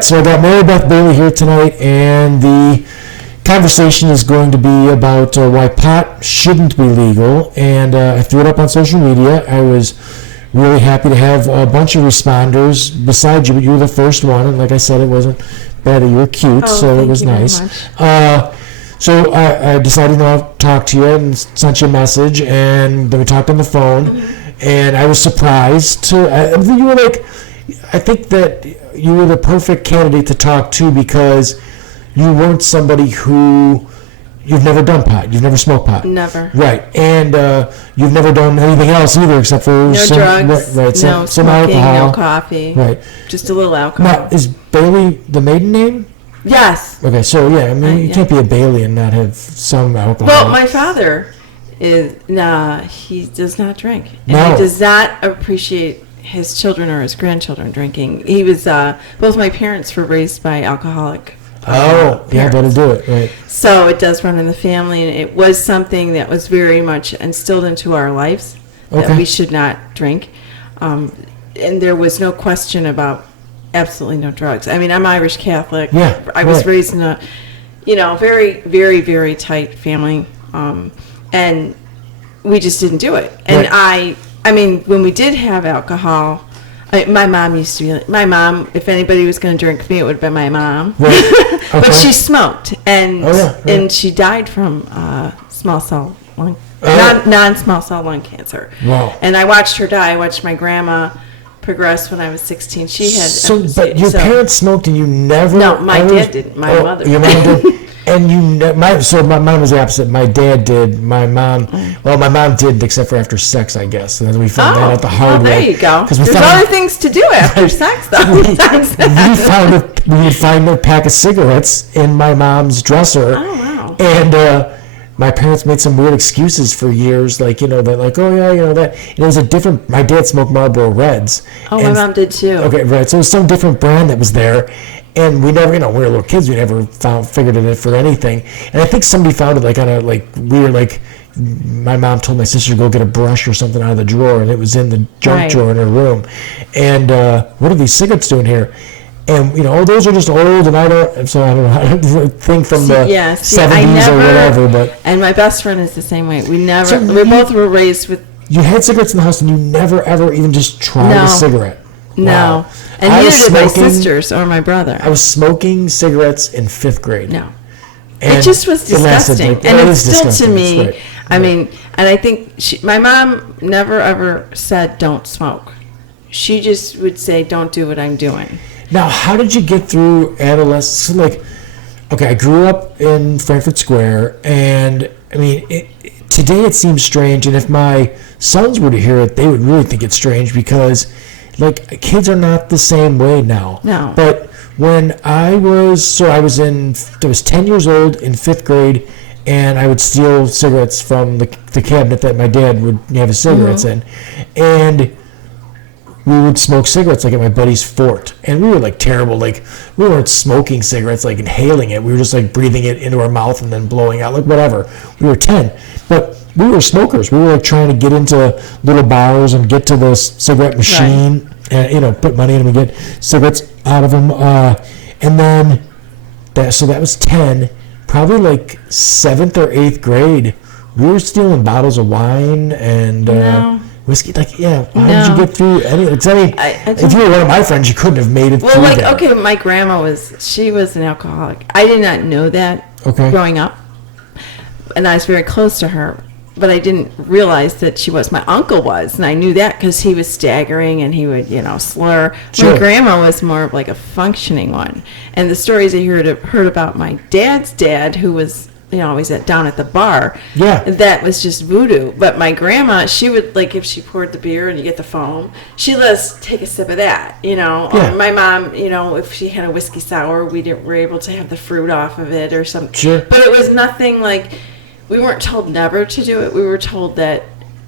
right, so I got Mary Beth Bailey here tonight, and the conversation is going to be about why pot shouldn't be legal, and I threw it up on social media. I was really happy to have a bunch of responders besides you, but you were the first one, and like I said, it wasn't bad. You were cute, so it was nice. So I decided to talk to you and sent you a message, and then we talked on the phone, and I was surprised to. You were like, I think that you were the perfect candidate to talk to because you weren't somebody who. You've never done pot. You've never smoked pot. Never. Right, and you've never done anything else either except for no some drugs, right, no some smoking, alcohol. no coffee. Right. Just a little alcohol. Now, is Bailey the maiden name? Yes. Okay, so yeah, I mean, you can't be a Bailey and not have some alcohol. Well, my father is he does not drink, and No. he does not appreciate his children or his grandchildren drinking. He was both my parents were raised by alcoholic. Yeah, that'll do it. Right. So it does run in the family, and it was something that was very much instilled into our lives that we should not drink, and there was no question about absolutely no drugs. I mean, I'm Irish Catholic. Yeah, I was raised in a, very, very, very tight family, and we just didn't do it. And I mean, when we did have alcohol, my mom used to be. My mom, if anybody was going to drink with me, it would have been my mom. Right. Okay. But she smoked, and and she died from non-small cell lung cancer. Wow. And I watched her die. I watched my grandma progress when I was 16. She had. But your parents smoked, and you never. No, my dad didn't. My mother. Your mom did. And my mom was the opposite. My dad did. My mom, well, my mom didn't, except for after sex, I guess. And then we found that out the hard way. There you go. There's other things to do after sex, though. we would find a pack of cigarettes in my mom's dresser. Oh, wow. And my parents made some weird excuses for years, like, that, like, that. And it was a different, my dad smoked Marlboro Reds. Oh, my mom did too. Okay, right. So it was some different brand that was there. And we never, we were little kids. We never figured it for anything. And I think somebody found it my mom told my sister to go get a brush or something out of the drawer, and it was in the junk drawer in her room. And what are these cigarettes doing here? And those are just old, and I don't know. I don't think from the 70s or whatever. But and my best friend is the same way. We both were raised with. You had cigarettes in the house, and you never ever even just tried a cigarette. No. Wow. And neither did my sisters or my brother. I was smoking cigarettes in 5th grade. No. It just was disgusting. And it's still to me, right. I mean, and I think my mom never ever said don't smoke. She just would say don't do what I'm doing. Now, how did you get through adolescence? Like, okay, I grew up in Frankfurt Square, and I mean, today it seems strange, and if my sons were to hear it, they would really think it's strange because kids are not the same way now. No. But when I was 10 years old in 5th grade, and I would steal cigarettes from the cabinet that my dad would have his cigarettes in. And we would smoke cigarettes at my buddy's fort. And we were terrible. We weren't smoking cigarettes, inhaling it. We were just breathing it into our mouth and then blowing out, whatever. We were 10. But we were smokers. We were trying to get into little bars and get to the cigarette machine and put money in and get cigarettes out of them. And then that was 10. Probably 7th or 8th grade, we were stealing bottles of wine and whiskey. How did you get through any? If you were one of my friends, you couldn't have made it through that. Okay, my grandma was an alcoholic. I did not know that growing up, and I was very close to her. But I didn't realize that she was. My uncle was, and I knew that because he was staggering and he would, slur. Sure. My grandma was more of a functioning one. And the stories I heard about my dad's dad, who was, always down at the bar. Yeah. That was just voodoo. But my grandma, she would, if she poured the beer and you get the foam, she'd let us take a sip of that, Yeah. My mom, if she had a whiskey sour, were able to have the fruit off of it or something. Sure. But it was nothing we weren't told never to do it. We were told that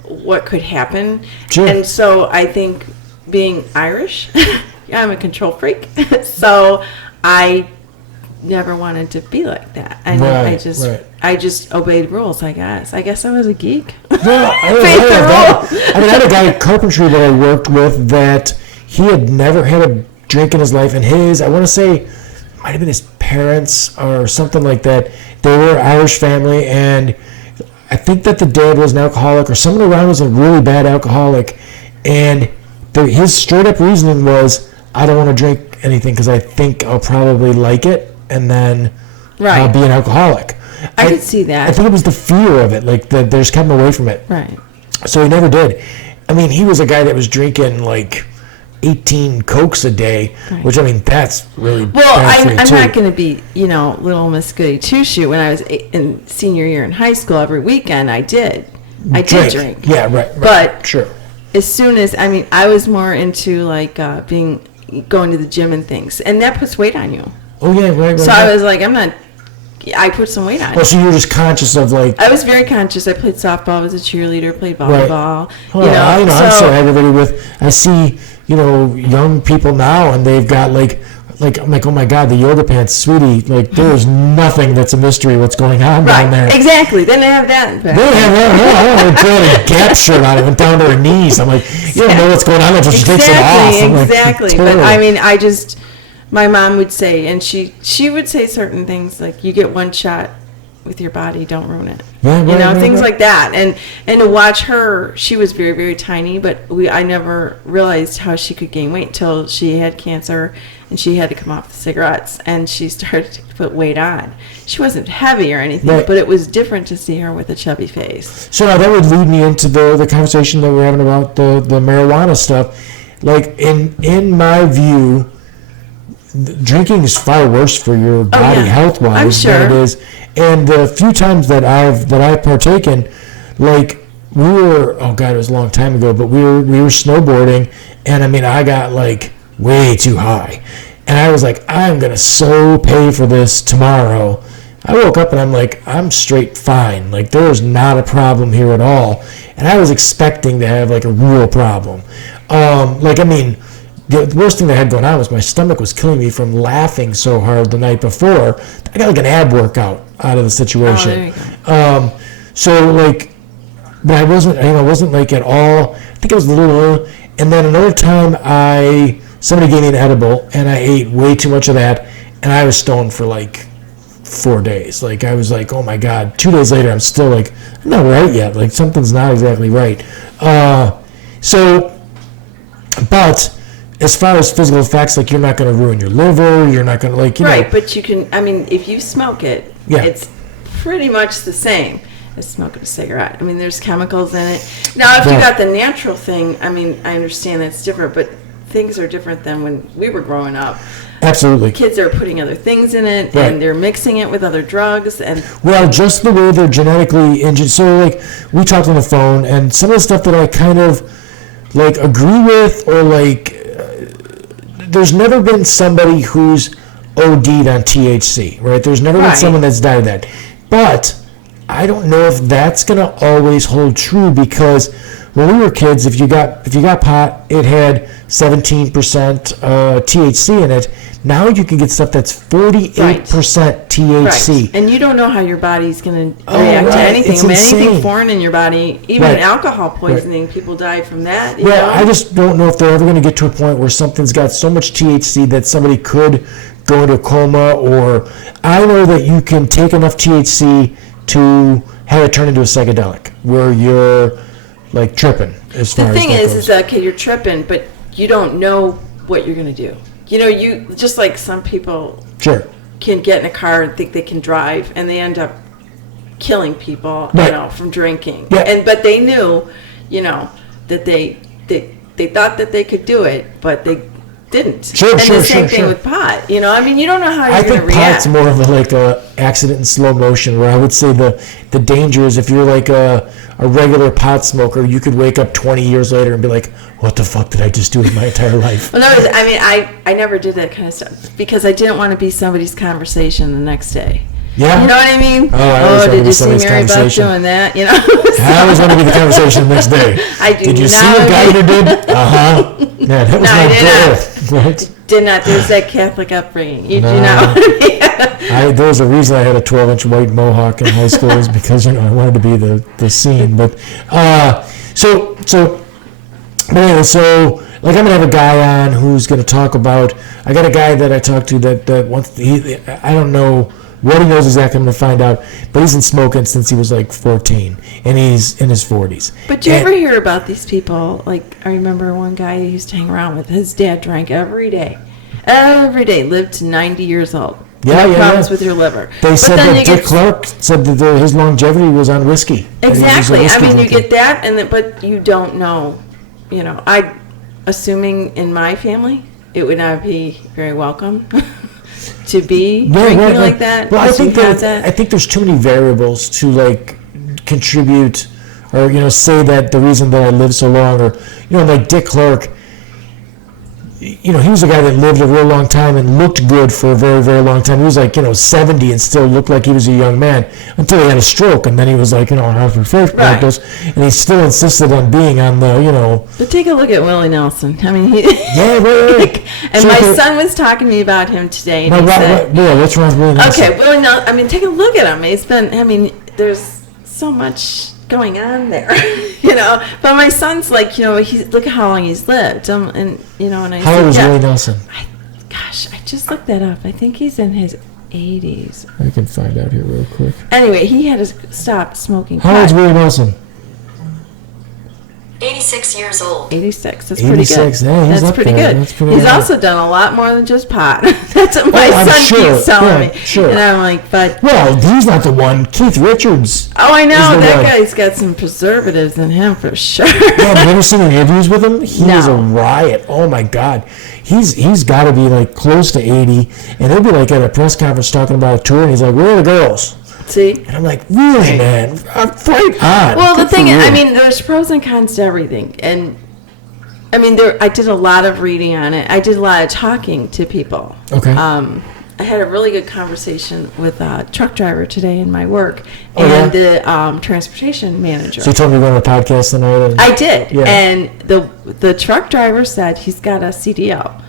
what could happen. Sure. And so I think being Irish, I'm a control freak. So I never wanted to be like that. And I just obeyed rules, I guess. I guess I was a geek. Well, I had a guy at carpentry that I worked with that he had never had a drink in his life, and I want to say, might have been his parents or something like that. They were an Irish family, and I think that the dad was an alcoholic, or someone around was a really bad alcoholic, and his straight up reasoning was, I don't want to drink anything because I think I'll probably like it, and then I'll be an alcoholic. I could see that. I think it was the fear of it, like they just kept him away from it. Right. So he never did. I mean, he was a guy that was drinking like 18 Cokes a day, which, I mean, that's really bad for you, I'm too. not going to be, little Miss Goody Two-Shoe. When I was in senior year in high school, every weekend I did drink. Yeah, right. But sure. As soon as, I was more into like going to the gym and things, and that puts weight on you. Oh, yeah, right. So I was like, I put some weight on. Oh, so you were just conscious of like. I was very conscious. I played softball, I was a cheerleader, played volleyball. Right. I'm so aggravated with. I see, young people now, and they've got like I'm like, oh my God, the yoga pants, sweetie. Like, there's nothing that's a mystery what's going on down there. Exactly. Then they have that. They have that. They a Gap shirt on. It went down to her knees. I'm like, you don't know what's going on until she takes it off. Exactly. But I mean, my mom would say, and she would say certain things like, you get one shot with your body, don't ruin it. Yeah, things like that. And to watch her, she was very, very tiny, but I never realized how she could gain weight until she had cancer and she had to come off the cigarettes and she started to put weight on. She wasn't heavy or anything, but it was different to see her with a chubby face. So now that would lead me into the conversation that we're having about the marijuana stuff. Like, in my view, drinking is far worse for your body health-wise than it is. And the few times that I've partaken, like, we were, oh God, it was a long time ago, but we were snowboarding, and I mean, I got like way too high, and I was like, I'm gonna so pay for this tomorrow. I woke up and I'm like, I'm straight fine. Like, there's not a problem here at all, and I was expecting to have like a real problem. The worst thing that had going on was my stomach was killing me from laughing so hard the night before. I got like an ab workout out of the situation. Oh, there you go. So like, but I wasn't like at all. I think I was a little. And then another time, somebody gave me an edible, and I ate way too much of that, and I was stoned for like 4 days. Like, I was like, oh my God. 2 days later, I'm still like, I'm not right yet. Like, something's not exactly right. But as far as physical effects, like, you're not going to ruin your liver. You're not going to, like, you know. Right, but you can, if you smoke it, it's pretty much the same as smoking a cigarette. I mean, there's chemicals in it. Now, if you got the natural thing, I understand that's different, but things are different than when we were growing up. Absolutely. Kids are putting other things in it, and they're mixing it with other drugs. Well, just the way they're genetically engineered. So, like, we talked on the phone, and some of the stuff that I kind of, like, agree with, or, like, there's never been somebody who's OD'd on THC, right? There's never been someone that's died of that. But I don't know if that's going to always hold true, because when we were kids, if you got pot, it had 17% THC in it. Now you can get stuff that's 48% THC. Right. And you don't know how your body's going to react to anything. Anything foreign in your body, even alcohol poisoning, people die from that. You know? I just don't know if they're ever going to get to a point where something's got so much THC that somebody could go into a coma, or I know that you can take enough THC to have it turn into a psychedelic, where you're like tripping as far as that goes. The thing is that, okay, you're tripping, but you don't know what you're going to do. You know, you just like some people can get in a car and think they can drive, and they end up killing people, from drinking. Yeah. But they knew, that they thought that they could do it, but they didn't. The same thing with pot. You don't know how you're going to react. I think pot's more of a accident in slow motion, where I would say the danger is if you're like a regular pot smoker, you could wake up 20 years later and be like, what the fuck did I just do with my entire life? Well, no, I never did that kind of stuff because I didn't want to be somebody's conversation the next day. Yeah. You know what I mean? Did you see Mary Beth doing that? I always want to be the conversation the next day. I do. Did you see a guy who did? Yeah, that was my goal. Right? Did not. There's that Catholic upbringing. You do not. There was a reason I had a 12-inch white mohawk in high school, is because I wanted to be the scene. But so like I'm gonna have a guy on who's gonna talk about. I got a guy that I talked to that wants. I don't know what he knows exactly. I'm gonna find out. But he's been smoking since he was like 14, and he's in his 40s. But do you ever hear about these people? Like, I remember one guy I used to hang around with. His dad drank every day, lived to 90 years old. No problems with your liver. They said that Dick Clark said that his longevity was on whiskey. Exactly. I mean, you get that, but you don't know. You know, assuming in my family, it would not be very welcome to be drinking like that. Well, I think there's too many variables to like contribute, or say that the reason that I live so long, or like Dick Clark. He was a guy that lived a real long time and looked good for a very, very long time. He was like, 70 and still looked like he was a young man until he had a stroke. And then he was like, on Hartford Fair practice. And he still insisted on being on the, But take a look at Willie Nelson. I mean, right. And my son was talking to me about him today. And what's wrong with Willie Nelson? Okay, Willie Nelson, I mean, take a look at him. There's so much going on there, But my son's like, look at how long he's lived, and and I. How old is Willie Nelson? I just looked that up. I think he's in his 80s. I can find out here real quick. Anyway, he had to stop smoking. How old is Willie Nelson? 86 years old. 86. That's pretty good. Yeah, That's pretty good. He's also done a lot more than just pot. That's what my son keeps telling me. Sure. And I'm like, but. Well, he's not the one. Keith Richards. Oh, I know. That guy's got some preservatives in him for sure. Yeah, have you ever seen interviews with him? He is a riot. Oh my God. He's got to be like close to 80, and he'll be like at a press conference talking about a tour, and he's like, "Where are the girls?" See? And I'm like, really, man? I'm right on. Well, the thing is, there's pros and cons to everything. And, I did a lot of reading on it. I did a lot of talking to people. Okay. I had a really good conversation with a truck driver today in my work the transportation manager. So you told me you were on a podcast tonight? I did. Yeah. And the truck driver said he's got a CDL.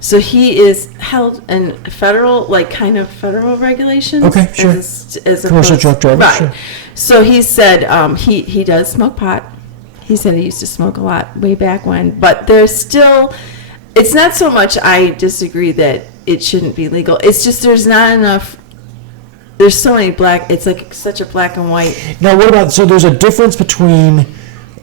So he is held in federal regulations. Okay, sure. As commercial truck driver. Right. Sure. So he said he does smoke pot. He said he used to smoke a lot way back when, but there's still. It's not so much I disagree that it shouldn't be legal. It's just there's not enough. There's so many it's like such a black and white. Now, what about? So there's a difference between.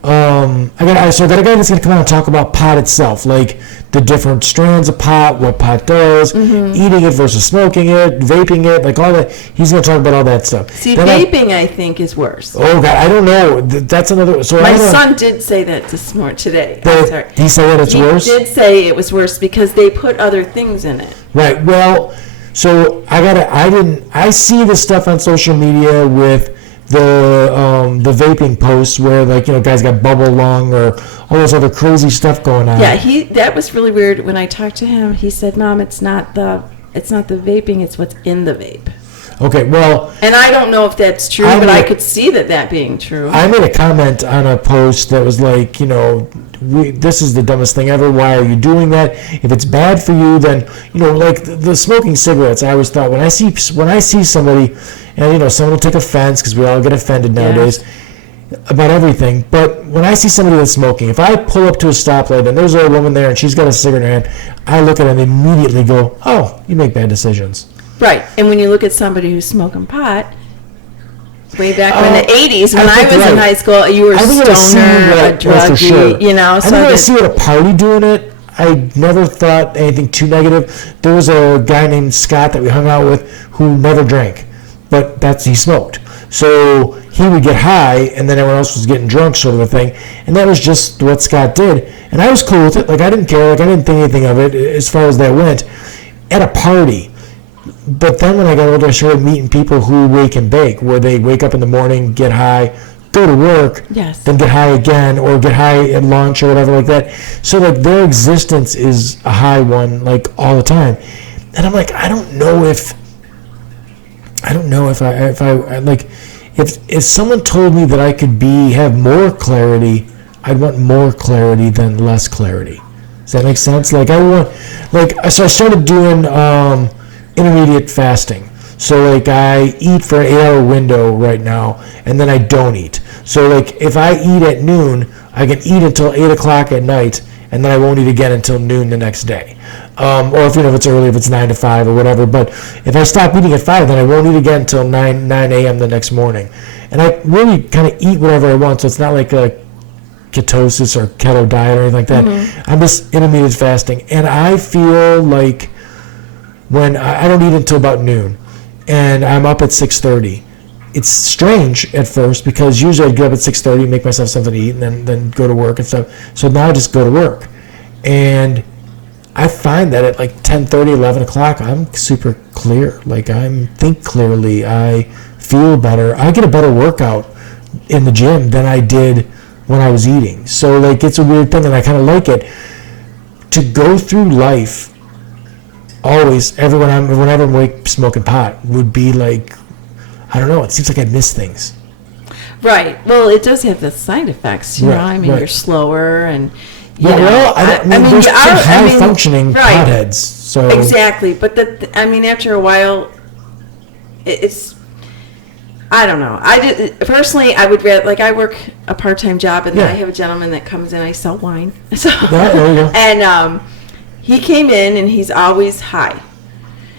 I got a guy that's going to come out and talk about pot itself, like the different strands of pot, what pot does, eating it versus smoking it, vaping it, like all that. He's going to talk about all that stuff. See, then vaping, I think, is worse. Oh, God, I don't know. That's another. So my son did say that today. He said that it's worse? He did say it was worse because they put other things in it. Right. Well, so I see this stuff on social media with the vaping posts where guys got bubble lung or all this other crazy stuff going on. Yeah, that was really weird. When I talked to him, he said, "Mom, it's not the vaping, it's what's in the vape." Okay, well, and I don't know if that's true, but I could see that being true. I made a comment on a post that was like, this is the dumbest thing ever. Why are you doing that? If it's bad for you, then like the smoking cigarettes. I always thought when I see somebody. And, someone will take offense because we all get offended nowadays about everything. But when I see somebody that's smoking, if I pull up to a stoplight and there's a woman there and she's got a cigarette in her hand, I look at her and immediately go, oh, you make bad decisions. Right. And when you look at somebody who's smoking pot, way back in the 80s, when I was in high school, you were a stoner, a druggie, sure. So I see at a party doing it. I never thought anything too negative. There was a guy named Scott that we hung out with who never drank. But he smoked. So he would get high, and then everyone else was getting drunk, sort of a thing. And that was just what Scott did. And I was cool with it. Like, I didn't care. Like, I didn't think anything of it as far as that went. At a party. But then when I got older, I started meeting people who wake and bake, where they wake up in the morning, get high, go to work, then get high again, or get high at lunch or whatever like that. So, like, their existence is a high one, like, all the time. And I'm like, I don't know if if someone told me that I could have more clarity, I'd want more clarity than less clarity. Does that make sense? So I started doing intermediate fasting. So like I eat for an 8-hour window right now, and then I don't eat. So like if I eat at noon, I can eat until 8 o'clock at night, and then I won't eat again until noon the next day. Or if it's early, if it's 9 to 5 or whatever. But if I stop eating at 5, then I won't eat again until 9 a.m. the next morning. And I really kind of eat whatever I want, so it's not like a ketosis or keto diet or anything like that. Mm-hmm. I'm just intermittent fasting. And I feel like when I don't eat until about noon, and I'm up at 6:30. It's strange at first because usually I'd get up at 6:30, make myself something to eat, and then go to work and stuff. So now I just go to work. And I find that at like 10:30, 11 o'clock, I'm super clear. Like I think clearly. I feel better. I get a better workout in the gym than I did when I was eating. So like it's a weird thing, and I kind of like it. To go through life, always, whenever I'm awake smoking pot, would be like, I don't know, it seems like I miss things. Right. Well, it does have the side effects, you know. I mean, you're slower and, you know. Well, I mean there's high-functioning right. potheads. So. Exactly. But, after a while, it's, I don't know. Personally, I would rather, like, I work a part-time job, and then I have a gentleman that comes in, I sell wine. So, there you go. And he came in, and he's always high.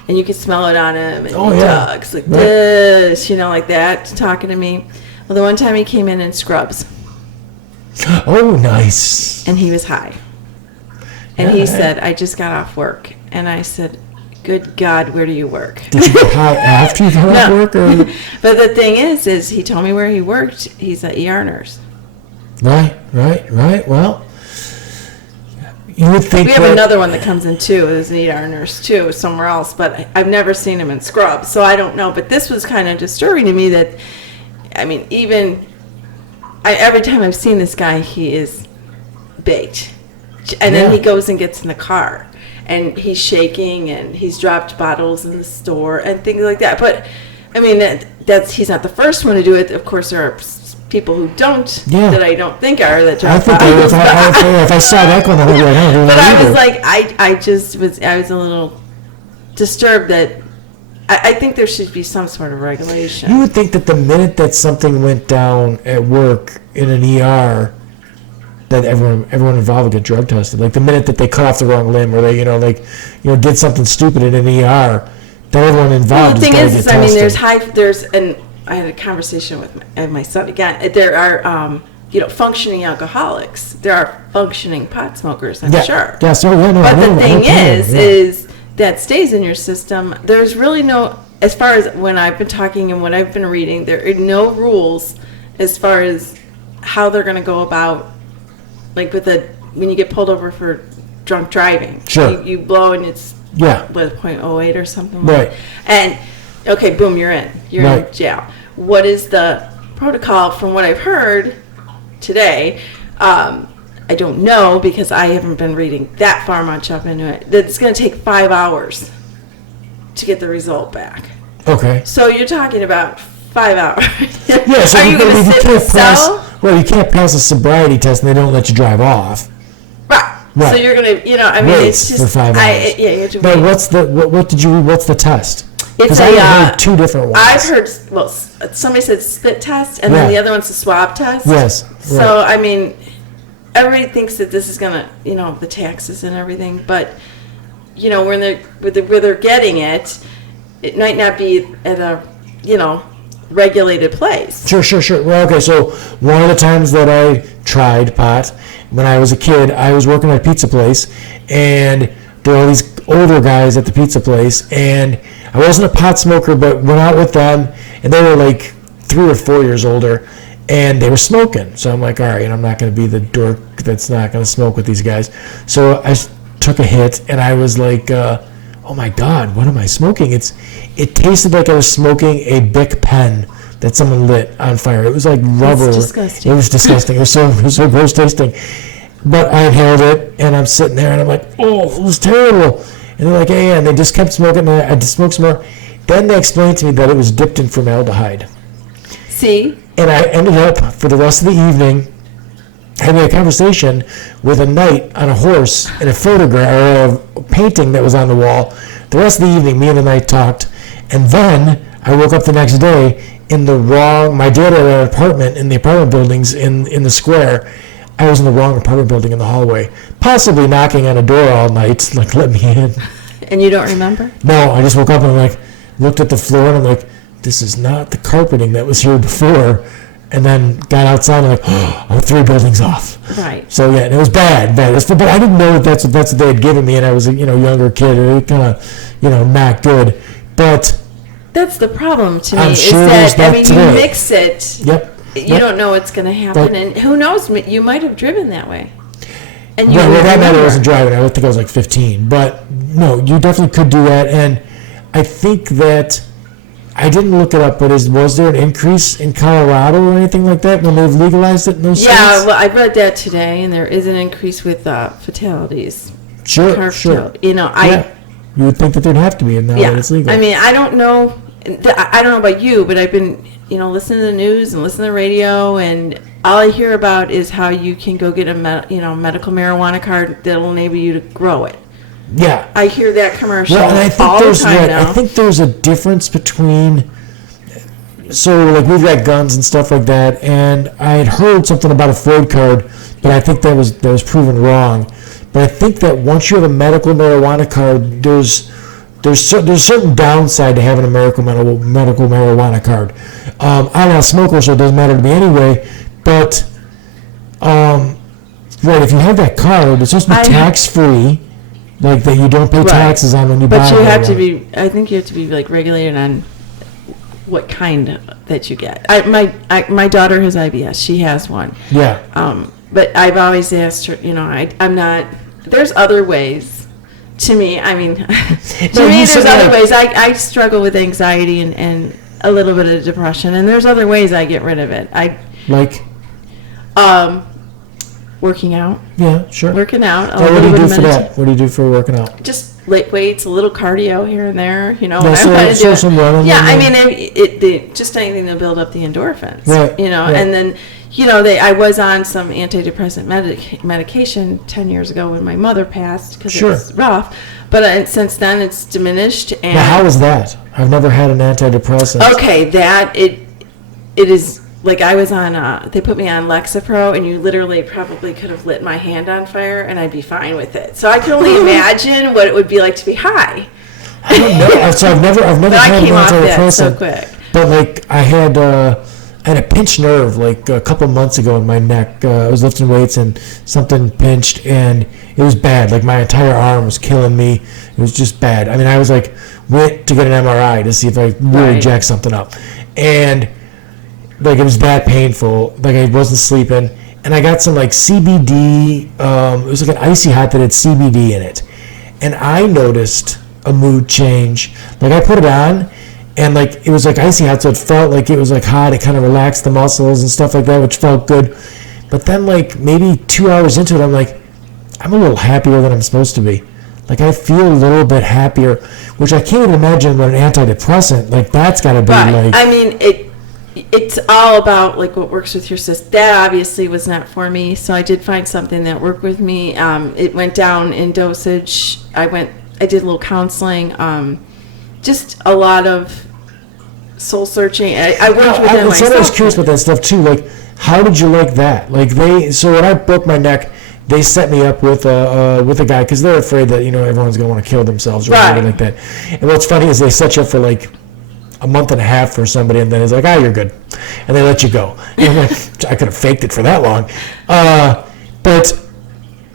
And you could smell it on him, and he talks like this, like that, talking to me. Well, the one time he came in scrubs. Oh, nice. And he was high. And he said, I just got off work. And I said, good God, where do you work? Did you get high after you got off work? Or? But the thing is he told me where he worked. He's an ER nurse. Right. Well, you would think we have another one that comes in too. There's an ER nurse too, somewhere else, but I've never seen him in scrubs, so I don't know. But this was kind of disturbing to me that, I mean, every time I've seen this guy, he is baked. And then he goes and gets in the car, and he's shaking, and he's dropped bottles in the store and things like that. But, I mean, he's not the first one to do it. Of course, there are people who don't, that I don't think are, that drop bottles. If I saw that going, I would be like, oh, but I was like, I was a little disturbed that I think there should be some sort of regulation. You would think that the minute that something went down at work in an ER, that everyone involved would get drug tested. Like the minute that they cut off the wrong limb, or they did something stupid in an ER, that everyone involved. Well, the thing is, I mean, I had a conversation with my son again. There are functioning alcoholics. There are functioning pot smokers, I'm sure. Yeah, so but the thing is that stays in your system. There's really no, as far as when I've been talking and what I've been reading, there are no rules as far as how they're going to go about, like when you get pulled over for drunk driving. Sure. You blow and it's with 0.08 or something. Right. And okay, boom, you're in. You're in jail. What is the protocol from what I've heard today? I don't know because I haven't been reading that far much up into it. That it's going to take 5 hours to get the result back. Okay. So you're talking about 5 hours. Yeah, so are you going to sit in the cell? Well, you can't pass a sobriety test and they don't let you drive off. Right. So you're going to, it's just for 5 hours. you have to but wait. what did you read? What's the test? It's I've heard two different ones. I've heard, somebody said spit test, and then the other one's a swab test. Yes. So, I mean, everybody thinks that this is going to, the taxes and everything, but, when where they're getting it, it might not be at a, regulated place. Sure. Well, okay, so one of the times that I tried pot, when I was a kid, I was working at a pizza place, and there were all these older guys at the pizza place, and I wasn't a pot smoker, but went out with them, and they were like 3 or 4 years older, and they were smoking. So I'm like, all right, I'm not going to be the dork that's not going to smoke with these guys. So I took a hit, and I was like, oh my God, what am I smoking? It tasted like I was smoking a Bic pen that someone lit on fire. It was like rubber. It's disgusting. It was disgusting. It was so gross tasting. But I inhaled it, and I'm sitting there, and I'm like, oh, it was terrible. And they're like, yeah, and they just kept smoking, and I just smoked some more. Then they explained to me that it was dipped in formaldehyde. See? And I ended up, for the rest of the evening, having a conversation with a knight on a horse in a photograph, or a painting that was on the wall. The rest of the evening, me and the knight talked, and then I woke up the next day my dad had an apartment in the apartment buildings in the square, I was in the wrong apartment building in the hallway, possibly knocking on a door all night, like, let me in. And you don't remember? No, I just woke up and I'm like, looked at the floor and I'm like, this is not the carpeting that was here before. And then got outside and like, oh, I'm 3 buildings off. Right. So yeah, it was bad. But I didn't know that's what they had given me, and I was a younger kid, and kind of not good. But that's the problem to me. I'm is sure that that I mean, today. you mix it. Yep. You don't know what's going to happen, and who knows? You might have driven that way. And you well, that night I remember. wasn't driving. I think I was like 15. But no, you definitely could do that, and I think that. I didn't look it up, but was there an increase in Colorado or anything like that when they've legalized it in those states? Yeah, well, I read that today, and there is an increase with fatalities. Sure. You know, you would think that there'd have to be now that it's legal. I mean, I don't know. I don't know about you, but I've been, listening to the news and listening to the radio, and all I hear about is how you can go get a medical marijuana card that'll enable you to grow it. Yeah. I hear that commercial and I think all the time now. I think there's a difference between, so like we've got guns and stuff like that, and I had heard something about a Ford card, but I think that was proven wrong. But I think that once you have a medical marijuana card, there's certain downside to having a medical marijuana card. I'm not a smoker, so it doesn't matter to me anyway. But right, if you have that card, it's supposed to be tax free. Like that you don't pay taxes on when you buy it. But you have to be, I think you have to be like regulated on what kind that you get. My daughter has IBS. She has one. Yeah. But I've always asked her, I'm not, there's other ways. To me, I mean, there's other ways. I struggle with anxiety and a little bit of depression, and there's other ways I get rid of it. Like? Working out. Yeah, sure. Working out. So what do you do for that? What do you do for working out? Just light weights, a little cardio here and there. So some running. Yeah, I mean, just anything to build up the endorphins. Right. And then, I was on some antidepressant medication 10 years ago when my mother passed because it was rough. But since then, it's diminished. And now, how is that? I've never had an antidepressant. Okay, it is. Like I was on, they put me on Lexapro, and you literally probably could have lit my hand on fire, and I'd be fine with it. So I can only imagine what it would be like to be high. I don't know. So I've never had an antidepressant. So quick. But like I had a pinched nerve like a couple months ago in my neck. I was lifting weights and something pinched, and it was bad. Like my entire arm was killing me. It was just bad. I mean, I was like went to get an MRI to see if I really jacked something up, and. Like it was that painful. Like I wasn't sleeping, and I got some like CBD. It was like an icy hot that had CBD in it, and I noticed a mood change. Like I put it on, and like it was like icy hot, so it felt like it was like hot. It kind of relaxed the muscles and stuff like that, which felt good. But then like maybe 2 hours into it, I'm like, I'm a little happier than I'm supposed to be. Like I feel a little bit happier, which I can't even imagine with an antidepressant. Like that's got to be like. I mean It's all about like what works with your system. That obviously was not for me, so I did find something that worked with me. It went down in dosage. I did a little counseling. Just a lot of soul searching. I worked with them myself. I was curious about that stuff too. Like, how did you like that? Like so when I broke my neck, they set me up with a guy because they're afraid that everyone's gonna want to kill themselves or anything like that. And what's funny is they set you up for like a month and a half for somebody, and then it's like, you're good, and they let you go. And I'm like, I could have faked it for that long. But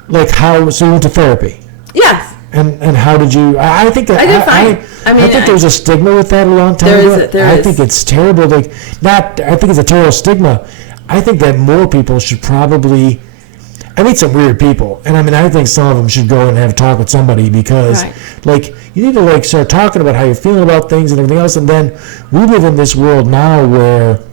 like, so you went to therapy? Yes. And how did you? I think that I did fine. I think there was a stigma with that a long time ago. I think it's terrible. Like, I think it's a terrible stigma. I think that more people should probably. I meet some weird people, and I think some of them should go and have a talk with somebody because, like, you need to like start talking about how you're feeling about things and everything else. And then we live in this world now where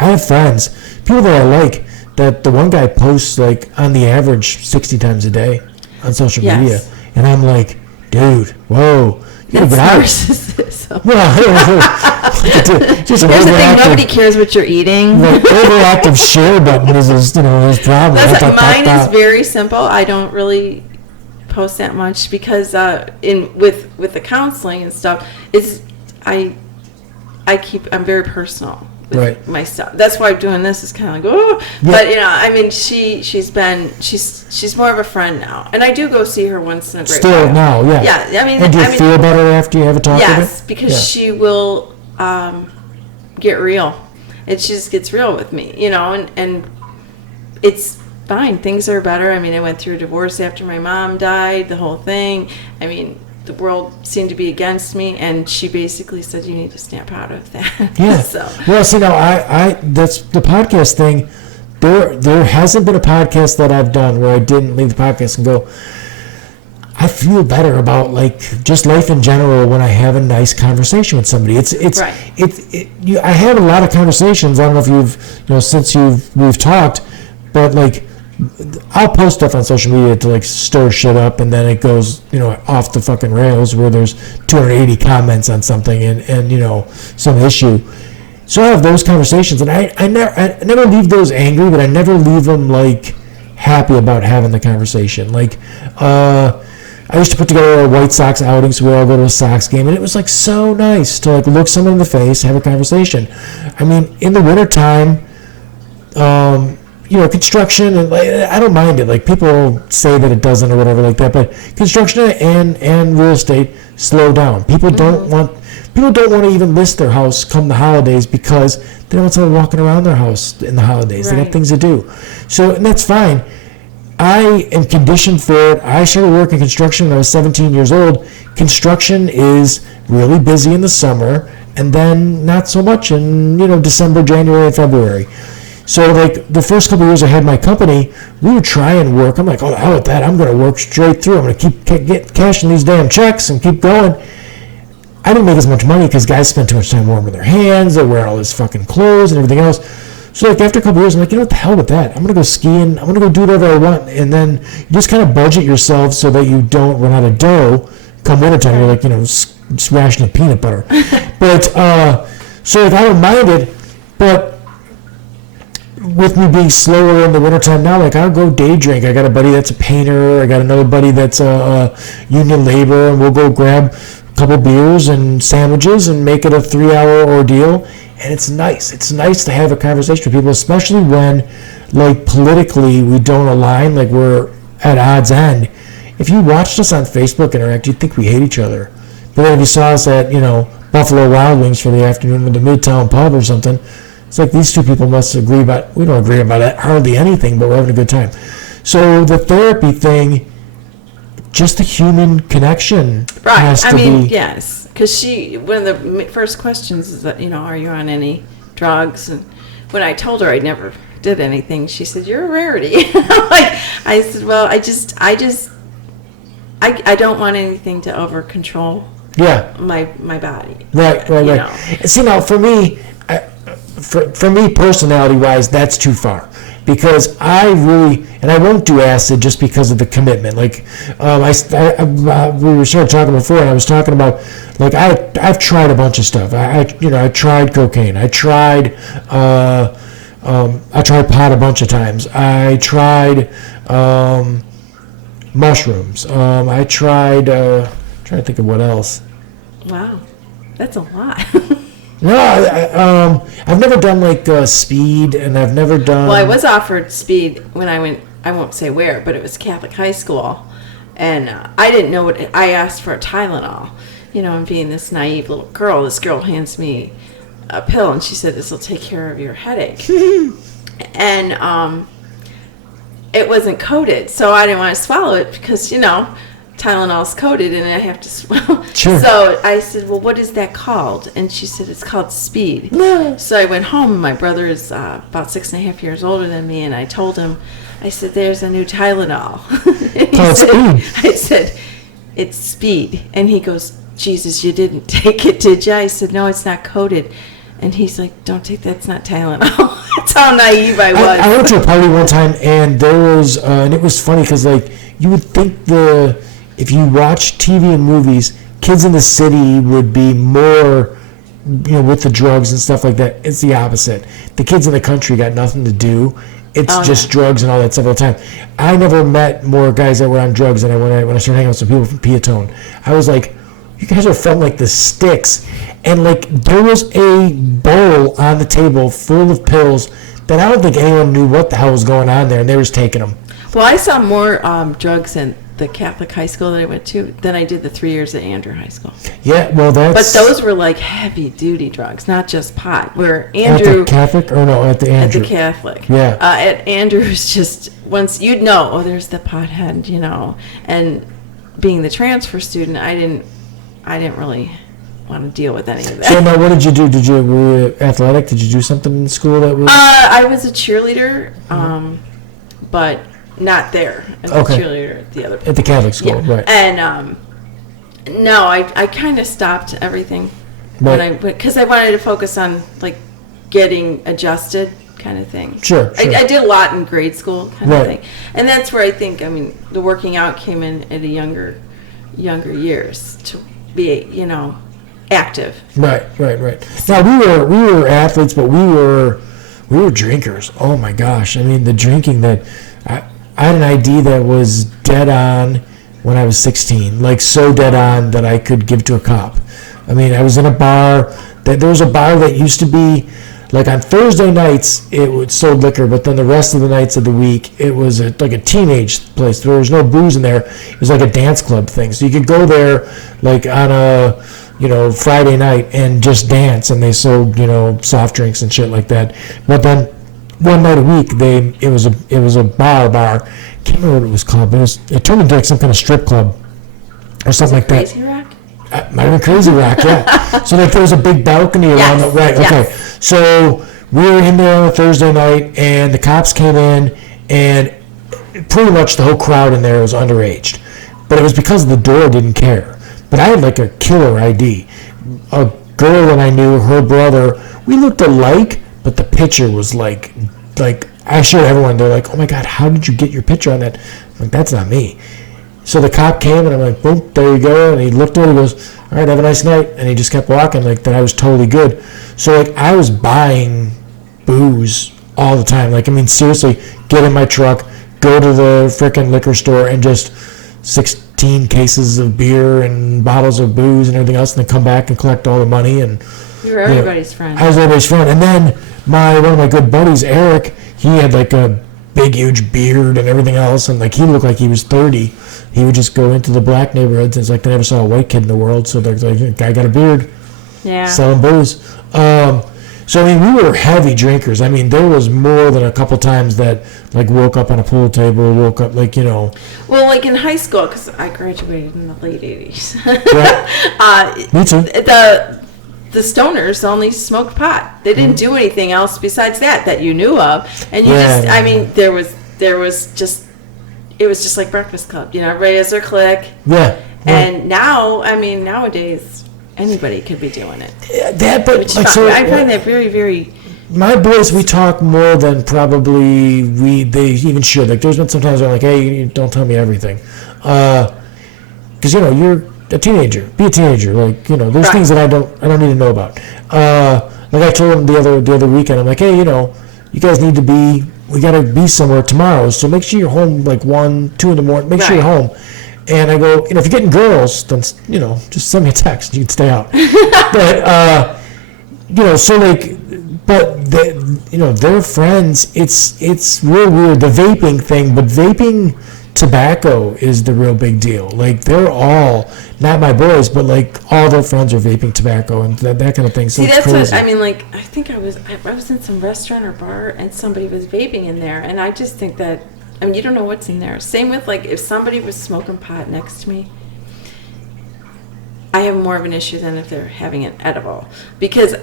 I have friends, people that I like, that the one guy posts like on the average 60 times a day on social media, and I'm like, dude, whoa. That's narcissism. Well, just here's the thing: nobody cares what you're eating. The overactive share button is his problem. Mine is very simple. I don't really post that much because with the counseling and stuff, I'm very personal. with my stuff. That's why doing this is kind of like, oh, but I mean, she's more of a friend now, and I do go see her once in a great Still while. now, yeah. Yeah, I mean, and do you feel better after you have a talk with her? Yes, because she will get real. She just gets real with me, and it's fine. Things are better. I mean, I went through a divorce after my mom died, the whole thing. I mean, the world seemed to be against me, and she basically said, you need to snap out of that. Yeah. Well, see, now, I that's the podcast thing. There hasn't been a podcast that I've done where I didn't leave the podcast and go, I feel better about just life in general when I have a nice conversation with somebody. I have a lot of conversations. I don't know if since we've talked, but I'll post stuff on social media to stir shit up, and then it goes off the fucking rails where there's 280 comments on something and some issue. So I have those conversations, and I never leave those angry, but I never leave them happy about having the conversation. I used to put together a White Sox outing, so we all go to a Sox game, and it was so nice to look someone in the face, have a conversation. I mean, in the wintertime, construction, and I don't mind it. People say that it doesn't or whatever like that, but construction and real estate slow down. People don't want to even list their house come the holidays because they don't want someone walking around their house in the holidays. Right. They got things to do. So, and that's fine. I am conditioned for it. I started working construction when I was 17 years old. Construction is really busy in the summer, and then not so much in December, January, and February. So the first couple of years I had my company, we would try and work. I'm like, oh, hell with that. I'm going to work straight through. I'm going to keep cashing these damn checks and keep going. I didn't make as much money because guys spend too much time warming their hands. They wear all this fucking clothes and everything else. So after a couple of years, I'm like, what the hell with that? I'm going to go skiing. I'm going to go do whatever I want. And then you just kind of budget yourself so that you don't run out of dough come wintertime. You're just rationing peanut butter. But, so I don't mind it. But with me being slower in the wintertime now, I'll go day drink. I got a buddy that's a painter. I got another buddy that's a union labor. And we'll go grab a couple beers and sandwiches and make it a 3-hour ordeal. And it's nice. It's nice to have a conversation with people, especially when, politically we don't align, we're at odds end. If you watched us on Facebook interact, you'd think we hate each other. But then if you saw us at, Buffalo Wild Wings for the afternoon with the Midtown pub or something, it's these two people must agree about, we don't agree about hardly anything, but we're having a good time. So the therapy thing, just the human connection has to be. Yes. Because one of the first questions is that, are you on any drugs? And when I told her I never did anything, she said, you're a rarity. I said, well, I don't want anything to over control my body. Right. See, now for me, personality-wise, that's too far. Because I really, and I won't do acid just because of the commitment. We were started talking before, and I was talking about, I've tried a bunch of stuff. I tried cocaine. I tried pot a bunch of times. I tried mushrooms. I tried, trying to think of what else. Wow, that's a lot. No, I've never done speed, and I've never done. Well, I was offered speed when I went. I won't say where, but it was Catholic high school, and I didn't know what. I asked for a Tylenol, and being this naive little girl, this girl hands me a pill, and she said, "This will take care of your headache," and it wasn't coated, so I didn't want to swallow it because Tylenol's coated and I have to swallow. Sure. So I said, well, what is that called? And she said, it's called speed. No. So I went home. My brother is about 6.5 years older than me, and I told him, I said, there's a new Tylenol. Called speed. I said, it's speed. And he goes, Jesus, you didn't take it, did you? I said, no, it's not coated. And he's like, don't take that, it's not Tylenol. That's how naive I was. I went to a party one time, and there was, and it was funny because, you would think if you watch TV and movies, kids in the city would be more, with the drugs and stuff like that. It's the opposite. The kids in the country got nothing to do. It's just drugs and all that stuff all the time. I never met more guys that were on drugs than when I started hanging out with some people from Piatone. I was like, you guys are from like the sticks. And like there was a bowl on the table full of pills that I don't think anyone knew what the hell was going on there, and they were just taking them. Well, I saw more drugs in the Catholic high school that I went to than I did the 3 years at Andrew High School. Yeah, well, But that's... those were like heavy duty drugs, not just pot. Where At Andrew the Catholic? Or no, at the at Andrew. the Catholic, Yeah. at Andrew's, just once you'd know, oh, there's the pothead, you know. And being the transfer student, I didn't really want to deal with any of that. So now, what did you do? Were you athletic? Did you do something in school that was... I was a cheerleader, but not there. I was Okay. a cheerleader at the other. At the Catholic school, Yeah. right. And no, I kind of stopped everything when Right. I went, because I wanted to focus on like getting adjusted kind of thing. Sure. I did a lot in grade school kind Right. of thing, and that's where I think, I mean, the working out came in at a younger years to be, you know, active. Right. Now, we were athletes, but we were drinkers. Oh, my gosh. I mean, the drinking that... I had an ID that was dead on when I was 16, like so dead on that I could give to a cop. I mean, I was in a bar. There was a bar that used to be, like on Thursday nights, it would sold liquor, but then the rest of the nights of the week, it was like a teenage place. There was no booze in there. It was like a dance club thing. So you could go there like on a, you know, Friday night and just dance, and they sold, you know, soft drinks and shit like that. But then one night a week, it was a bar. Can't remember what it was called, but it turned into like some kind of strip club or something like that. Crazy Rock? Might have been Crazy Rock, yeah. So like there was a big balcony around Yes, it, right? yes. Okay. So we were in there on a Thursday night, and the cops came in, and pretty much the whole crowd in there was underaged, but it was because the door didn't care. But I had like a killer ID. A girl that I knew, her brother, we looked alike, but the picture was like I showed everyone. They're like, "Oh my God, how did you get your picture on that?" I'm like, "That's not me." So the cop came, and I'm like, "Boom, there you go." And he looked at it, he goes, "All right, have a nice night." And he just kept walking, like that I was totally good. So like I was buying booze all the time. Like, I mean, seriously, get in my truck, go to the frickin' liquor store, and just 16 cases of beer and bottles of booze and everything else, and then come back and collect all the money. And You were everybody's friend. I was everybody's friend. And then one of my good buddies, Eric, he had like a big, huge beard and everything else, and like he looked like he was 30. He would just go into the black neighborhoods, and it's like they never saw a white kid in the world, so they're like, "Guy got a beard, Yeah. selling booze." So I mean, we were heavy drinkers. I mean, there was more than a couple times that like woke up on a pool table, woke up like, you know. Well, like in high school, because I graduated in the late 80s. Right. Me too. The stoners only smoked pot. They didn't do anything else besides that you knew of. And you Yeah. just, I mean, there was just, it was just like Breakfast Club. You know, everybody has their clique. Yeah. And now, I mean, nowadays, anybody could be doing it. That, but Which is like, fine. so, I find that very, very... my boys, we talk more than probably they even should. Like, there's been sometimes where I'm like, "Hey, you don't tell me everything," because you know you're a teenager. Be a teenager. Like, you know, there's Right. things that I don't need to know about. Like I told them the other weekend, I'm like, "Hey, you know, you guys need to be. We got to be somewhere tomorrow. So make sure you're home like 1, 2 in the morning. Make sure you're Right. home." And I go, you know, if you're getting girls, then, you know, just send me a text. You can stay out. But, you know, so like, but they, you know, their friends, it's real weird, the vaping thing, but vaping tobacco is the real big deal. Like, they're all, not my boys, but like all their friends are vaping tobacco and that kind of thing. So See, it's that's crazy. what, I mean, like, I think I was in some restaurant or bar and somebody was vaping in there, and I just think that, I mean, you don't know what's in there. Same with, like, if somebody was smoking pot next to me, I have more of an issue than if they're having an edible, because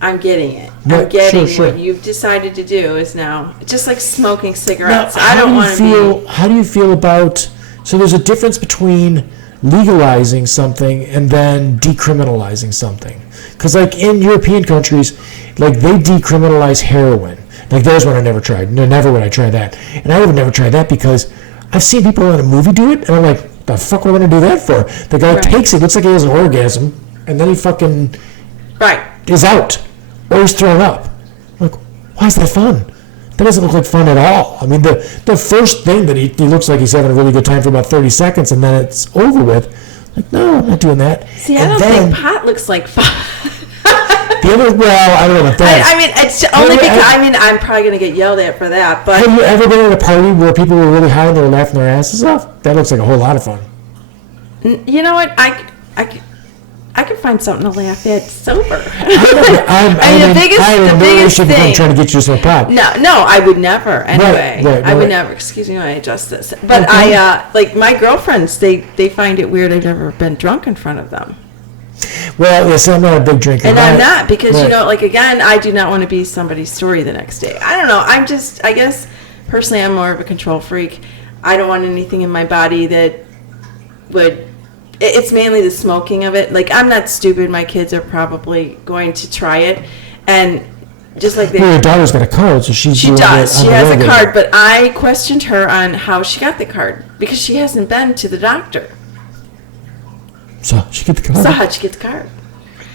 I'm getting it. Yeah, I'm getting sure. what you've decided to do is now just like smoking Now, cigarettes. I don't want to be. How do you feel about? So there's a difference between legalizing something and then decriminalizing something. Because like in European countries, like they decriminalize heroin. Like there's one I never tried. No, never would I try that. And I would never try that because I've seen people in a movie do it, and I'm like, the fuck would I want to do that for? The guy Right. takes it, looks like he has an orgasm, and then he fucking Right. is out. Or he's thrown up. I'm like, why is that fun? That doesn't look like fun at all. I mean, the first thing that he looks like he's having a really good time for about 30 seconds, and then it's over with. Like, no, I'm not doing that. See, I And don't then think pot looks like fun. the other, well, I don't know about that. I mean, it's only because I'm probably going to get yelled at for that. But Have you ever been at a party where people were really high and they were laughing their asses off? That looks like a whole lot of fun. you know what? I could find something to laugh at sober. The biggest thing. I'm trying to get you some pop. No, I would never. Anyway, Right. I would never. Excuse me when I adjust this. But I like my girlfriends. They find it weird. I've never been drunk in front of them. Well, yes, I'm not a big drinker. And I'm not because right. like again, I do not want to be somebody's story the next day. I don't know. I guess personally, I'm more of a control freak. I don't want anything in my body that would. It's mainly the smoking of it. Like, I'm not stupid. My kids are probably going to try it. And just like your daughter's got a card, so she does. She has a card, but I questioned her on how she got the card because she hasn't been to the doctor. So how'd she get the card? So how'd she get the card?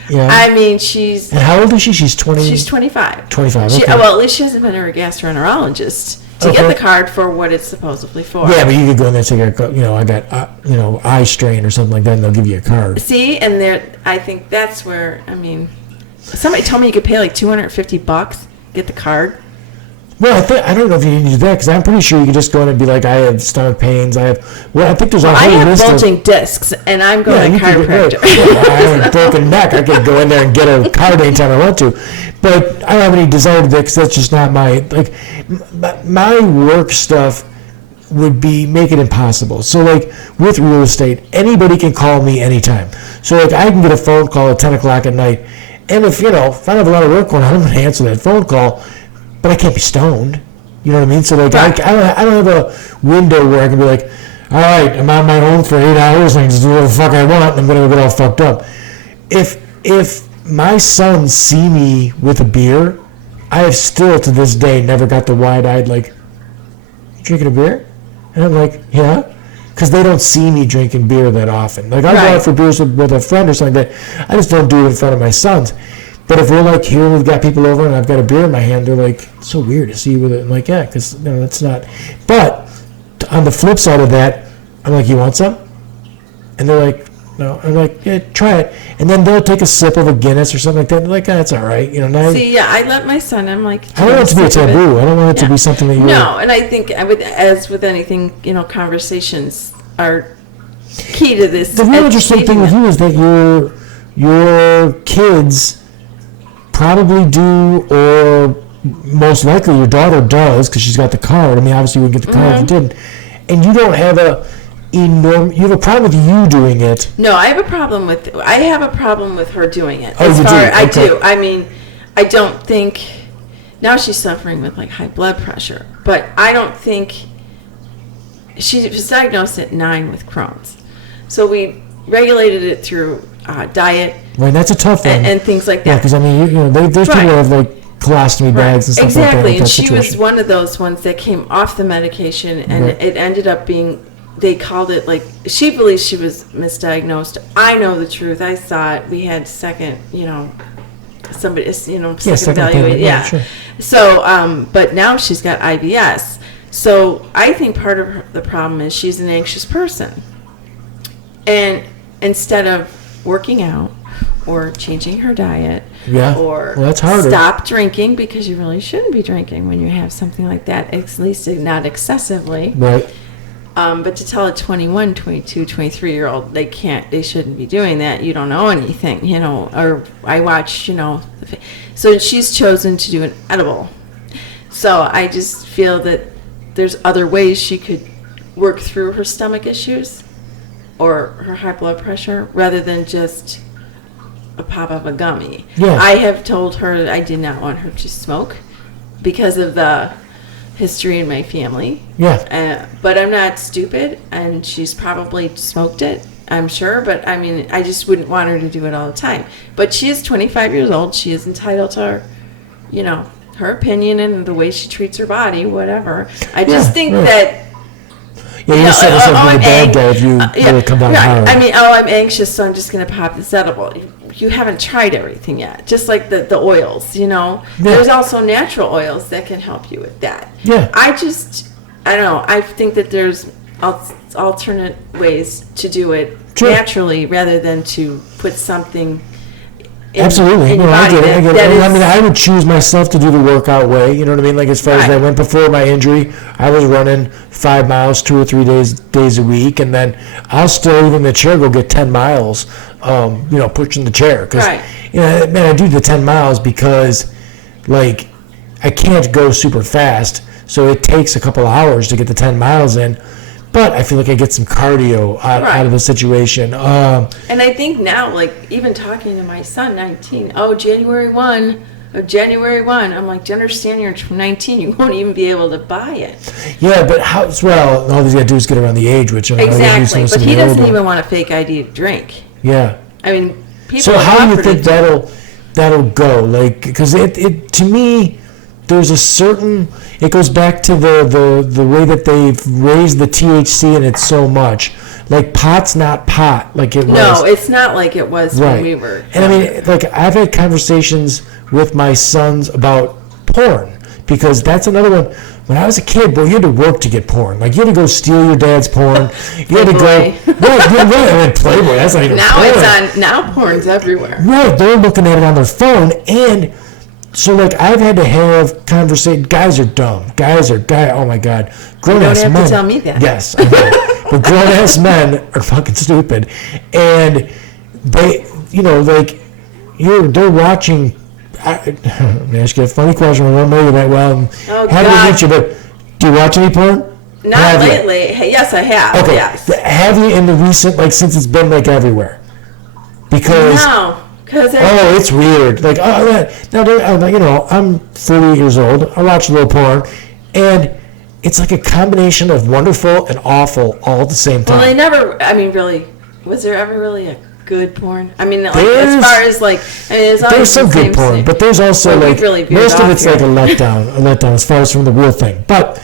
Yeah. I mean, she's... And how old is she? She's 20? She's 25. 25, okay. Well, at least she hasn't been to her gastroenterologist to get the card for what it's supposedly for. Yeah, but you could go in there and say, I got, eye strain or something like that, and they'll give you a card. See, and I think that's where, I mean, somebody told me you could pay like $250, get the card. Well, I don't know if you need to do that, because I'm pretty sure you can just go in and be like, I have stomach pains, I think there's a whole list of... I have bulging discs, and I'm going to chiropractor. I have a broken neck, I could go in there and get a card anytime I want to. But I don't have any desire to do that, because that's just not my work stuff would make it impossible. So, with real estate, anybody can call me anytime. So, I can get a phone call at 10 o'clock at night, and if I have a lot of work going on, I'm going to answer that phone call. But I can't be stoned. You know what I mean? So, right. I don't have a window where I can be like, all right, I'm on my own for 8 hours and I can just do whatever the fuck I want and I'm going to get all fucked up. If my sons see me with a beer, I have still to this day never got the wide-eyed, you drinking a beer? And I'm like, yeah. Because they don't see me drinking beer that often. I'll go out for beers with a friend or something like that. I just don't do it in front of my sons. But if we're here, we've got people over and I've got a beer in my hand, they're like, it's so weird to see you with it. I'm like, yeah, because that's not. But on the flip side of that, I'm like, you want some? And they're like, no. I'm like, yeah, try it. And then they'll take a sip of a Guinness or something like that. And they're like, that's all right. See, yeah, I let my son, I'm like, I don't want it to be a taboo. I don't want it to be something that you. No, and I think as with anything, conversations are key to this. The real interesting thing with you is that your kids probably do, or most likely your daughter does, because she's got the card. I mean, obviously you would get the card if you didn't. And you don't have you have a problem with you doing it. No, I have a problem with her doing it. Oh, you do? I do. I mean, I don't think, now she's suffering with high blood pressure, but I don't think, she was diagnosed at 9 with Crohn's. So we regulated it through diet. Right, that's a tough one. And things like that. Yeah, because I mean, there's people who have colostomy bags and stuff exactly. like that. And she was one of those ones that came off the medication, and it ended up being, they called it she believes she was misdiagnosed. I know the truth. I saw it. We had second somebody, second evaluation. Yeah. Sure. So, but now she's got IBS. So I think part of the problem is she's an anxious person. And instead of working out or changing her diet or that's harder. Stop drinking, because you really shouldn't be drinking when you have something like that, at least not excessively. Right. But to tell a 21, 22, 23-year-old they shouldn't be doing that, you don't know anything, or I watch, so she's chosen to do an edible. So I just feel that there's other ways she could work through her stomach issues or her high blood pressure rather than just a pop of a gummy. Yeah. I have told her that I did not want her to smoke because of the history in my family. Yeah. But I'm not stupid, and she's probably smoked it, I'm sure. But I mean, I just wouldn't want her to do it all the time. But she is 25 years old. She is entitled to her opinion and the way she treats her body, whatever. I just think that. Yeah, you said this would be a bad day if you really come down hard. I mean, I'm anxious, so I'm just going to pop this edible. You haven't tried everything yet. Just like the oils, Yeah. There's also natural oils that can help you with that. Yeah. I don't know. I think that there's alternate ways to do it Sure. naturally rather than to put something Absolutely. in your No, I body get it. I get it. that I mean, is- I would choose myself to do the workout way. You know what I mean? Like as far as I Right. went before my injury, I was running 5 miles 2 or 3 days a week, and then I'll still even in the chair go get 10 miles. Pushing the chair because Right. man, I do the 10 miles because like I can't go super fast, so it takes a couple hours to get the 10 miles in. But I feel like I get some cardio out of the situation. And I think now, like, even talking to my son, 19, January 1, I'm like, do you understand you're 19? You won't even be able to buy it. Yeah, but all he's got to do is get around the age, which Exactly. But he doesn't even want a fake ID to drink. Yeah. I mean, people So are how do you offered think it. that'll go? Like, because it to me, there's a certain. It goes back to the way that they've raised the THC in it so much. Like pot's not pot like it was. No, it's not like it was when we were. And I mean, like I've had conversations with my sons about porn because that's another one. When I was a kid, boy, you had to work to get porn. Like you had to go steal your dad's porn. You had to go. Right. I mean, Playboy. That's not even Now porn. it's on. Now porn's everywhere. Right, they're looking at it on their phone, and so like I've had to have conversation. Guys are dumb. Oh my god, grown ass men. You don't have to tell me that. Yes, I know. But grown ass men are fucking stupid, and they, they're watching. Let me ask you a funny question. I won't know you that well. Haven't met you, but do you watch any porn? Not lately. Hey, yes, I have. Okay. Yes. Have you in the recent, like since it's been like everywhere? Because. No. Oh, it's weird. Like, I'm 38 years old. I watch a little porn, and it's like a combination of wonderful and awful all at the same time. Well, they never. I mean, really, was there ever really a good porn? I mean, like as far as like, there's some good porn, but there's also like really most of it's like a letdown as far as from the real thing. But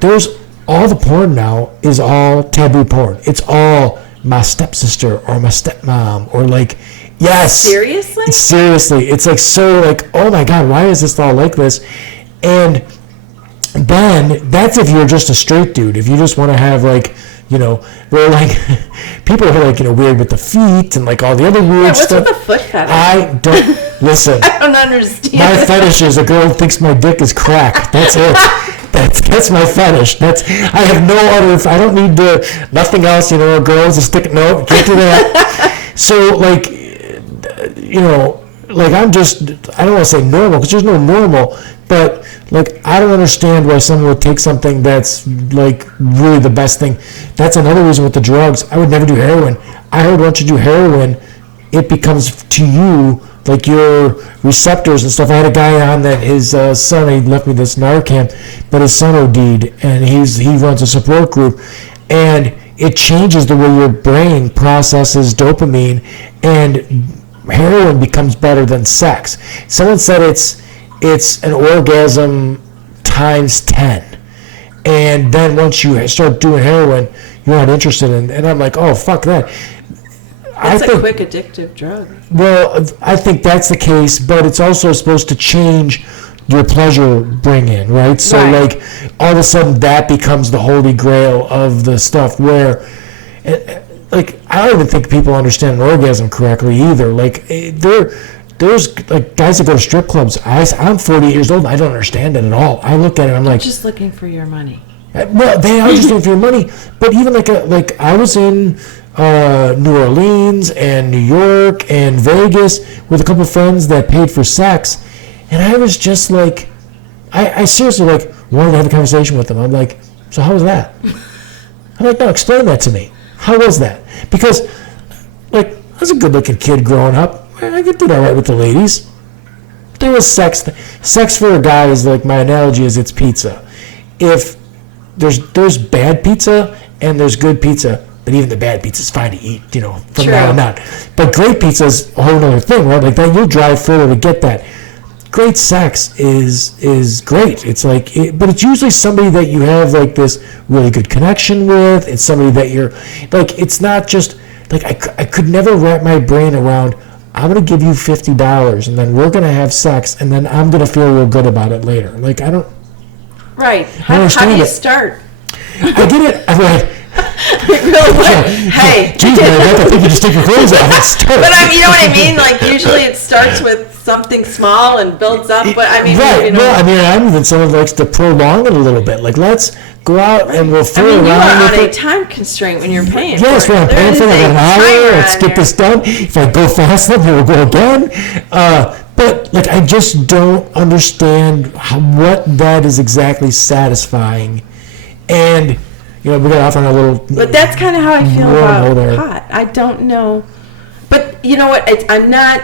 there's all the porn now is all taboo porn. It's all my stepsister or my stepmom or like. Yes. Seriously? Seriously. It's like so like, oh my God, why is this all like this? And then that's if you're just a straight dude. If you just want to have like, where like people are like, weird with the feet and like all the other weird what's stuff. with the foot fetish? I don't listen. I don't understand. My fetish is a girl thinks my dick is crack. That's it. That's my fetish. I have no other. I don't need nothing else. A girl's a stick. No, can't do that. So like. Like I don't want to say normal because there's no normal, but like I don't understand why someone would take something that's like really the best thing. That's another reason with the drugs. I would never do heroin. I heard once you do heroin, it becomes to you like your receptors and stuff. I had a guy on that his son, he left me this Narcan, but his son OD'd, and he runs a support group, and it changes the way your brain processes dopamine, and heroin becomes better than sex. Someone said it's an orgasm times 10. And then once you start doing heroin, you're not interested in, and I'm like, oh, fuck that. It's a quick addictive drug. Well, I think that's the case, but it's also supposed to change your pleasure bring-in, right? So, like, all of a sudden that becomes the holy grail of the stuff where... Like, I don't even think people understand an orgasm correctly either. Like, there's like guys that go to strip clubs. I'm 48 years old. And I don't understand it at all. I look at it. I'm like, just looking for your money. Well, they are just looking for your money. But even like I was in New Orleans and New York and Vegas with a couple of friends that paid for sex, and I was just like, I seriously like wanted to have a conversation with them. I'm like, so how was that? I'm like, no, explain that to me. How was that? Because, like, I was a good-looking kid growing up. I could do all right with the ladies. There was sex. Sex for a guy is like, my analogy is it's pizza. If there's bad pizza and there's good pizza, but even the bad pizza is fine to eat, from now on out. But great pizza is a whole other thing, right? Like that, you'll drive further to get that. Great sex is great. It's like, but it's usually somebody that you have like this really good connection with. It's somebody that you're like. It's not just like I could never wrap my brain around. I'm gonna give you $50 and then we're gonna have sex and then I'm gonna feel real good about it later. Like I don't. Right. How do you start? I get it. It really would. Hey. Geez, man, I think you just take your clothes off and start. But you know what I mean? Like, usually it starts with something small and builds up. But I mean, right. you know, No, I mean, I'm even someone who likes to prolong it a little bit. Like, let's go out and we'll I fool mean, you around are with on a it. time constraint when you're paying. Yes, for it. when I'm paying There for it, I is got an a hour. timer Let's on get there. this done. If I go fast enough, we'll go again. But like, I just don't understand what that is exactly satisfying. And you know, we got off on a little. But that's kind of how I feel wormhole about there. pot. I don't know. But you know what? I'm not.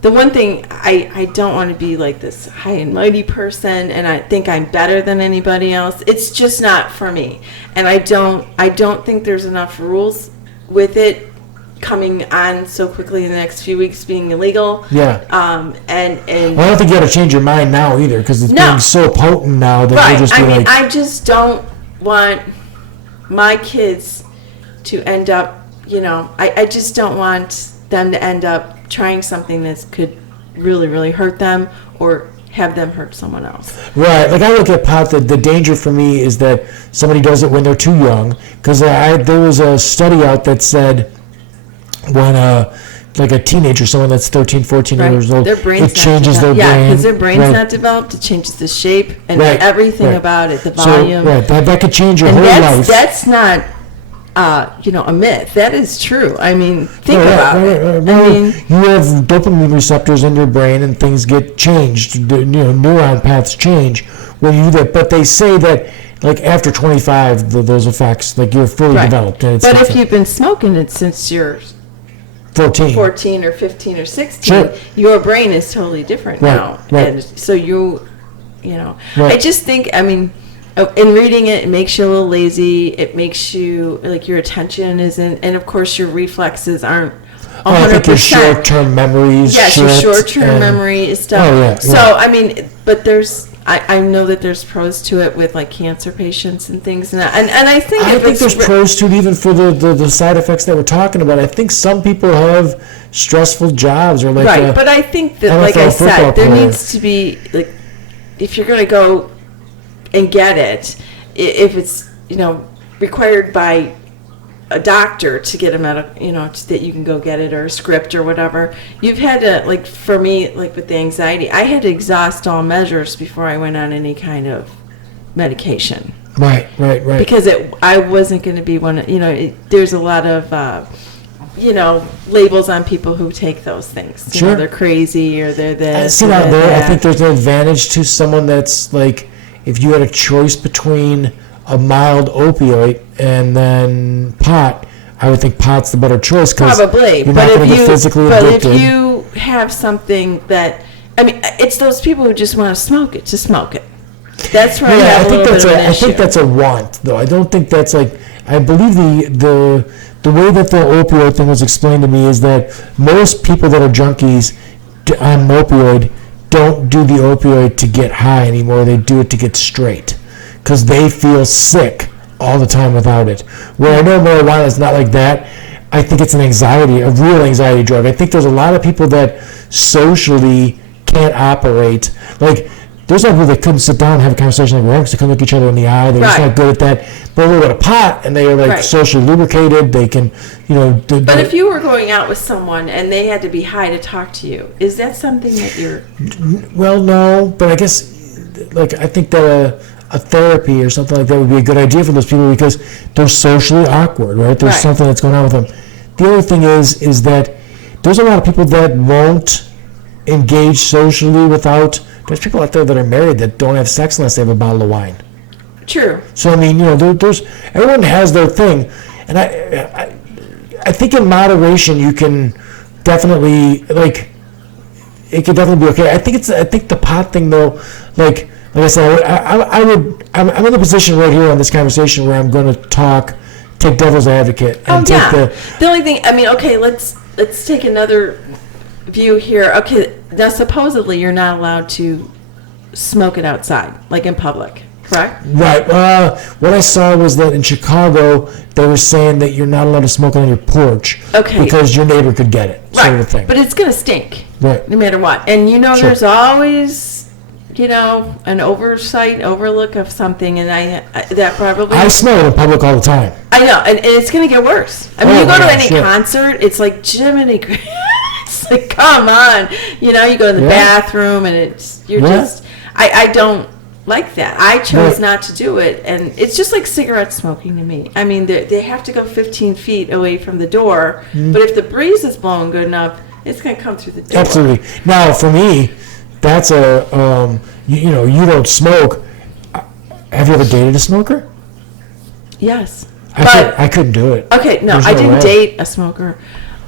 The one thing, I don't want to be like this high and mighty person, and I think I'm better than anybody else. It's just not for me. And I don't think there's enough rules with it coming on so quickly in the next few weeks being illegal. Yeah. And Well, I don't think you got to change your mind now either, because it's No. being so potent now that right. you'll just I be mean, like, I just don't want my kids to end up, you know, I just don't want them to end up trying something that could really, really hurt them or have them hurt someone else. right. Like, I look at pot, the danger for me is that somebody does it when they're too young. Because there was a study out that said when like a teenager, someone that's 13, 14 Right. years old, Their brain's it changes their not brain. Yeah, because their brain's Right. not developed. It changes the shape and Right, everything right. about it, the So, volume. right, that could change your And whole life. that's not, you know, a myth. That is true. I mean, think Right, about right, it. right. I Well, mean, you have dopamine receptors in your brain, and things get changed. You know, neuron paths change when you do that. But they say that, like, after 25, those effects, like, you're fully right. developed. And it's But if different. you've been smoking it since you're 14. 14 or 15 or 16, Sure. your brain is totally different Right, now. right. And so you know, Right. I just think, I mean, in reading it, it makes you a little lazy. It makes you, like, your attention isn't, and of course your reflexes aren't 100%. Oh, I think your short-term memories. Yes, your shit, short-term and- memory is stuff. Oh, yeah, So, yeah. I mean, but I know that there's pros to it with, like, cancer patients and things. And I think I if think it's there's pros to it even for the side effects that we're talking about. I think some people have stressful jobs or like right, but I think that, NFL like I football said, there player. needs to be, like, if you're going to go and get it, if it's, you know, required by a doctor to get a medical, you know, that you can go get it, or a script or whatever, you've had to, like, for me, like with the anxiety, I had to exhaust all measures before I went on any kind of medication. right. Because I wasn't going to be one, you know, there's a lot of, you know, labels on people who take those things. You know, Sure. they're crazy or they're this. See or out they're there, I that. think there's an advantage to someone that's like, if you had a choice between a mild opioid and then pot, I would think pot's the better choice because Probably, you're but not going to if get physically but addicted. if you have something that, I mean, it's those people who just want to smoke it, That's where I Yeah, have a little bit of an I think issue. that's a want, though. I don't think that's like. I believe the way that the opioid thing was explained to me is that most people that are junkies on an opioid don't do the opioid to get high anymore. They do it to get straight because they feel sick all the time without it. Where I know marijuana is not like that. I think it's a real anxiety drug. I think there's a lot of people that socially can't operate. Like, there's some people that couldn't sit down and have a conversation like we're having because they couldn't look each other in the eye. They're just Right. not good at that. But they go to pot and they are like Right. socially lubricated. They can, you know. But if you were going out with someone and they had to be high to talk to you, is that something that you're... Well, no, but I guess, like, I think that a therapy or something like that would be a good idea for those people because they're socially awkward, right? There's Right. something that's going on with them. The other thing is that there's a lot of people that won't engage socially without. There's people out there that are married that don't have sex unless they have a bottle of wine. True. So I mean, you know, there's everyone has their thing, and I think in moderation you can definitely like. It could definitely be okay. I think the pot thing though, like I said, I'm in the position right here on this conversation where I'm going to take devil's advocate and take The only thing, I mean, okay, let's take another view here. Okay, now supposedly you're not allowed to smoke it outside, like in public, correct? Right. What I saw was that in Chicago they were saying that you're not allowed to smoke it on your porch. Okay. Because your neighbor could get it. Sort of a thing. But it's going to stink. Right. No matter what. And you know Sure. there's always an overlook of something, and that probably. I smell it in public all the time. I know, and it's going to get worse. I mean, Oh you go my to gosh, any yeah. concert, it's like Jiminy. It's like, come on, you go in the Yeah. bathroom, and you're Yeah. just. I don't like that. I chose Right. not to do it, and it's just like cigarette smoking to me. I mean, they have to go 15 feet away from the door, Mm-hmm. but if the breeze is blowing good enough, it's going to come through the door. Absolutely. Now, for me, that's you don't smoke. Have you ever dated a smoker? Yes, I couldn't do it. Okay, no, There's I no didn't way. date a smoker.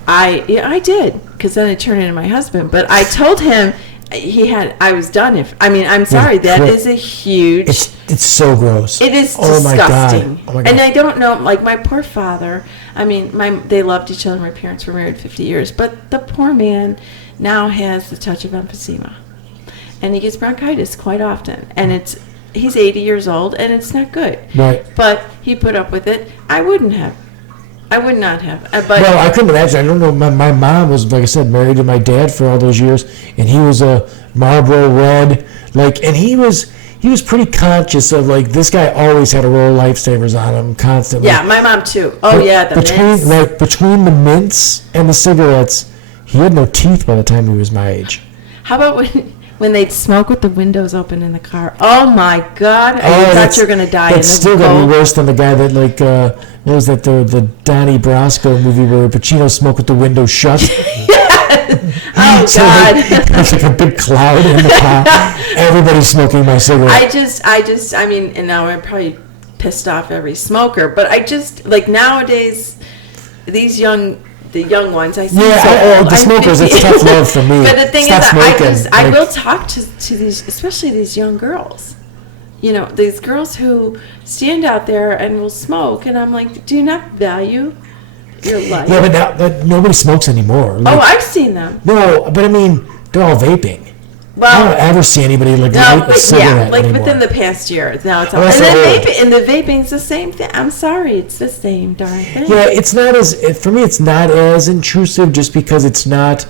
I did, because then it turned into my husband. But I told him I was done. I'm sorry, that quit. is a huge. It's so gross. It is Oh my disgusting. God. Oh my God. And I don't know, like my poor father. They loved each other. My parents were married 50 years, but the poor man now has the touch of emphysema, and he gets bronchitis quite often. And he's 80 years old, and it's not good. Right. But he put up with it. I would not have. But Well, I couldn't imagine. I don't know. My mom was, like I said, married to my dad for all those years, and he was a Marlboro Red, and he was pretty conscious of, like, this guy always had a roll of Lifesavers on him constantly. yeah, my mom too. Oh But yeah, the mints. between the mints and the cigarettes, he had no teeth by the time he was my age. How about when they'd smoke with the windows open in the car? Oh my God! I thought that's- you were gonna die. That's still gonna be worse than the guy that, like, what was that, the Donnie Brasco movie where Pacino smoked with the window shut? Oh So God! there's like a big cloud in the car. Everybody's smoking my cigarette. And now I'm probably pissed off every smoker, but I just, like, nowadays, the young ones, I see The smokers, it's tough love for me. But the thing Stop is, smoking. I will talk to these, especially these young girls. These girls who stand out there and will smoke, and I'm like, do you not value your life? Yeah, but now nobody smokes anymore. Oh, Like, I've seen them. no, but I mean, they're all vaping. I Well, don't ever see anybody like no, light a but cigarette like anymore. within the past year. Now it's all, Oh, and that's then old. the vaping's the same thing. I'm sorry, it's the same darn thing. Yeah, it's not for me. It's not as intrusive just because it's not.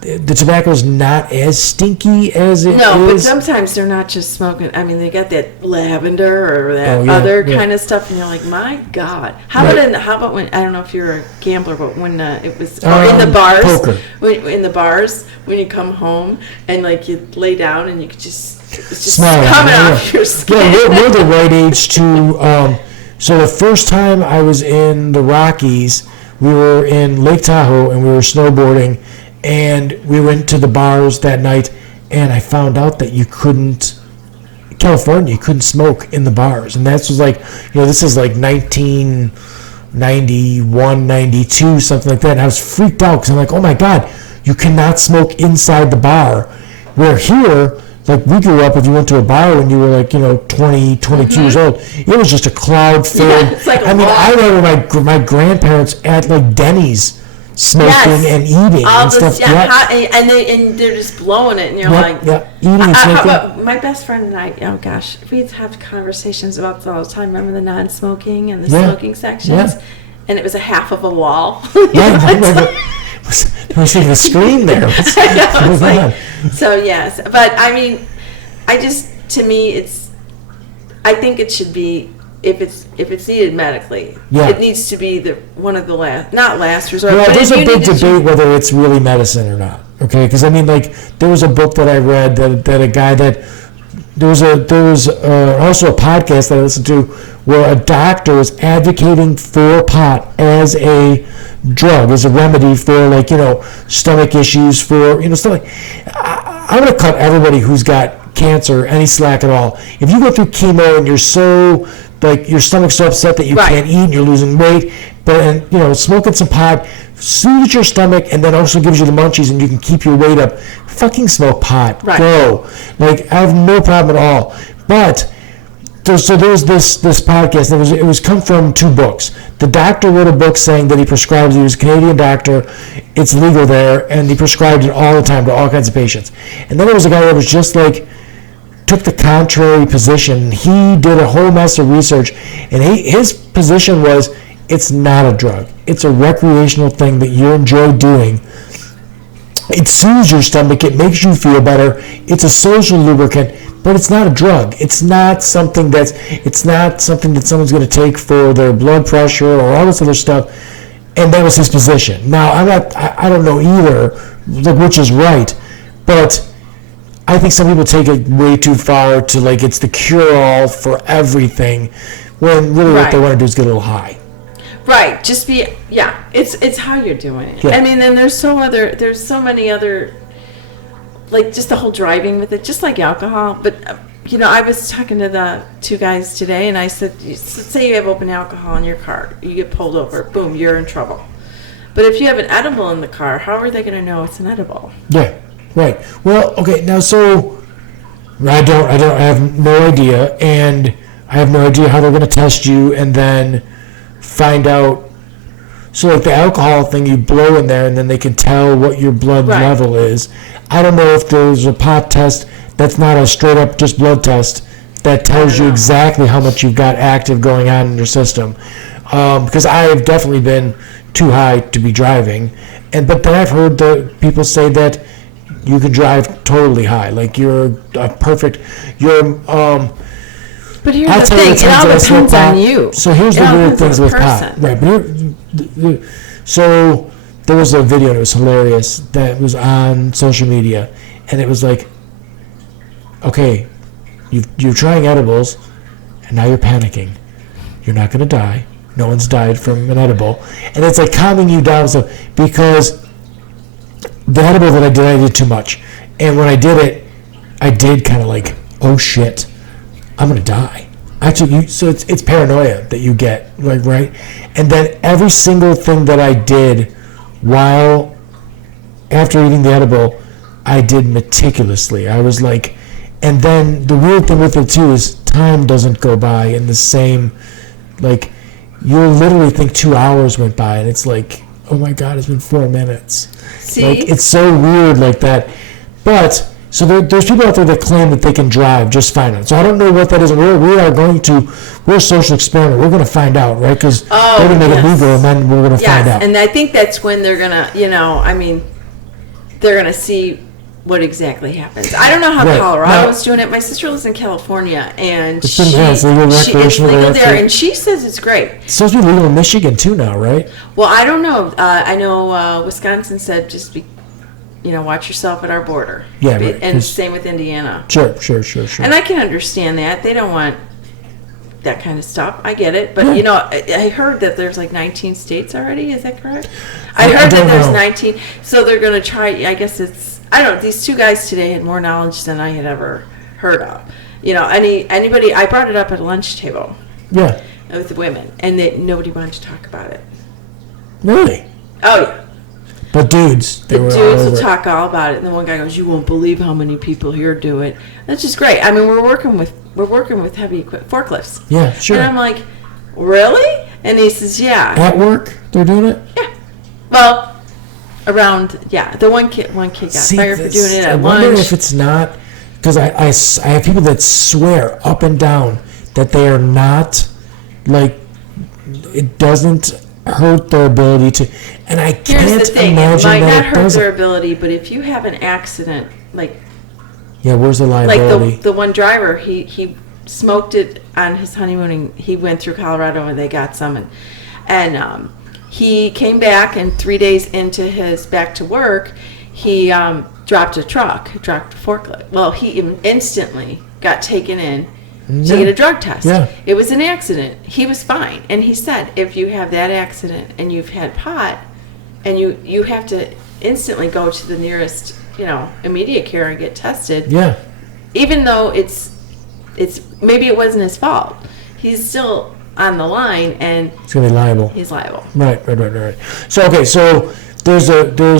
The tobacco's not as stinky as it No, but is. sometimes they're not just smoking. I mean, they got that lavender or that Oh, yeah, other yeah. kind of stuff, and you're like, my God. How about when, I don't know if you're a gambler, but when it was, or in the bars, poker. when you come home and, like, you lay down and you could just, it's just Smell it, coming yeah, off yeah. your skin. Yeah, we're the right age to. So the first time I was in the Rockies, we were in Lake Tahoe and we were snowboarding, and we went to the bars that night, and I found out that you couldn't. California, you couldn't smoke in the bars, and that was like, this is like 1991, 92, something like that. And I was freaked out because I'm like, oh my God, you cannot smoke inside the bar. Where here, like, we grew up, if you went to a bar when you were like, 20, 22 years old, it was just a cloud filled. Yeah, it's like a I mean, wall. I remember my grandparents at, like, Denny's smoking Yes. and eating All and this, stuff. yeah, hot, and they're just blowing it, and you're like, eating and how smoking. about my best friend and I? Oh gosh, we'd have conversations about this all the time. Remember the non-smoking and the Yeah. smoking sections, Yeah. and it was a half of a wall. Yeah, I remember. There was even a screen there. What's I know, going it's on? like, so yes, but I mean, to me, I think it should be, if it's needed medically, Yeah. it needs to be one of the not last resort. Well, but there's if a you big need to- debate whether it's really medicine or not. Okay, because I mean, like, there was a book that I read that a guy that there was also a podcast that I listened to where a doctor was advocating for pot as a drug, as a remedy for, like, stomach issues, for stuff like. I'm gonna cut everybody who's got cancer any slack at all. If you go through chemo and you're so, like, your stomach's so upset that you Right. can't eat and you're losing weight, but smoking some pot soothes your stomach and then also gives you the munchies and you can keep your weight up. Fucking smoke pot. Right. Go. Like, I have no problem at all. But so there's this podcast. It was come from two books. The doctor wrote a book saying that he prescribes. He was a Canadian doctor. It's legal there, and he prescribed it all the time to all kinds of patients. And then there was a guy that was just like, took the contrary position. He did a whole mess of research, and his position was, it's not a drug. It's a recreational thing that you enjoy doing. It soothes your stomach. It makes you feel better. It's a social lubricant. but it's not a drug. It's not something that someone's going to take for their blood pressure or all this other stuff. And that was his position. Now, I don't know either, like, which is right, but I think some people take it way too far to, like, it's the cure-all for everything, when really what they want to do is get a little high. Right. Just it's how you're doing it. Yeah. I mean, and there's so many other, like, just the whole driving with it, just like alcohol. But, I was talking to the two guys today, and I said, say you have open alcohol in your car, you get pulled over, boom, you're in trouble. But if you have an edible in the car, how are they going to know it's an edible? Yeah, right. Well, okay, now, so I have no idea, and I have no idea how they're going to test you and then find out. So, like, the alcohol thing, you blow in there, and then they can tell what your blood level is. I don't know if there's a pot test that's not a straight up just blood test that tells you exactly how much you've got active going on in your system. Because I have definitely been too high to be driving, but then I've heard people say that you can drive totally high, like you're a perfect. But here's the thing: it all depends on you. So here's the weird things with pot, right? So there was a video that was hilarious that was on social media, and it was like, okay, you're trying edibles, and now you're panicking. You're not going to die. No one's died from an edible. And it's like calming you down. So, because the edible that I did too much. And when I did it, I did kind of like, oh shit, I'm going to die. Actually, so it's paranoia that you get, like, right? And then every single thing that I did after eating the edible, I did meticulously. I was like, and then the weird thing with it too is time doesn't go by in the same, like, you'll literally think 2 hours went by, and it's like, oh my God, it's been 4 minutes. See? Like, it's so weird like that. But, so there's people out there that claim that they can drive just fine. So I don't know what that is. We're a social experiment. We're going to find out, right? Because they're going to make it legal, and then we're going to find out. And I think that's when they're going to, they're going to see what exactly happens. I don't know how Colorado is doing it. My sister lives in California, and it's legal there, and she says it's great. It's supposed to be legal in Michigan too now, right? Well, I don't know. I know Wisconsin said just watch yourself at our border. Yeah, right. And same with Indiana. Sure. And I can understand that. They don't want that kind of stuff. I get it. But, I heard that there's like 19 states already. Is that correct? I heard that there's 19. So they're going to try, I guess I don't know. These two guys today had more knowledge than I had ever heard of. Anybody, I brought it up at a lunch table. Yeah. With the women, and nobody wanted to talk about it. Really? Oh, yeah. But dudes will talk all about it, and the one guy goes, "You won't believe how many people here do it." That's just great. I mean, we're working with heavy forklifts. Yeah, sure. And I'm like, really? And he says, "Yeah." At work, they're doing it. Yeah. Well, the one kid got fired for doing it at lunch. I wonder if it's not, because I have people that swear up and down that they are not, like, it doesn't hurt their ability to, and I can't imagine that it doesn't. Here's the thing, it might not hurt their ability, but if you have an accident, like, where's the liability? Like the one driver, he smoked it on his honeymoon, and he went through Colorado, and they got some, and he came back, and 3 days into his back to work, he dropped a forklift. Well, he instantly got taken in to get a drug test. Yeah. It was an accident. He was fine. And he said, if you have that accident and you've had pot, and you have to instantly go to the nearest, immediate care and get tested. Yeah. Even though it's maybe it wasn't his fault, he's still on the line, and he's gonna be liable. He's liable. Right. So there's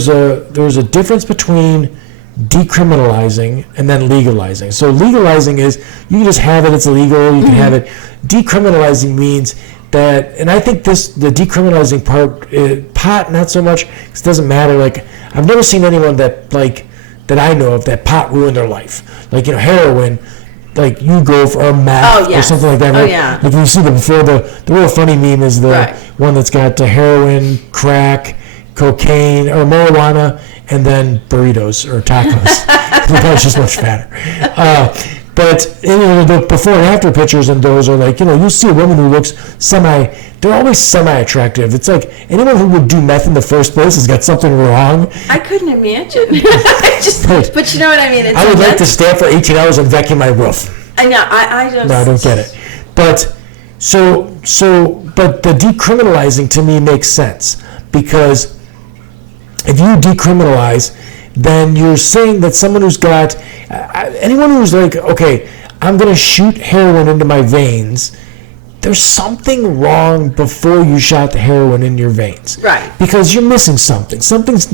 a difference between decriminalizing and then legalizing. So legalizing is you can just have it, it's illegal, you can have it. Decriminalizing means that, and I think the decriminalizing part, pot not so much, because it doesn't matter. Like, I've never seen anyone that I know of that pot ruined their life. Like, heroin, like, you go for a meth or something like that. Right? Oh, yeah. Like, you see the real funny meme is the one that's got heroin, crack, cocaine, or marijuana, and then burritos or tacos. The guy's just much fatter. But the before and after pictures and those are like, you see a woman who looks they're always semi-attractive. It's like anyone who would do meth in the first place has got something wrong. I couldn't imagine. But you know what I mean? I would like to stand for 18 hours and vacuum my roof. I know. I just. No, I don't get it. But but the decriminalizing to me makes sense, because if you decriminalize, then you're saying that someone who's got anyone who's like, okay, I'm going to shoot heroin into my veins, there's something wrong before you shot the heroin in your veins. Right. Because you're missing something. Something's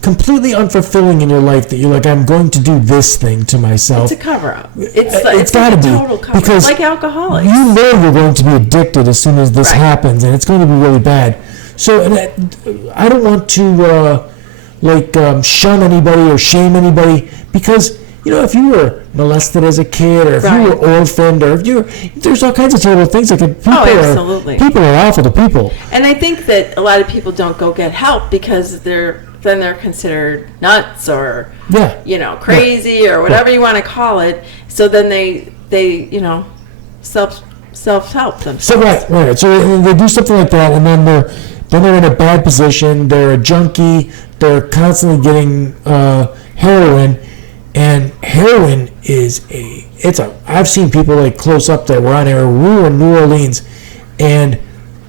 completely unfulfilling in your life that you're like, I'm going to do this thing to myself. It's a cover-up. It's got to like a be. total cover-up. Because like alcoholics. You know you're going to be addicted as soon as this happens, and it's going to be really bad. So I don't want to shun anybody or shame anybody, because if you were molested as a kid, or if you were orphaned, or if there's all kinds of terrible things that could. People are awful to people. And I think that a lot of people don't go get help because they're considered nuts or crazy or whatever you want to call it. So then they self-help themselves. So right. So they do something like that, and then they're in a bad position. They're a junkie. They're constantly getting heroin. And heroin I've seen people like close up that were on air. We were in New Orleans, and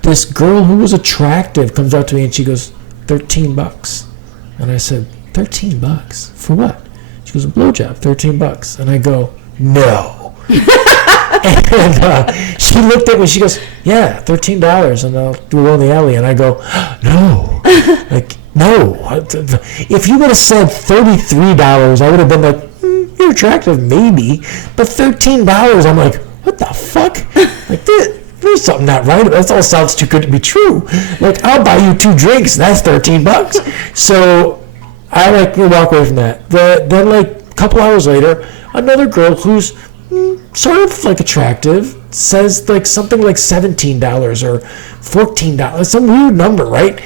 this girl who was attractive comes up to me and she goes, $13. And I said, $13? For what? She goes, a blowjob, $13. And I go, no. And she looked at me, she goes, yeah, $13, and I'll do it on the alley. And I go, no. No. If you would have said $33, I would have been like, you're attractive, maybe. But $13, I'm like, what the fuck? Like, there's something not right. That all sounds too good to be true. Like, I'll buy you 2 drinks, that's $13. So I walk away from that. Then a couple hours later, another girl who's sort of attractive says something like $17 or $14, some weird number, right?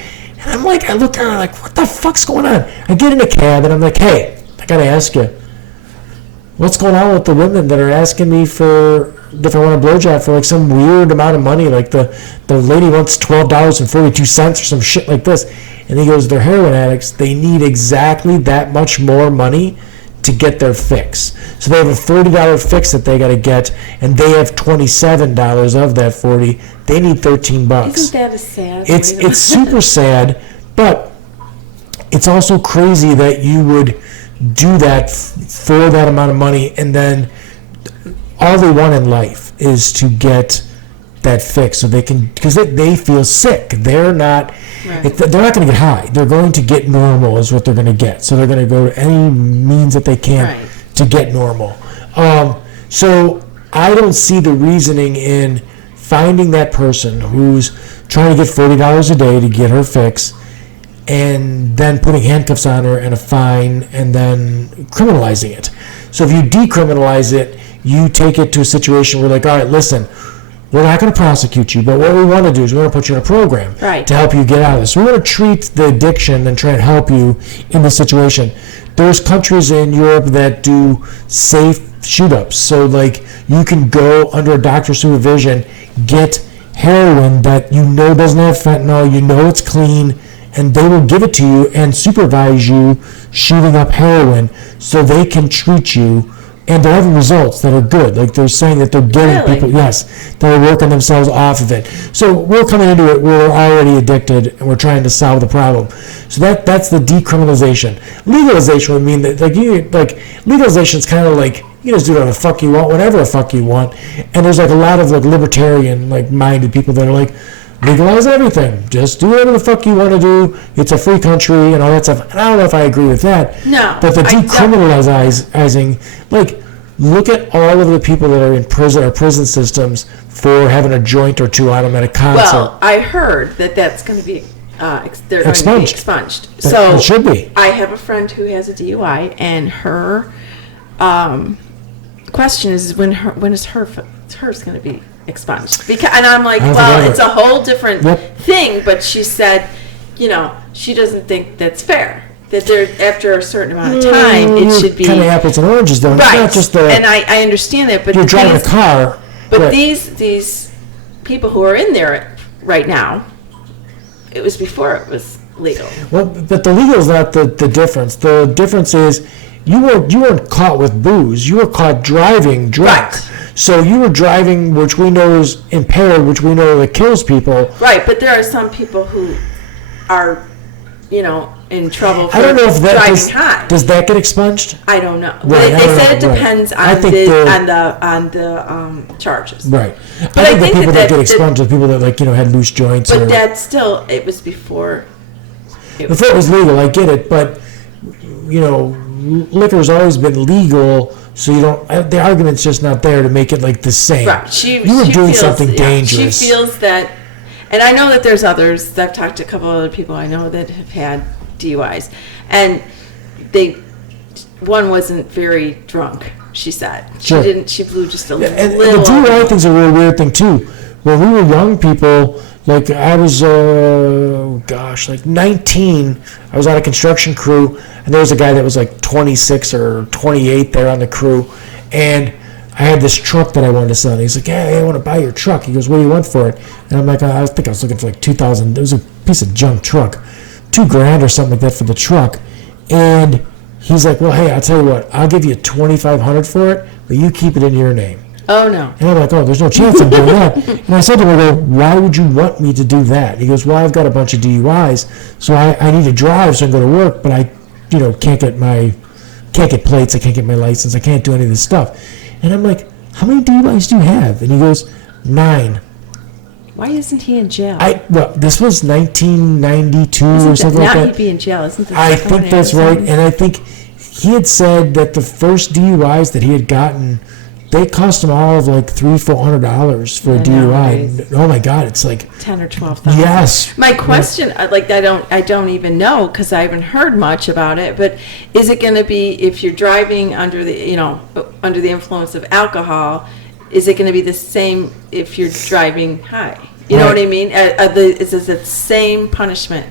And I'm like, I look at her like, what the fuck's going on? I get in a cab and I'm like, hey, I gotta ask you, what's going on with the women that are asking me if I want a blowjob for some weird amount of money? Like the lady wants $12.42 or some shit like this. And he goes, they're heroin addicts. They need exactly that much more money to get their fix. So they have a $40 fix that they got to get, and they have $27 of that 40. They need $13. Isn't that a sad? It's super sad, but it's also crazy that you would do that for that amount of money, and then all they want in life is to get that fix so they can, because they feel sick. They're not. Right. They're not going to get high. They're going to get normal is what they're going to get. So they're going to go to any means that they can to get normal. So I don't see the reasoning in finding that person who's trying to get $40 a day to get her fix, and then putting handcuffs on her and a fine, and then criminalizing it. So if you decriminalize it, you take it to a situation where all right, listen, we're not going to prosecute you, but what we want to do is we want to put you in a program to help you get out of this. We want to treat the addiction and try and help you in this situation. There's countries in Europe that do safe shoot-ups. So, you can go under a doctor's supervision, get heroin that doesn't have fentanyl, it's clean, and they will give it to you and supervise you shooting up heroin so they can treat you. And they're having results that are good. They're saying that they're getting people, that are working themselves off of it. So we're coming into it, we're already addicted, and we're trying to solve the problem. So that's the decriminalization. Legalization would mean that, legalization is kind of you just do whatever the fuck you want, whenever the fuck you want. And there's a lot of libertarian, minded people that are legalize everything. Just do whatever the fuck you want to do. It's a free country and all that stuff. And I don't know if I agree with that. No. But the decriminalizing, look at all of the people that are in prison or prison systems for having a joint or two on them at a concert. Well, I heard that that's going to be they're expunged. going to be expunged. So it should be. I have a friend who has a DUI, and her question is when is hers going to be expunged? And I'm like, well, it's a whole different thing. But she said, she doesn't think that's fair. that there, after a certain amount of time, it should be kind of apples and oranges, though. right. It's not just the And I understand that, but you're driving these, a car. But right. these people who are in there right now, it was before it was legal. Well, but the legal is not the difference. The difference is you weren't caught with booze. You were caught driving drunk. Right. So you were driving, which we know is impaired, which we know that kills people. Right, but there are some people who are, in trouble for I don't know if that driving high. does that get expunged? I don't know. Right, They said it right. depends I on think the charges. Right. But I think the people that that get expunged are people that had loose joints. But or, that's still, it was before. Before it was legal, I get it, but liquor's always been legal, so you don't. The argument's just not there to make it like the same. Right. You were doing something dangerous. She feels that, and I know that there's others. I've talked to a couple other people I know that have had DUIs, and one wasn't very drunk. She said Sure. she didn't. She blew just a little. And the DUI thing's a real weird thing too. When we were young people, like I was, like 19. I was on a construction crew, and there was a guy that was like 26 or 28 there on the crew, and I had this truck that I wanted to sell. And he's like, "Hey, I want to buy your truck." He goes, "What do you want for it?" And I'm like, "I think I was looking for like $2,000. It was a piece of junk truck, $2,000 or something like that for the truck." And he's like, "Well, hey, I'll tell you what. I'll give you $2,500 for it, but you keep it in your name." Oh no. And I'm like, "Oh, there's no chance I'm doing that." And I said to him, "I go, why would you want me to do that?" He goes, "Well, I've got a bunch of DUIs, so I need to drive so I can go to work, but I, can't get plates, I can't get my license, I can't do any of this stuff." And I'm like, "How many DUIs do you have?" And he goes, 9. Why isn't he in jail? Well, this was 1992 or something like now that. he'd be in jail, isn't the I second think one that's in right, something? and I think he had said that the first DUIs that he had gotten, they cost him all of like $300-400 for a nowadays. DUI. Oh my God, it's like 10 or 12,000. yes. My question, I don't even know because I haven't heard much about it. But is it going to be if you're driving under the influence of alcohol? Is it going to be the same if you're driving high? You know Right. what I mean? Is it the same punishment?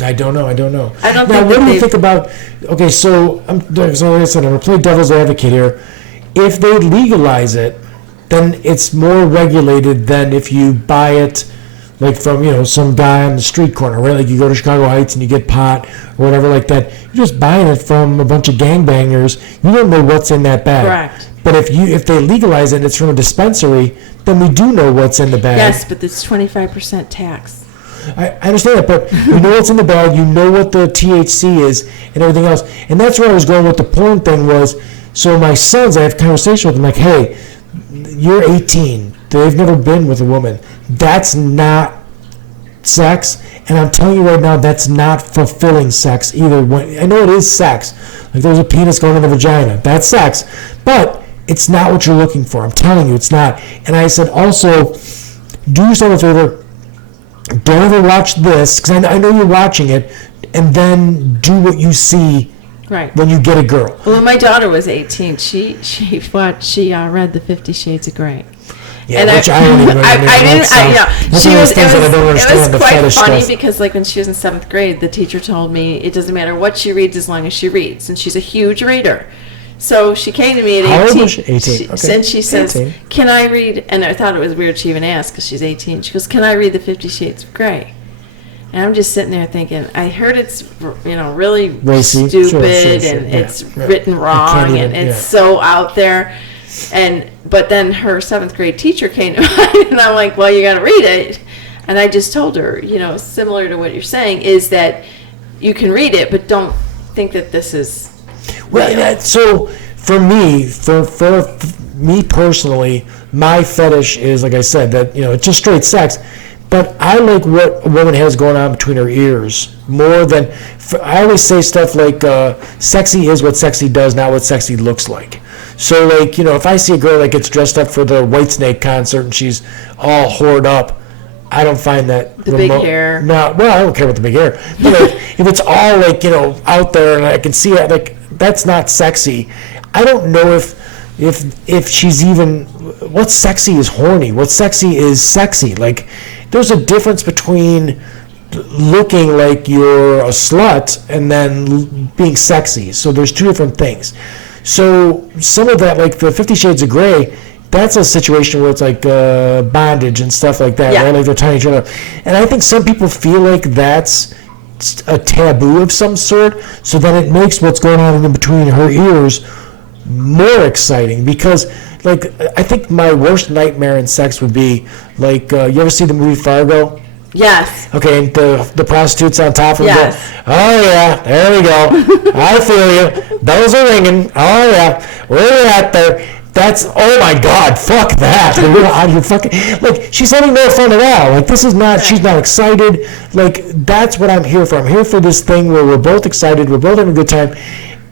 I don't know. I don't Now, think what that do you they've- think about? Okay, so like I said, I'm gonna play devil's advocate here. If they legalize it, then it's more regulated than if you buy it, like from some guy on the street corner, right? Like you go to Chicago Heights and you get pot or whatever like that. You're just buying it from a bunch of gangbangers. You don't know what's in that bag. Correct. But if they legalize it and it's from a dispensary, then we do know what's in the bag. Yes, but it's 25% tax. I understand that, but you know what's in the bag, you know what the THC is and everything else. And that's where I was going with the porn thing was, so my sons, I have a conversation with them like, "Hey, you're 18. They've never been with a woman. That's not sex. And I'm telling you right now, that's not fulfilling sex either. I know it is sex. Like there's a penis going in the vagina. That's sex. But it's not what you're looking for. I'm telling you, it's not." And I said, also, do yourself a favor. Don't ever watch this, because I know you're watching it, and then do what you see Right. when you get a girl. Well, when my daughter was 18, she read the 50 Shades of Grey. Yeah, And which I don't even understand. That's one of those things that I don't understand, the quite fetish funny stuff. because like when she was in 7th grade, the teacher told me it doesn't matter what she reads as long as she reads, and she's a huge reader. So she came to me at 18. How old was she? 18. Okay. And she says, 18. "Can I read?" And I thought it was weird she even asked because she's 18. She goes, "Can I read the 50 Shades of Grey?" And I'm just sitting there thinking, I heard it's really Racy. stupid Sure, and yeah, it's yeah. written I wrong can't and even- it's so out there. But then her 7th grade teacher came to mind and I'm like, "Well, you got to read it." And I just told her, similar to what you're saying, is that you can read it, but don't think that this is. Well, so for me, for me personally, my fetish is, like I said, that it's just straight sex. But I like what a woman has going on between her ears more than. I always say stuff like, "Sexy is what sexy does, not what sexy looks like." So, like, if I see a girl that gets dressed up for the Whitesnake concert and she's all whored up, I don't find that The big hair. No, well, I don't care about the big hair. But like, if it's all like out there and I can see it, like that's not sexy. I don't know if she's even. What's sexy is horny. What's sexy is sexy. Like, there's a difference between looking like you're a slut and then being sexy. So there's two different things. So some of that, like the 50 Shades of Grey, that's a situation where it's like bondage and stuff like that, right? Like they're tying each other up. And I think some people feel like that's a taboo of some sort, so then it makes what's going on in between her ears more exciting. Because, like, I think my worst nightmare in sex would be, like, you ever see the movie Fargo? Yes. Okay, and the prostitutes on top of Yes. it. Oh yeah, there we go. I feel you. Bells are ringing. Oh yeah, we're at there. That's, oh my God, fuck that. We're out here fucking, like, she's having no fun at all. Like, this is not, she's not excited. Like, that's what I'm here for. I'm here for this thing where we're both excited, we're both having a good time.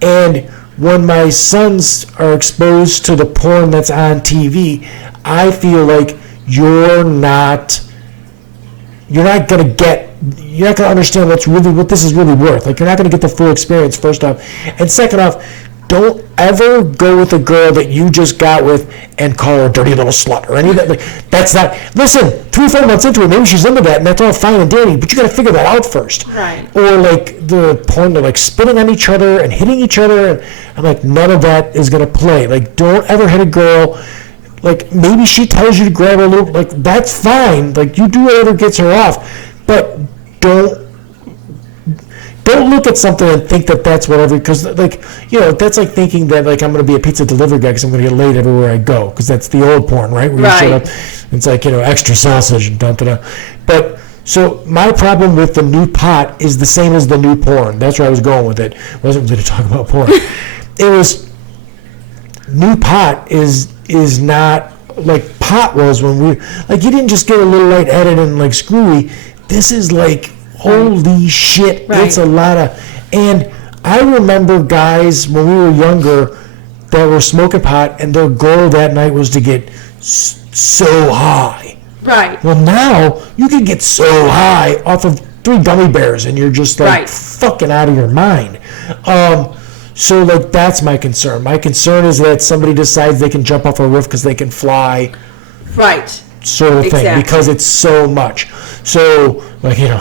And when my sons are exposed to the porn that's on TV, I feel like you're not gonna understand what this is really worth. Like, you're not gonna get the full experience, first off. And second off, don't ever go with a girl that you just got with and call her a dirty little slut or any of that. Like, that's not, listen, 3 or 4 months into it, maybe she's into that and that's all fine and dandy, but you gotta figure that out first. Right. Or like the porn, they're like spitting on each other and hitting each other, and I'm like, none of that is gonna play. Like, don't ever hit a girl. Like, maybe she tells you to grab her a little, like, that's fine. Like, you do whatever gets her off, but don't look at something and think that that's whatever, because, like, you know, that's like thinking that, like, I'm going to be a pizza delivery guy because I'm going to get laid everywhere I go, because that's the old porn, right? Where you show up, it's like, you know, extra sausage and da-da-da. But, so my problem with the new pot is the same as the new porn. That's where I was going with it. I wasn't going to talk about porn. It was, new pot is not like pot was when we, like, you didn't just get a little light-headed and, like, screwy. This is like, holy shit, it's a lot of, and I remember guys when we were younger that were smoking pot and their goal that night was to get so high. Right. Well, now you can get so high off of 3 gummy bears and you're just like fucking out of your mind. So, like, that's my concern. My concern is that somebody decides they can jump off a roof because they can fly. Right. Sort of thing, because it's so much. So, like, you know,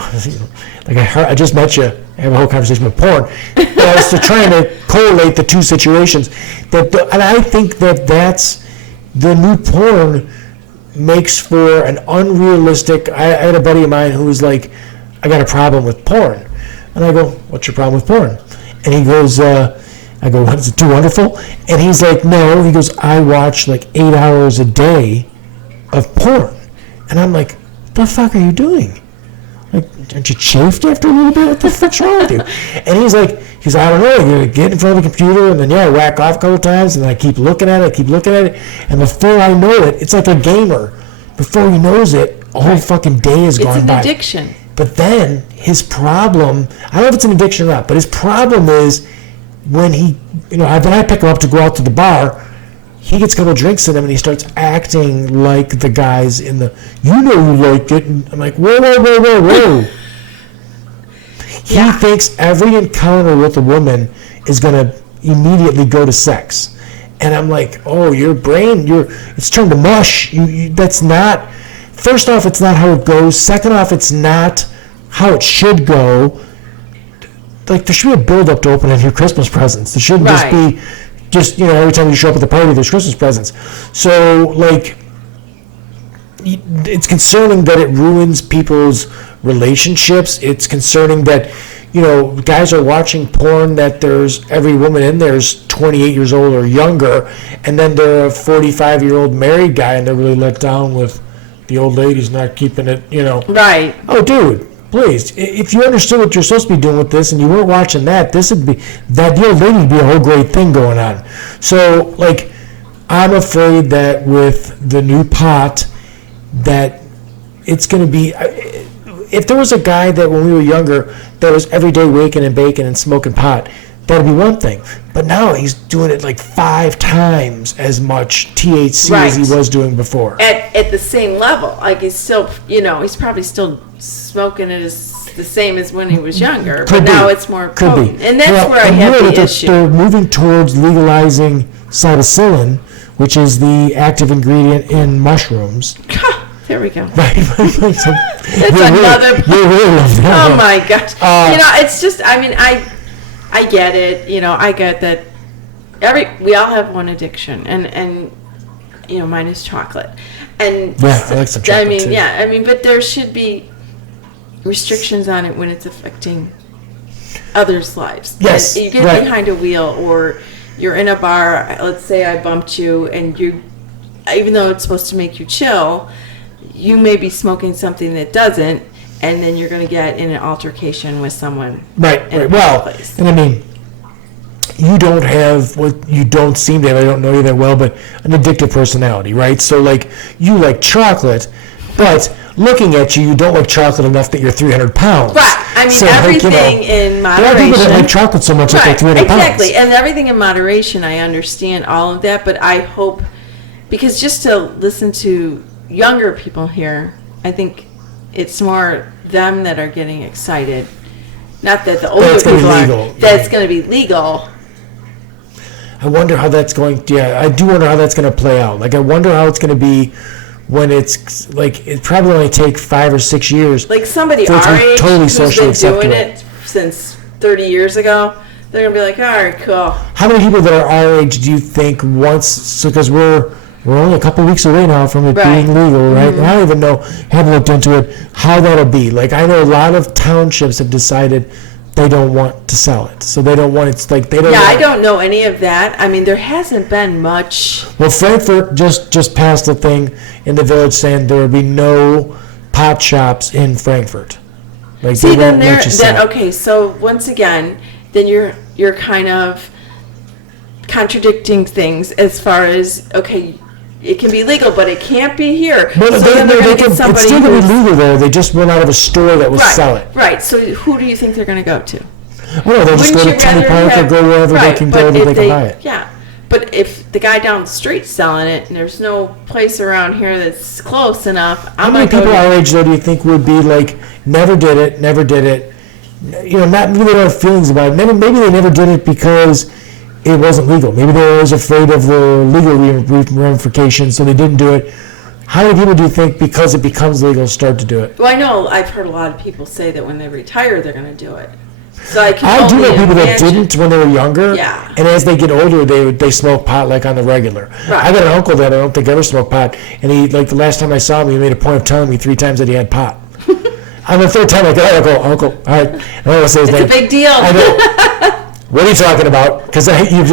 like I just met you, I have a whole conversation with porn, but I was trying to correlate the two situations. And I think that's the new porn makes for an unrealistic. I had a buddy of mine who was like, I got a problem with porn. And I go, what's your problem with porn? And he goes, I go, what, is it too wonderful? And he's like, no. He goes, I watch like 8 hours a day of porn. And I'm like, what the fuck are you doing? Like, aren't you chafed after a little bit? What the fuck's wrong with you? And he's like, I don't know, you get in front of the computer and then, I whack off a couple times and I keep looking at it, and before I know it, it's like a gamer. Before he knows it, a whole fucking day has gone by. It's an addiction. But then his problem, I don't know if it's an addiction or not, but his problem is when he, then I pick him up to go out to the bar, he gets a couple drinks in him and he starts acting like the guys in the, you like it. And I'm like, whoa. He thinks every encounter with a woman is going to immediately go to sex. And I'm like, oh, your brain, it's turned to mush. That's not, first off, it's not how it goes. Second off, it's not how it should go. Like, there should be a build-up to opening your Christmas presents. There shouldn't just be, every time you show up at the party, there's Christmas presents. So, like, it's concerning that it ruins people's relationships. It's concerning that, guys are watching porn that there's every woman in there is 28 years old or younger, and then they're a 45-year-old married guy, and they're really let down with the old lady's not keeping it, Right. Oh, dude. Please, if you understood what you're supposed to be doing with this and you weren't watching that, this would be, that the old lady would be a whole great thing going on. So, like, I'm afraid that with the new pot, that it's going to be, if there was a guy that when we were younger that was every day waking and baking and smoking pot, that'd be one thing. But now he's doing it like 5 times as much THC as he was doing before. At the same level. Like, he's still, he's probably still smoking it as the same as when he was younger. But now it's more potent. And that's where I have the issue. They're moving towards legalizing psilocybin, which is the active ingredient in mushrooms. There we go. Right. It's another. Oh my gosh. It's just. I mean, I get it. I get that. We all have one addiction, and mine is chocolate. And yeah, I like some chocolate too. but there should be restrictions on it when it's affecting others' lives. Yes, and you get behind a wheel, or you're in a bar. Let's say I bumped you, and even though it's supposed to make you chill, you may be smoking something that doesn't, and then you're going to get in an altercation with someone. Right. Well, place. And I mean, you don't have what you don't seem to have. I don't know you that well, but an addictive personality, right? So, like, you like chocolate, but looking at you, you don't like chocolate enough that you're 300 pounds. Right. I mean, so, everything in moderation. There are people that like chocolate so much that they're 300 pounds. Exactly. And everything in moderation, I understand all of that, but I hope, because just to listen to younger people here, I think it's more them that are getting excited. Not that the older people are. That it's going to be legal. I wonder how that's going. Yeah, I do wonder how that's going to play out. Like, I wonder how it's going to be when it's like it probably only take 5 or 6 years. Like somebody our age who's been doing it since 30 years ago, they're going to be like, all right, cool. How many people that are our age do you think because we're only a couple of weeks away now from it being legal, right? Mm-hmm. I don't even know, haven't looked into it, how that'll be. Like, I know a lot of townships have decided they don't want to sell it. So they don't want it, like, they don't I don't know any of that. I mean, there hasn't been much. Well, Frankfort just passed a thing in the village saying there would be no pot shops in Frankfort. Like, see, then okay, so once again, then you're kind of contradicting things as far as, okay, it can be legal, but it can't be here. But so it's still going to be legal there. They just will not have a store that will sell it. Right. So who do you think they're going to go to? Well, they'll just go to Tenny Park or go wherever they can go that they can buy it. Yeah. But if the guy down the street's selling it and there's no place around here that's close enough, how many people our age, though, do you think would be like, never did it? Maybe they don't have feelings about it. Maybe they never did it because it wasn't legal. Maybe they were always afraid of the legal ramifications, so they didn't do it. How many people do you think, because it becomes legal, start to do it? Well, I know I've heard a lot of people say that when they retire, they're going to do it. So I do know people that didn't when they were younger. Yeah. And as they get older, they smoke pot like on the regular. Right. I got an uncle that I don't think ever smoked pot, and he, like, the last time I saw him, he made a point of telling me 3 times that he had pot. On the 3rd time I got it, I go, Uncle, all right. I don't want to say his name. It's a big deal. I know. What are you talking about? Because you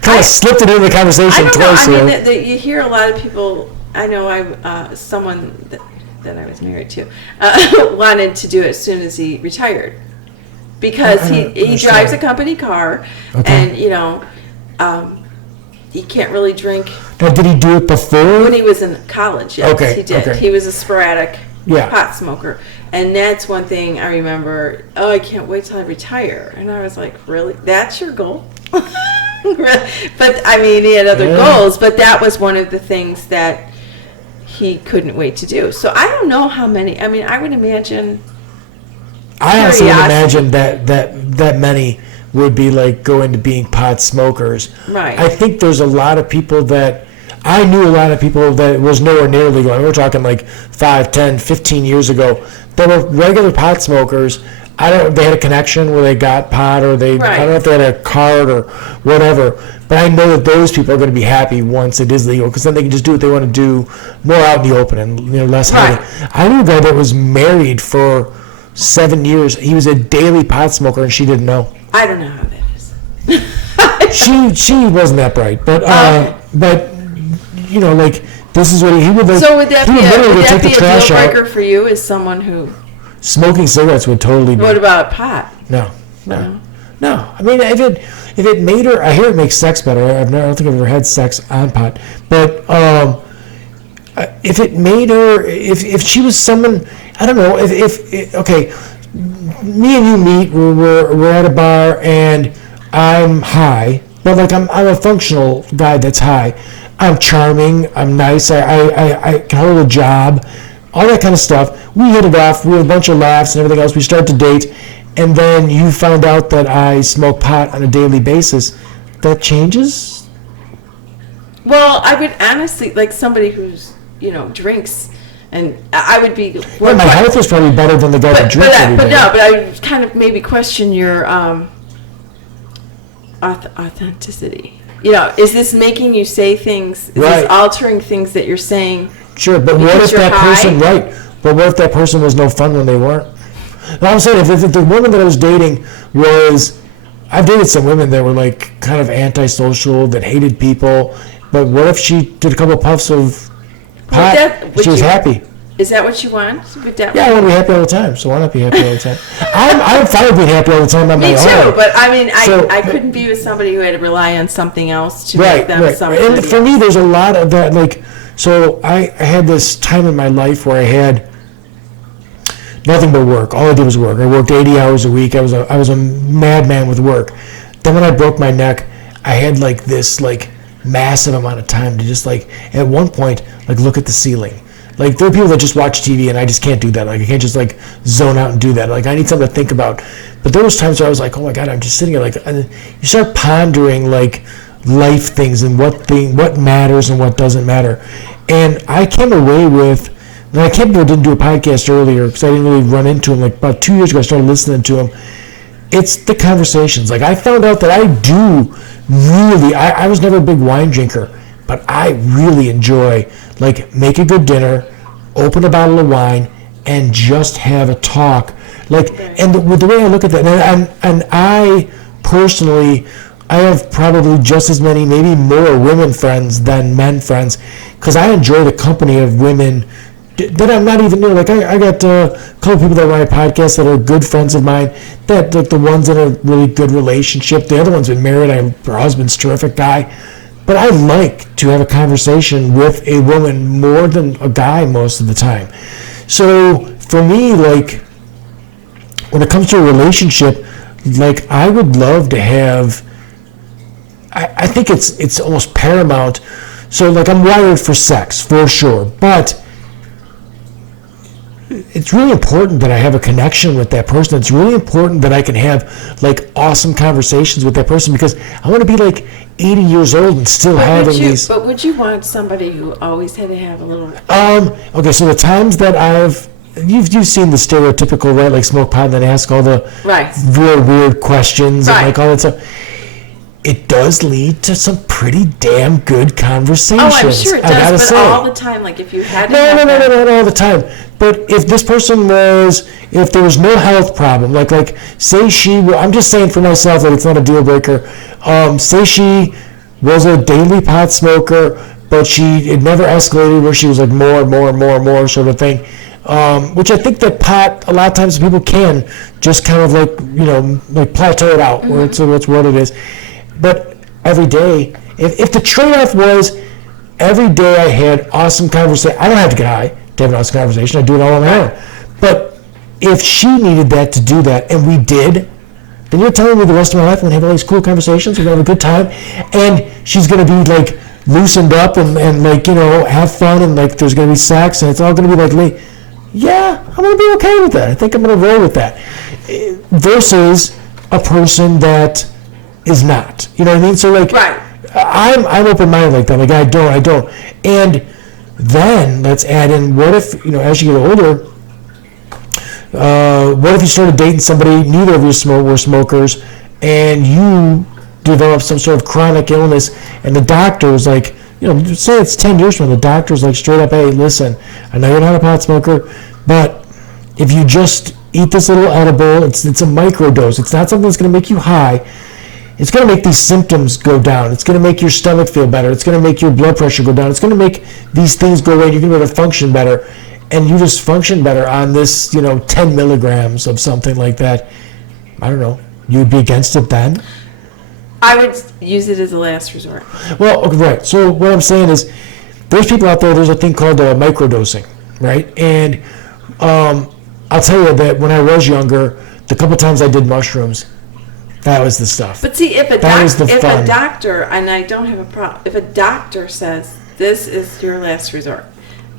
kind of slipped it into the conversation twice. I mean, you hear a lot of people. I know someone that I was married to wanted to do it as soon as he retired because he drives a company car, and he can't really drink. Now, did he do it before? When he was in college, yes, he did. Okay. He was a sporadic pot smoker. And that's one thing I remember, I can't wait till I retire. And I was like, really? That's your goal? But, I mean, he had other goals, but that was one of the things that he couldn't wait to do. So I don't know how many. I mean, I would imagine. I honestly would imagine that many would be like going to being pot smokers. Right. I think there's a lot of people that. I knew a lot of people that was nowhere near legal. I mean, we're talking like 5, 10, 15 years ago. They were regular pot smokers. They had a connection where they got pot, or I don't know if they had a card or whatever. But I know that those people are going to be happy once it is legal, because then they can just do what they want to do more out in the open and less hiding. I knew a guy that was married for 7 years. He was a daily pot smoker, and she didn't know. I don't know how that is. She wasn't that bright, but like, this is what he would like. So would that be a deal breaker for you as someone who... Smoking cigarettes would totally be... What about pot? No. I mean, if it made her... I hear it makes sex better. I don't think I've ever had sex on pot. But if it made her... If she was someone... I don't know. Okay, me and you meet, we're at a bar, and I'm high. But, like, I'm a functional guy that's high. I'm charming, I'm nice, I can hold a job, all that kind of stuff. We hit it off, we have a bunch of laughs and everything else. We start to date, and then you found out that I smoke pot on a daily basis. That changes? Well, I would honestly, like somebody who's, drinks And I would be. Well, my health was probably better than the guy that drinks every day. But I would kind of maybe question your authenticity. You know, is this making you say things? Is this altering things that you're saying? Sure, but what if that person, But what if that person was no fun when they weren't? And I'm saying, if the woman that I was dating was, I've dated some women that were like kind of antisocial, that hated people, but what if she did a couple puffs of pot, she was happy? Is that what you want? Yeah, I want to be happy all the time, so why not be happy all the time? I'm fine with being happy all the time on my own. Me too, but I mean, I couldn't be with somebody who had to rely on something else to make them something. And for me, there's a lot of that, like, so I had this time in my life where I had nothing but work. All I did was work. I worked 80 hours a week. I was a madman with work. Then when I broke my neck, I had like this like massive amount of time to just like at one point like look at the ceiling. Like there are people that just watch TV and I just can't do that. Like I can't just like zone out and do that. Like I need something to think about. But there was times where I was like, oh my God, I'm just sitting here like, and you start pondering like life things and what matters and what doesn't matter. And I came away with, and I didn't do a podcast earlier because I didn't really run into him. Like about 2 years ago, I started listening to him. It's the conversations. Like I found out that I do really, I was never a big wine drinker, but I really enjoy like make a good dinner, open a bottle of wine, and just have a talk. Like, and the way I look at that, and I personally, I have probably just as many, maybe more women friends than men friends, because I enjoy the company of women that I'm not even near. Like I got a couple people that run my podcast that are good friends of mine. That like the ones in a really good relationship. The other one's been married. Her husband's a terrific guy. But I like to have a conversation with a woman more than a guy most of the time. So for me, like when it comes to a relationship, like I would love to have. I think it's almost paramount. So like I'm wired for sex for sure, but it's really important that I have a connection with that person. It's really important that I can have like awesome conversations with that person because I want to be like 80 years old and still having these. But would you want somebody who always had to have a little? Okay, so the times that you've seen the stereotypical, right, like smoke pot and then ask all the real weird questions and like all that stuff. It does lead to some pretty damn good conversations. Oh, I'm sure it does, but all the time, like if you had to not all the time. But if this person if there was no health problem, like say I'm just saying for myself that it's not a deal breaker. Say she was a daily pot smoker, but it never escalated where she was like more sort of thing. Which I think that pot, a lot of times people can just kind of like, like plateau it out where it's what it is. But every day, if the trade-off was every day I had awesome conversation, I don't have to get high to have an awesome conversation. I do it all on my own. But if she needed that to do that, and we did, then you're telling me the rest of my life I'm going to have all these cool conversations, we're going to have a good time, and she's going to be like loosened up and like, have fun, and like there's going to be sex, and it's all going to be like late. Yeah, I'm going to be okay with that. I think I'm going to roll with that. Versus a person that is not. You know what I mean? So like, I'm open-minded like that. Like I don't. And then let's add in, what if, as you get older, what if you started dating somebody, neither of you were smokers, and you develop some sort of chronic illness, and the doctor's like, say it's 10 years from now, the doctor's like straight up, hey, listen, I know you're not a pot smoker, but if you just eat this little edible, it's a micro dose. It's not something that's going to make you high. It's going to make these symptoms go down. It's going to make your stomach feel better. It's going to make your blood pressure go down. It's going to make these things go away. You're going to be able to function better. And you just function better on this, 10 milligrams of something like that. I don't know. You'd be against it then? I would use it as a last resort. Well, okay, right. So what I'm saying is there's people out there, there's a thing called microdosing, right? And I'll tell you that when I was younger, the couple times I did mushrooms, that was the stuff. But see, if a doctor, and I don't have a problem, if a doctor says this is your last resort,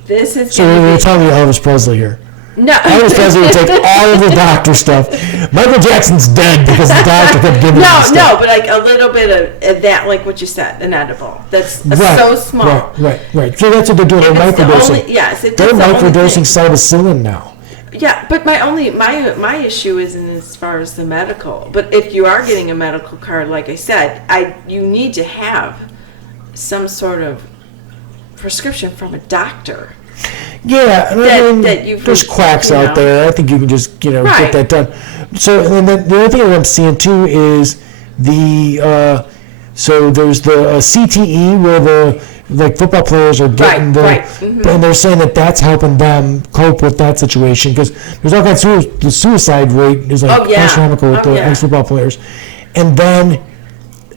this is. So you're telling me Elvis Presley here? No. I was supposed to take all of the doctor stuff. Michael Jackson's dead because the doctor kept giving him stuff. No, but like a little bit of that, like what you said, an edible. That's so small. Right. So that's what they're doing. They're microdosing. Yes, they're microdosing psilocybin now. Yeah, but my issue isn't as far as the medical. But if you are getting a medical card, like I said, you need to have some sort of prescription from a doctor. Yeah, there's quacks out there. I think you can just get that done. So, and then the other thing I'm seeing too is so there's the CTE where the football players are getting and they're saying that's helping them cope with that situation because there's all kinds of the suicide rate is astronomical with the ex-football players, and then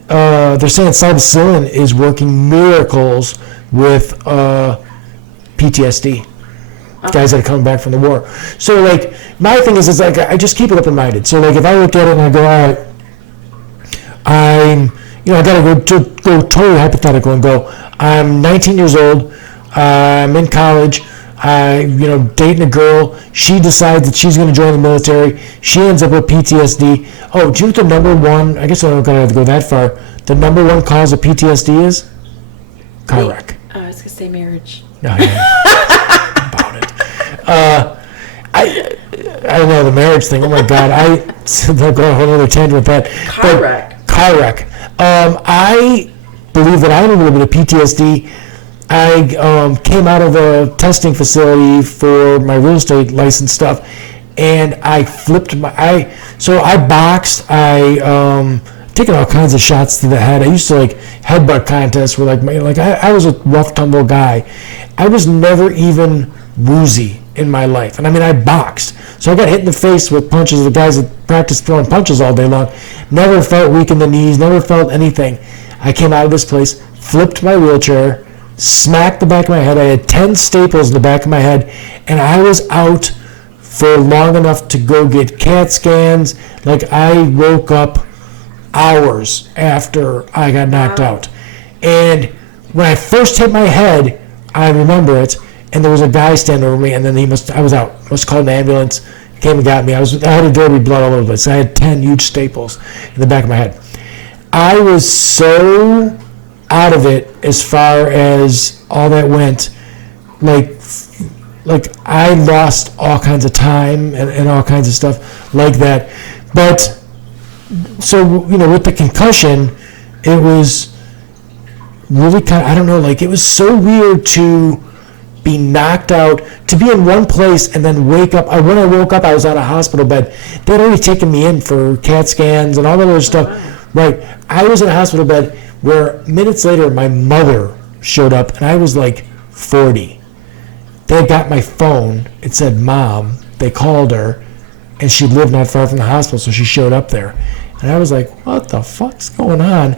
they're saying psilocybin is working miracles with PTSD. Guys that are coming back from the war. So, like, my thing is like, I just keep it open-minded. So, like, if I look at it and I go, all right, I got to go totally hypothetical and go, I'm 19 years old, I'm in college, dating a girl, she decides that she's going to join the military, she ends up with PTSD. Oh, do you know what the number one, I guess I don't have to go that far, the number one cause of PTSD is? Car wreck. I was going to say marriage. No, I don't know the marriage thing. Oh my God, they'll go a whole other tangent with that. Car wreck. I believe that I have a little bit of PTSD. I came out of a testing facility for my real estate license stuff, and I flipped I boxed. Taking all kinds of shots to the head. I used to headbutt contests where I was a rough tumble guy. I was never even woozy in my life. And I boxed. So I got hit in the face with punches of the guys that practice throwing punches all day long. Never felt weak in the knees, never felt anything. I came out of this place, flipped my wheelchair, smacked the back of my head. I had 10 staples in the back of my head, and I was out for long enough to go get CAT scans. I woke up hours after I got knocked out. And when I first hit my head, I remember it, and there was a guy standing over me, and then I was out. Must have called an ambulance, came and got me. I had a dirty blood all over the place. I had 10 huge staples in the back of my head. I was so out of it as far as all that went. I lost all kinds of time and all kinds of stuff like that. But so, with the concussion, it was really it was so weird to be knocked out, to be in one place and then wake up. When I woke up, I was on a hospital bed. They'd already taken me in for CAT scans and all that other stuff. Right. I was in a hospital bed where minutes later, my mother showed up, and I was 40. They got my phone. It said Mom. They called her, and she lived not far from the hospital, so she showed up there. And I was like, what the fuck's going on?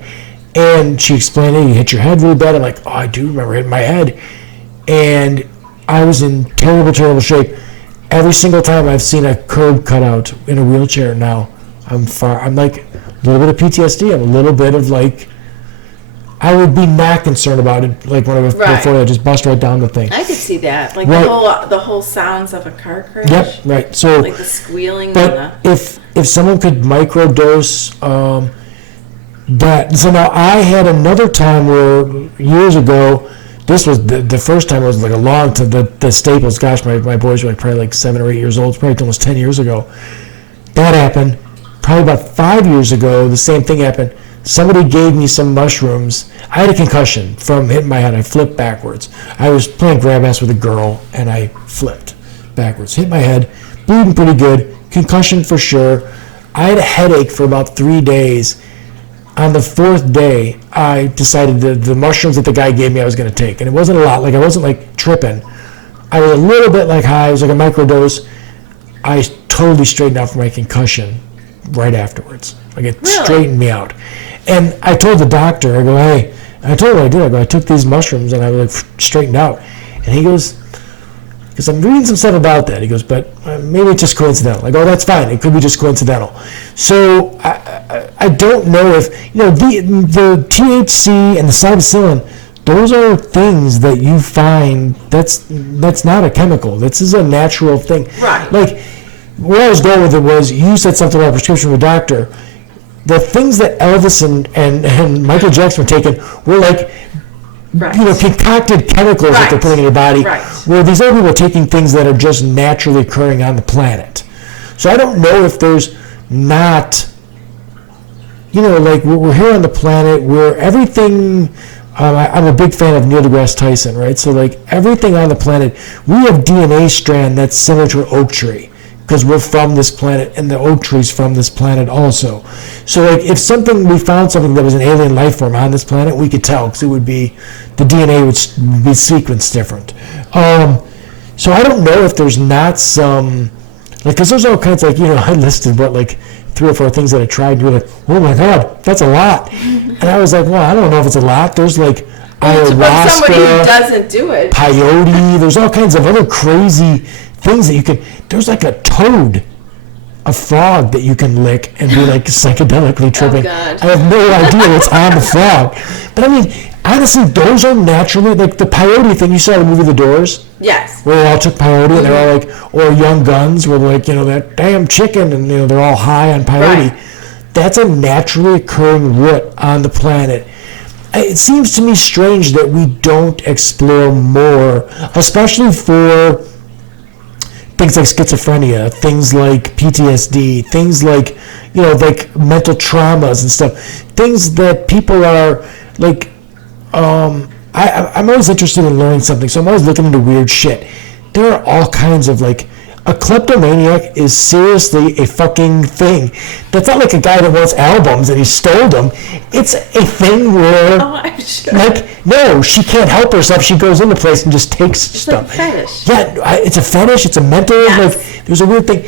And she explained, hey, you hit your head really bad. I'm like, oh, I do remember hitting my head. And I was in terrible, terrible shape. Every single time I've seen a curb cut out in a wheelchair now, I'm a little bit of PTSD. I'm a little bit of I would be not concerned about it when I was before I just bust right down the thing. I could see that. The whole sounds of a car crash. Yep, right. So the squealing. But if someone could microdose that. So now I had another time where years ago, this was the first time, it was a long time, the staples, gosh, my boys were probably 7 or 8 years old, probably almost 10 years ago. That happened. Probably about 5 years ago, the same thing happened. Somebody gave me some mushrooms. I had a concussion from hitting my head. I flipped backwards. I was playing grab ass with a girl, and I flipped backwards. Hit my head, bleeding pretty good, concussion for sure. I had a headache for about 3 days. On the 4th day, I decided the mushrooms that the guy gave me I was going to take. And it wasn't a lot. I wasn't tripping. I was a little bit high. It was a microdose. I totally straightened out from my concussion right afterwards. It straightened me out. And I told the doctor, I go, hey, I told him what I did. I go, I took these mushrooms and I was straightened out. And he goes, because I'm reading some stuff about that. He goes, but maybe it's just coincidental. I go, that's fine. It could be just coincidental. So I don't know if, the THC and the psilocybin those are things that you find. That's not a chemical. This is a natural thing. Right. Like, where I was going with it was, you said something about a prescription from a doctor. The things that Elvis and Michael Jackson were taking were like, Right. Concocted chemicals that they're Right. putting in your body. Right. Where these other people are taking things that are just naturally occurring on the planet. So I don't know if there's not, like we're here on the planet where everything. I'm a big fan of Neil deGrasse Tyson, right? So like everything on the planet, we have DNA strand that's similar to an oak tree because we're from this planet, and the oak tree's from this planet also. So like if we found something that was an alien life form on this planet, we could tell because the DNA would be sequenced different. So I don't know if there's not some, because there's all kinds I listed 3 or 4 things that I tried, and you're like, oh my God, that's a lot. And I was like, well, I don't know if it's a lot. There's like ayahuasca, but somebody who doesn't do it. Peyote, there's all kinds of other crazy things that you can, there's like a toad, a frog that you can lick and be like psychedelically tripping. God. I have no idea what's on the frog. But I mean, honestly, those are naturally, like the peyote thing, you saw the movie The Doors? Yes. Where they all took peyote and they're all like, or Young Guns, where they're like, that damn chicken, and they're all high on peyote. Right. That's a naturally occurring root on the planet. It seems to me strange that we don't explore more, especially for things like schizophrenia, things like PTSD, things like, like mental traumas and stuff, things that people are like, I'm always interested in learning something, so I'm always looking into weird shit. There are all kinds of a kleptomaniac is seriously a fucking thing. That's not like a guy that wants albums and he stole them. It's a thing where, I'm sure. no, she can't help herself. She goes into place and just takes stuff. It's a fetish. Yeah, it's a fetish. It's a mental. Yes. There's a weird thing.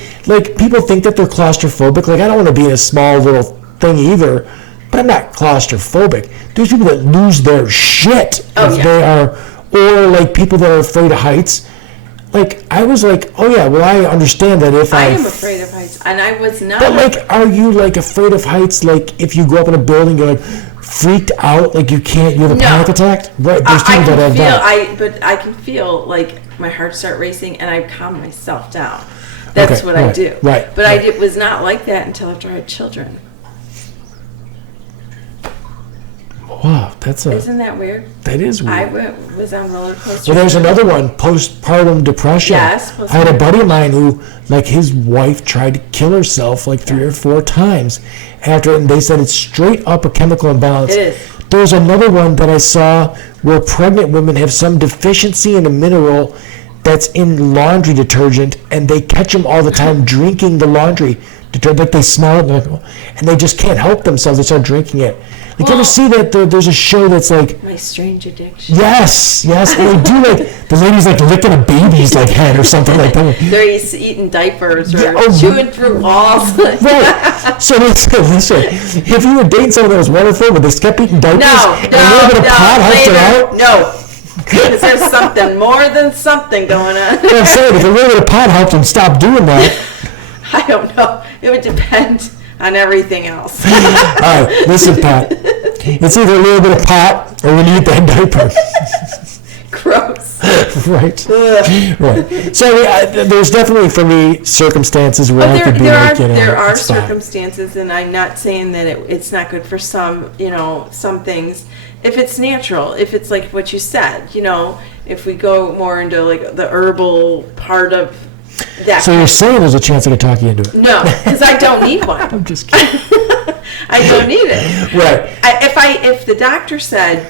People think that they're claustrophobic. I don't want to be in a small little thing either, but I'm not claustrophobic. There's people that lose their shit if they are, or people that are afraid of heights. I was like, oh yeah, well I understand that if I am afraid of heights, and I was not. But are you afraid of heights? If you go up in a building, you're freaked out, you have a panic attack? Right, there's people that have that. But I can feel my heart start racing, and I calm myself down. That's what I do. Right. But I was not like that until after I had children. Wow, Isn't that weird? That is weird. I was on roller coaster. Well, there's another one, postpartum depression. Yes. I had a buddy of mine who, his wife tried to kill herself 3 or 4 times after, and they said it's straight up a chemical imbalance. It is. There's another one that I saw where pregnant women have some deficiency in a mineral that's in laundry detergent, and they catch them all the time drinking the laundry detergent. They smell it, and they just can't help themselves. They start drinking it. You ever see that there's a show that's My Strange Addiction. Yes, and they do the lady's licking a baby's head or something like that. They're eating diapers or Yeah, chewing through walls. Right. So listen, if you were dating someone that was wonderful, but they kept eating diapers, and a little bit of pot helped it out. No, because there's something more than something going on. You know what I'm saying? If a little bit of pot helped them stop doing that. I don't know. It would depend on everything else. All right, listen, Pat. It's either a little bit of pot or when you eat that diaper. Gross. Right. Right. So there's definitely, for me, circumstances where I could be there are it's fine. circumstances, and I'm not saying that it's not good for some, some things. If it's natural, if it's like what you said, if we go more into the herbal part of that. So you're saying there's a chance I could talk you into it? No, because I don't need one. I'm just kidding. I don't need it. Right. If the doctor said,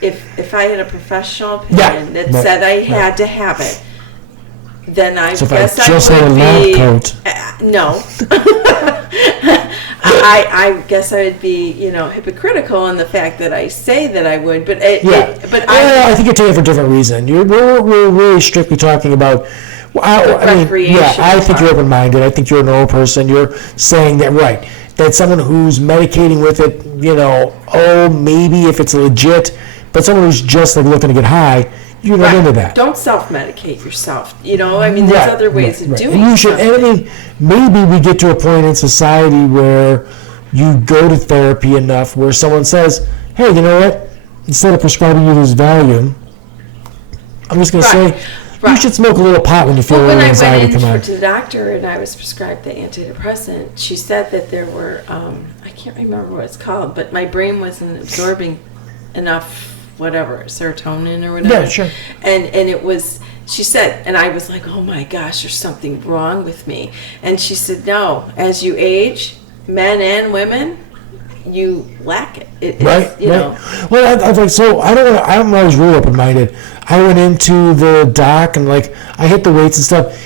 if I had a professional opinion that said I had to have it, then I so guess if I just I had a would lab be. coat. No. I guess I would be, hypocritical in the fact that I say that I would, but I think you're taking it for a different reason. We're really strictly talking about. I think you're open-minded. I think you're a normal person. You're saying that that someone who's medicating with it, maybe if it's legit, but someone who's just looking to get high, you're not into that. Don't self-medicate yourself. There's other ways of doing it. Something. Maybe we get to a point in society where you go to therapy enough where someone says, hey, you know what? instead of prescribing you this Valium, I'm just going to Right, say, you right. should smoke a little pot when you feel a Well, little when I anxiety went come in on. to the doctor and I was prescribed the antidepressant, she said that there were, I can't remember what it's called, but my brain wasn't absorbing enough, whatever, serotonin or whatever. Yeah, sure. And it was, she said, and I was like, oh my gosh, there's something wrong with me. And she said, no, as you age, men and women, you lack it. It's, Right, you know. Well, I so I don't. I'm always really open-minded. I went into the doc and like I hit the weights and stuff.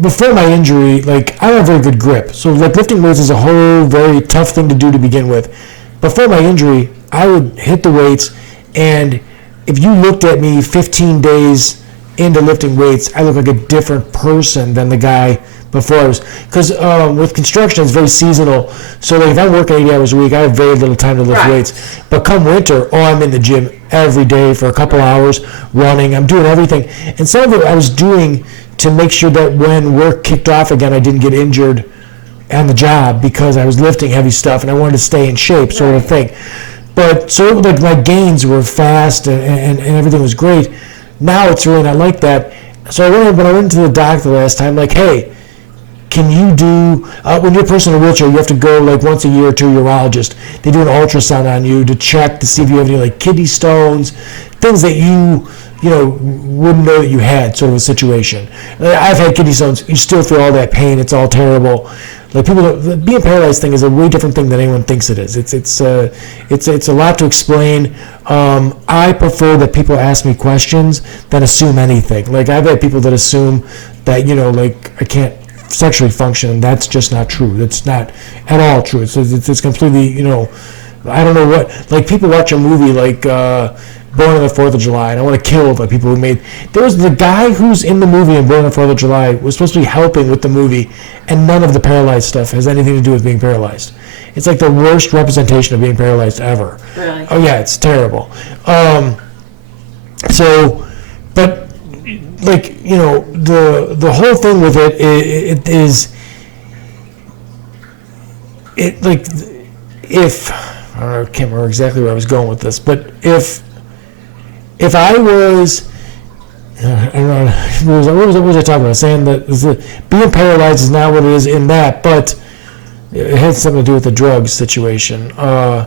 Before my injury, like I don't have very good grip, so like lifting weights is a whole very tough thing to do to begin with. Before my injury, I would hit the weights, and if you looked at me 15 days into lifting weights, I look like a different person than the guy before I was. Because with construction, it's very seasonal. So like if I'm working 80 hours a week, I have very little time to lift Right. weights. But come winter, I'm in the gym every day for a couple hours, running. I'm doing everything. And some of it I was doing to make sure that when work kicked off again, I didn't get injured on the job because I was lifting heavy stuff and I wanted to stay in shape, sort of thing. But so like my gains were fast and everything was great. Now it's really not like that. So when I went to the doctor last time, like, hey, can you do, when you're a person in a wheelchair, you have to go like once a year to a urologist. They do an ultrasound on you to check to see if you have any like kidney stones, things that you wouldn't know that you had, sort of a situation. I've had kidney stones. You still feel all that pain. It's all terrible. Like the being paralyzed thing is a way different thing than anyone thinks it is. It's a lot to explain. I prefer that people ask me questions than assume anything. Like I've had people that assume that like I can't sexually function, and that's just not true. That's not at all true. It's completely I don't know what, like people watch a movie like Born on the 4th of July, and I want to kill the people who made. There was the guy who's in the movie in Born on the 4th of July was supposed to be helping with the movie, and none of the paralyzed stuff has anything to do with being paralyzed. It's like the worst representation of being paralyzed ever. Really? Oh yeah, it's terrible. So, but like the whole thing with it is like if I don't know, I can't remember exactly where I was going with this, but if I was, I don't know, what was I talking about? Saying that being paralyzed is not what it is in that, but it had something to do with the drugs situation. Yeah,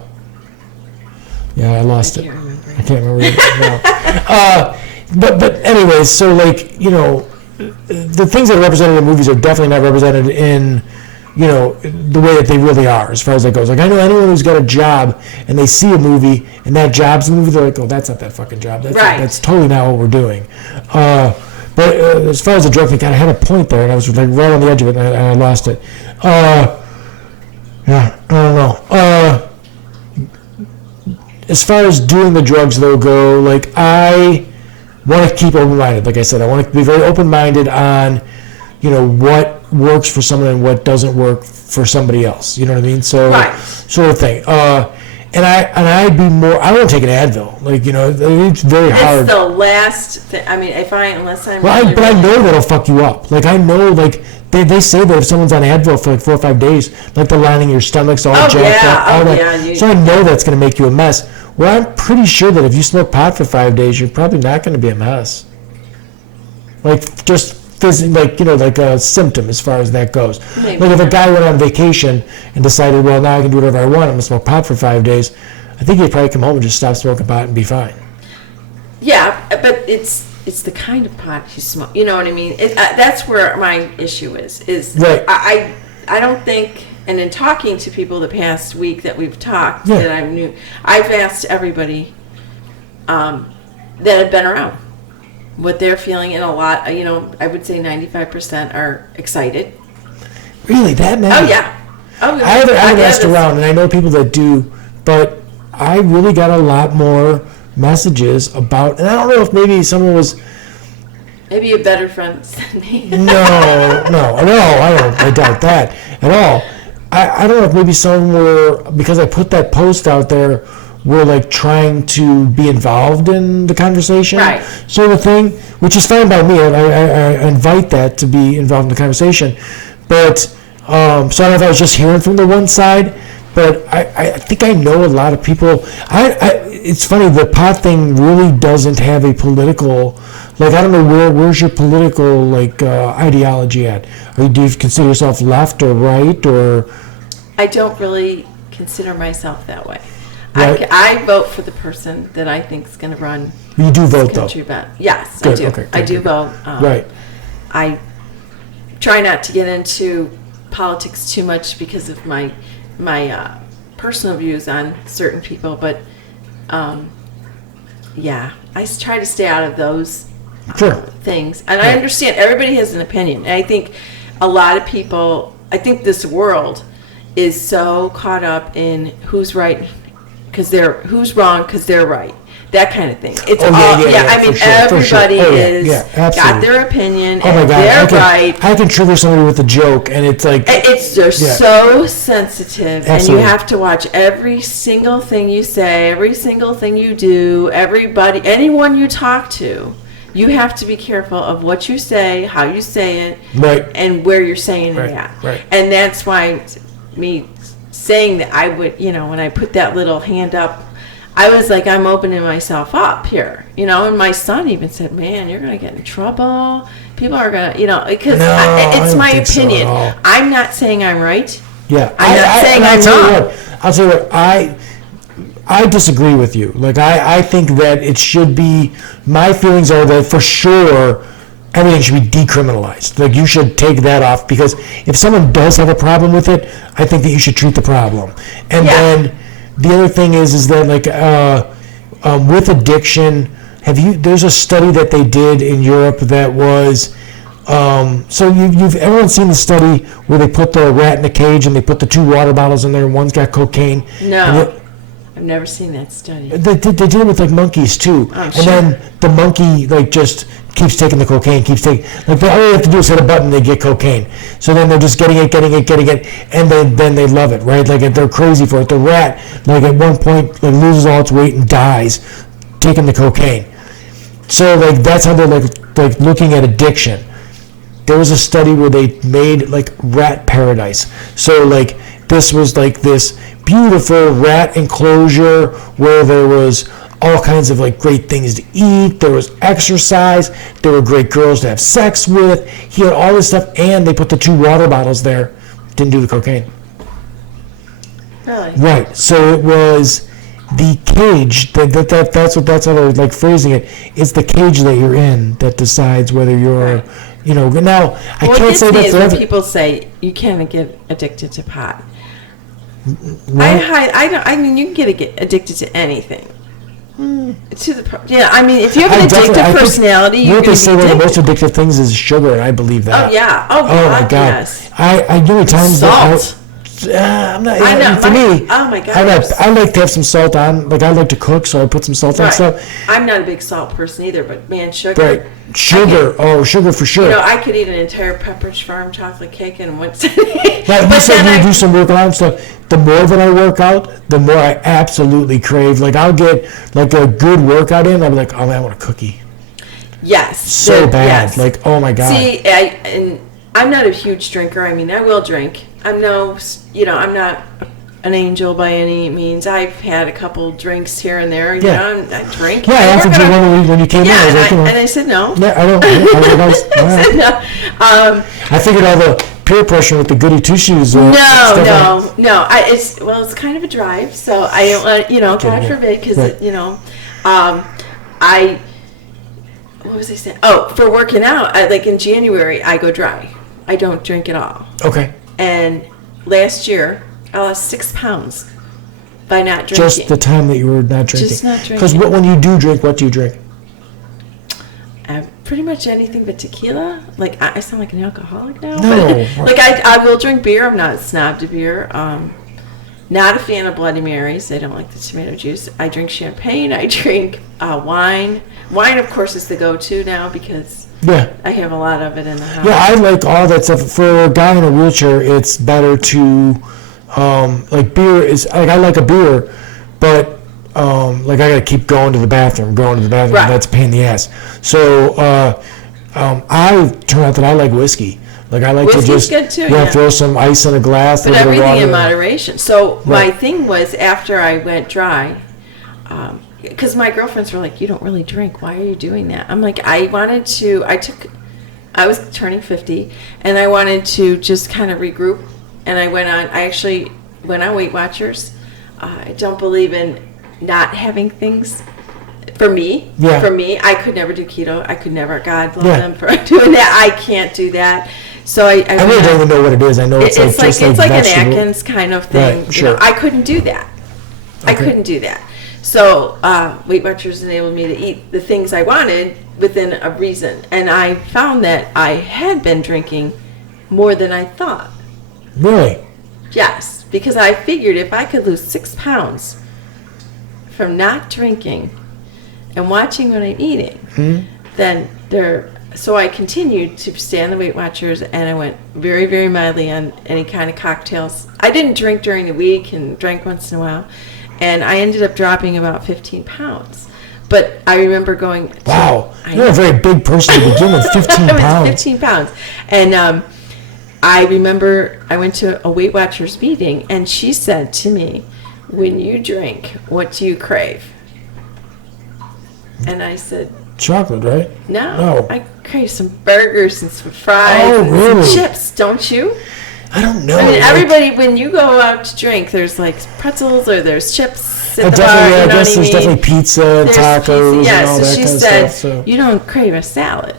I lost it. I can't remember it now. But anyways, so like the things that are represented in movies are definitely not represented in the way that they really are, as far as that goes. Like I know anyone who's got a job and they see a movie and that job's in the movie, they're like, oh, that's not that fucking job. That's totally not what we're doing. But as far as the drug thing, I had a point there and I was like right on the edge of it and I lost it. Yeah, I don't know. As far as doing the drugs though go, like I want to keep open-minded. Like I said, I want to be very open-minded on what works for someone and what doesn't work for somebody else. You know what I mean? So sort of thing. And I'd be more. I won't take an Advil. Like it's very hard. It's the last thing. I mean, unless I'm. Well, but I know that'll fuck you up. Like I know, like they say that if someone's on Advil for like 4 or 5 days, like the lining of your stomach's all jacked up, all that. Yeah, so I know that's going to make you a mess. Well, I'm pretty sure that if you smoke pot for 5 days, you're probably not going to be a mess. Like just. Like a symptom as far as that goes. Maybe. Like if a guy went on vacation and decided, well, now I can do whatever I want, I'm gonna smoke pot for 5 days, I think he'd probably come home and just stop smoking pot and be fine. Yeah, but it's the kind of pot you smoke. You know what I mean? That's where my issue is. Right. I don't think, and in talking to people the past week that we've talked, that I knew, I've asked everybody that had been around what they're feeling, and a lot, I would say 95% are excited. Really, that many? Oh yeah. I haven't asked around, and I know people that do, but I really got a lot more messages about, and I don't know if maybe someone was. Maybe you're better friends than me. No, I doubt that at all. I don't know if maybe some were, because I put that post out there, were like trying to be involved in the conversation, right, sort of thing, which is fine by me. I invite that to be involved in the conversation. But so I don't know if I was just hearing from the one side, but I think I know a lot of people. It's funny, the pot thing really doesn't have a political, like, I don't know where's your political, like, ideology at? Do you consider yourself left or right, or? I don't really consider myself that way. Right. I vote for the person that I think is going to run. You do vote, though? Country better. Yes, Good, I do. okay, good, I do good. vote. Right. I try not to get into politics too much because of my personal views on certain people, but yeah, I try to stay out of those Sure. things. And I understand everybody has an opinion. And I think a lot of people, I think this world is so caught up in who's right who's wrong because they're right. That kind of thing. It's Oh, all, yeah, I mean, for sure, for sure. everybody Oh, yeah, is yeah, got absolutely. their opinion Oh my and God, they're right. I can trigger somebody with a joke, and it's like, They're so sensitive, and Absolutely. you have to watch every single thing you say, every single thing you do, anyone you talk to. You have to be careful of what you say, how you say it, Right. and where you're saying Right, it at. right. And that's why me saying that I would, when I put that little hand up, I was like, I'm opening myself up here, and my son even said, man, you're going to get in trouble. People are going to, because No, I it's don't my think so at opinion. all. I'm not saying I'm right. yeah. I'm not saying I'll I'm tell you wrong. what, I'll tell you what, I disagree with you. Like, I think that it should be, my feelings are that for sure everything should be decriminalized. Like, you should take that off, because if someone does have a problem with it, I think that you should treat the problem. And Yeah. then the other thing is that, like, with addiction, there's a study that they did in Europe that was, so everyone's seen the study where they put the rat in a cage and they put the 2 water bottles in there, and one's got cocaine. No. And I've never seen that study. they did it with, like, monkeys too. Oh, and sure. then the monkey, like, just keeps taking the cocaine, like, all they have to do is hit a button, they get cocaine. So then they're just getting it, and then they love it, right? Like, they're crazy for it. The rat, like, at one point, like, loses all its weight and dies taking the cocaine. So, like, that's how they're like looking at addiction. There was a study where they made, like, rat paradise. So, like, this was like this beautiful rat enclosure where there was all kinds of, like, great things to eat. There was exercise. There were great girls to have sex with. He had all this stuff, and they put the 2 water bottles there. Didn't do the cocaine. Really? Right. So it was the cage. That's how they're, like, phrasing it. It's the cage that you're in that decides whether you're, Now, I What can't gets say me that's is when every. people say you can't get addicted to pot. Right? I mean, you can get addicted to anything. I mean, if you have an I definitely- I addictive think personality, you're what going they to say be one of the most addicted. addictive things is sugar, and I believe that. Oh yeah. Oh Oh my God! Yes. I know times Salt. I'm not. I know, For my- me, oh my God, I yes. like to have some salt on. Like, I like to cook, so I put some salt on Right. stuff. I'm not a big salt person either, but man, sugar. Right, sugar. Oh, sugar for sure. I could eat an entire Pepperidge Farm chocolate cake in one Right, but you said then you do some workout and stuff. The more that I work out, the more I absolutely crave. Like, I'll get, like, a good workout in. I'll be like, oh man, I want a cookie. yes, So bad. Yes. Like, oh my God. See, and I'm not a huge drinker. I mean, I will drink. I'm I'm not an angel by any means. I've had a couple drinks here and there. Yeah. I drink. Yeah, I And we're answered you gonna- when you came in. Yeah, I was like, and I said no. yeah, I don't. I realized, all I right. said no. I figured all the peer pressure with the goody two shoes. No. It's kind of a drive, so I don't want God yeah. forbid, because Right. what was I saying? Oh, for working out, like in January, I go dry. I don't drink at all. Okay. And last year, I lost 6 pounds by not drinking. Just the time that you were not drinking. Just not Because drinking. when you do drink, what do you drink? Pretty much anything but tequila. Like, I sound like an alcoholic now. No. But, like, I will drink beer. I'm not a snob to beer. Not a fan of Bloody Marys. I don't like the tomato juice. I drink champagne. I drink wine. Wine, of course, is the go-to now because Yeah. I have a lot of it in the house. Yeah, I like all that stuff. For a guy in a wheelchair, it's better to, like, beer is, like, I like a beer, but, like, I gotta keep going to the bathroom. Right. That's a pain in the ass. So, I turned out that I like whiskey. Like I like to Whiskey's just good too, yeah. throw some ice in a glass, But a little bit of everything in water. moderation. So my Right. thing was after I went dry, because my girlfriends were like, "You don't really drink. Why are you doing that?" I'm like, I was turning 50, and I wanted to just kind of regroup. And I actually went on Weight Watchers. I don't believe in not having things. For me, Yeah. I could never do keto. I could never. God love Yeah. them for doing that. I can't do that. So I I really don't even know what it is. I know it's, it's just like an vegetable. Atkins kind of thing. Right, sure. I couldn't do that. I Okay. couldn't do that. So Weight Watchers enabled me to eat the things I wanted within a reason, and I found that I had been drinking more than I thought. Really? Yes, because I figured if I could lose 6 pounds from not drinking and watching what I'm eating, then so I continued to stay on the Weight Watchers, and I went very, very mildly on any kind of cocktails. I didn't drink during the week and drank once in a while, and I ended up dropping about 15 pounds. But I remember going, Wow. I You're a very big person to begin with, 15 I was pounds. 15 pounds. And I remember I went to a Weight Watchers meeting, and she said to me, "When you drink, what do you crave?" And I said, Chocolate, right? No, No. I crave some burgers and some fries Oh, and really? some chips, don't you? I don't know. I mean, like- everybody, when you go out to drink, there's like pretzels or there's chips at the bar, definitely, you I know guess what I there's mean? definitely pizza, and There's tacos, pizza, yeah, and all so that she kind of said, stuff. So. you don't crave a salad.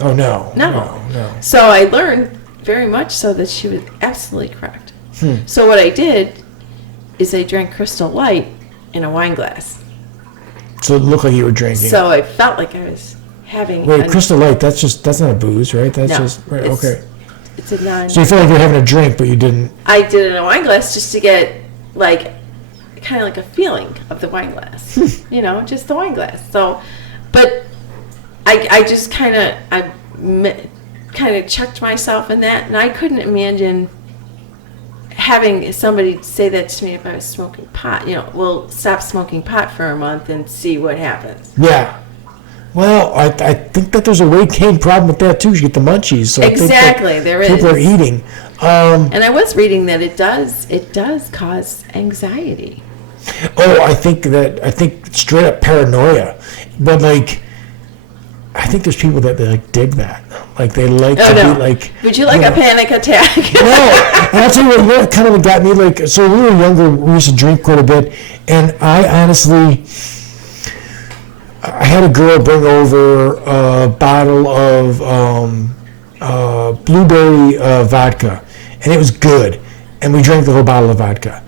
Oh, no. No. No. So I learned very much so that she was absolutely correct. So what I did is I drank Crystal Light in a wine glass. So it looked like you were drinking. So I felt like I was having Wait, Crystal Light, that's not a booze, right? That's No, just, right, it's- okay. It's a non. So you felt like you were having a drink, but you didn't. I did it in a wine glass just to get like kind of like a feeling of the wine glass, you know, just the wine glass. So, but I just kind of checked myself in that, and I couldn't imagine having somebody say that to me if I was smoking pot. You know, well, stop smoking pot for a month and see what happens. Yeah. Well, I think that there's a weight gain problem with that too. You get the munchies. So Exactly, I think that there people is. are eating. And I was reading that it does cause anxiety. Oh, I think straight up paranoia. But like, I think there's people that they like dig that. Like they like Oh to no! be like. Would you like a panic attack? No, and I'll tell you what kind of got me like. So when we were younger, we used to drink quite a bit, and I honestly, I had a girl bring over a bottle of blueberry vodka, and it was good, and we drank the whole bottle of vodka,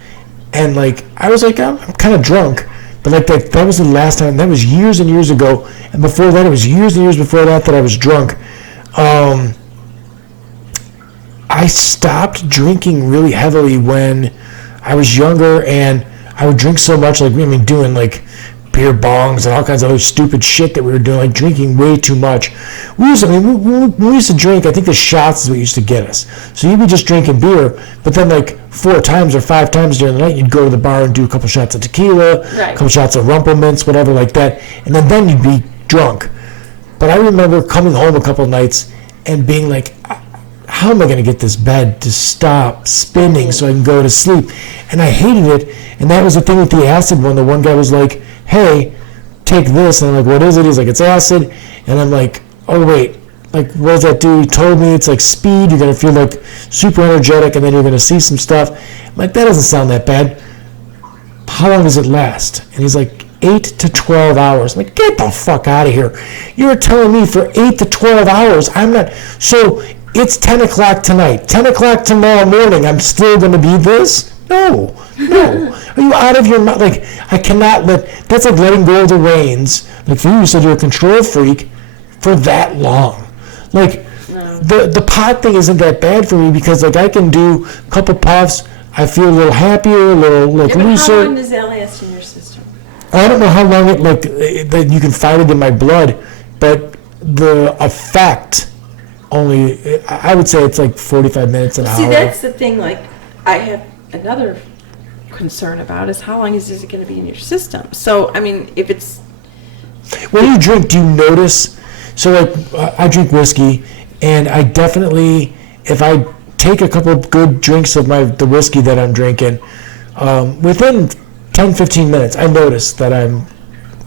and like I was like I'm kind of drunk, but like that was the last time. That was years and years ago, and before that it was years and years before that I was drunk. I stopped drinking really heavily when I was younger, and I would drink so much, like, I mean, doing like beer bongs and all kinds of other stupid shit that we were doing, like drinking way too much. We used to drink, I think the shots is what used to get us. So you'd be just drinking beer, but then like 4 times or 5 times during the night, you'd go to the bar and do a couple shots of tequila, Right. a couple shots of Rumpelmints, whatever like that, and then you'd be drunk. But I remember coming home a couple nights and being like, how am I going to get this bed to stop spinning so I can go to sleep? And I hated it. And that was the thing with the acid one. The one guy was like, hey, take this. And I'm like, what is it? He's like, it's acid. And I'm like, oh, wait. Like, what does that do? He told me it's like speed. You're going to feel like super energetic, and then you're going to see some stuff. I'm like, that doesn't sound that bad. How long does it last? And he's like, 8 to 12 hours. I'm like, get the fuck out of here. You're telling me for 8 to 12 hours, I'm not. So it's 10 o'clock tonight. 10 o'clock tomorrow morning, I'm still going to be this? No. Are you out of your mind? Like, I cannot that's like letting go of the reins. Like for you said you're a control freak for that long. Like, the pot thing isn't that bad for me because, like, I can do a couple puffs. I feel a little happier, a little, like, Yeah, but looser. how long does that last in your system? I don't know how long it that you can fight it in my blood, but the effect only, I would say it's like 45 minutes, an hour. See, that's the thing. Like, I have another concern about is how long is it going to be in your system? So, I mean, if it's When you drink, do you notice? So, like, I drink whiskey, and I definitely, if I take a couple of good drinks of the whiskey that I'm drinking, within 10, 15 minutes, I notice that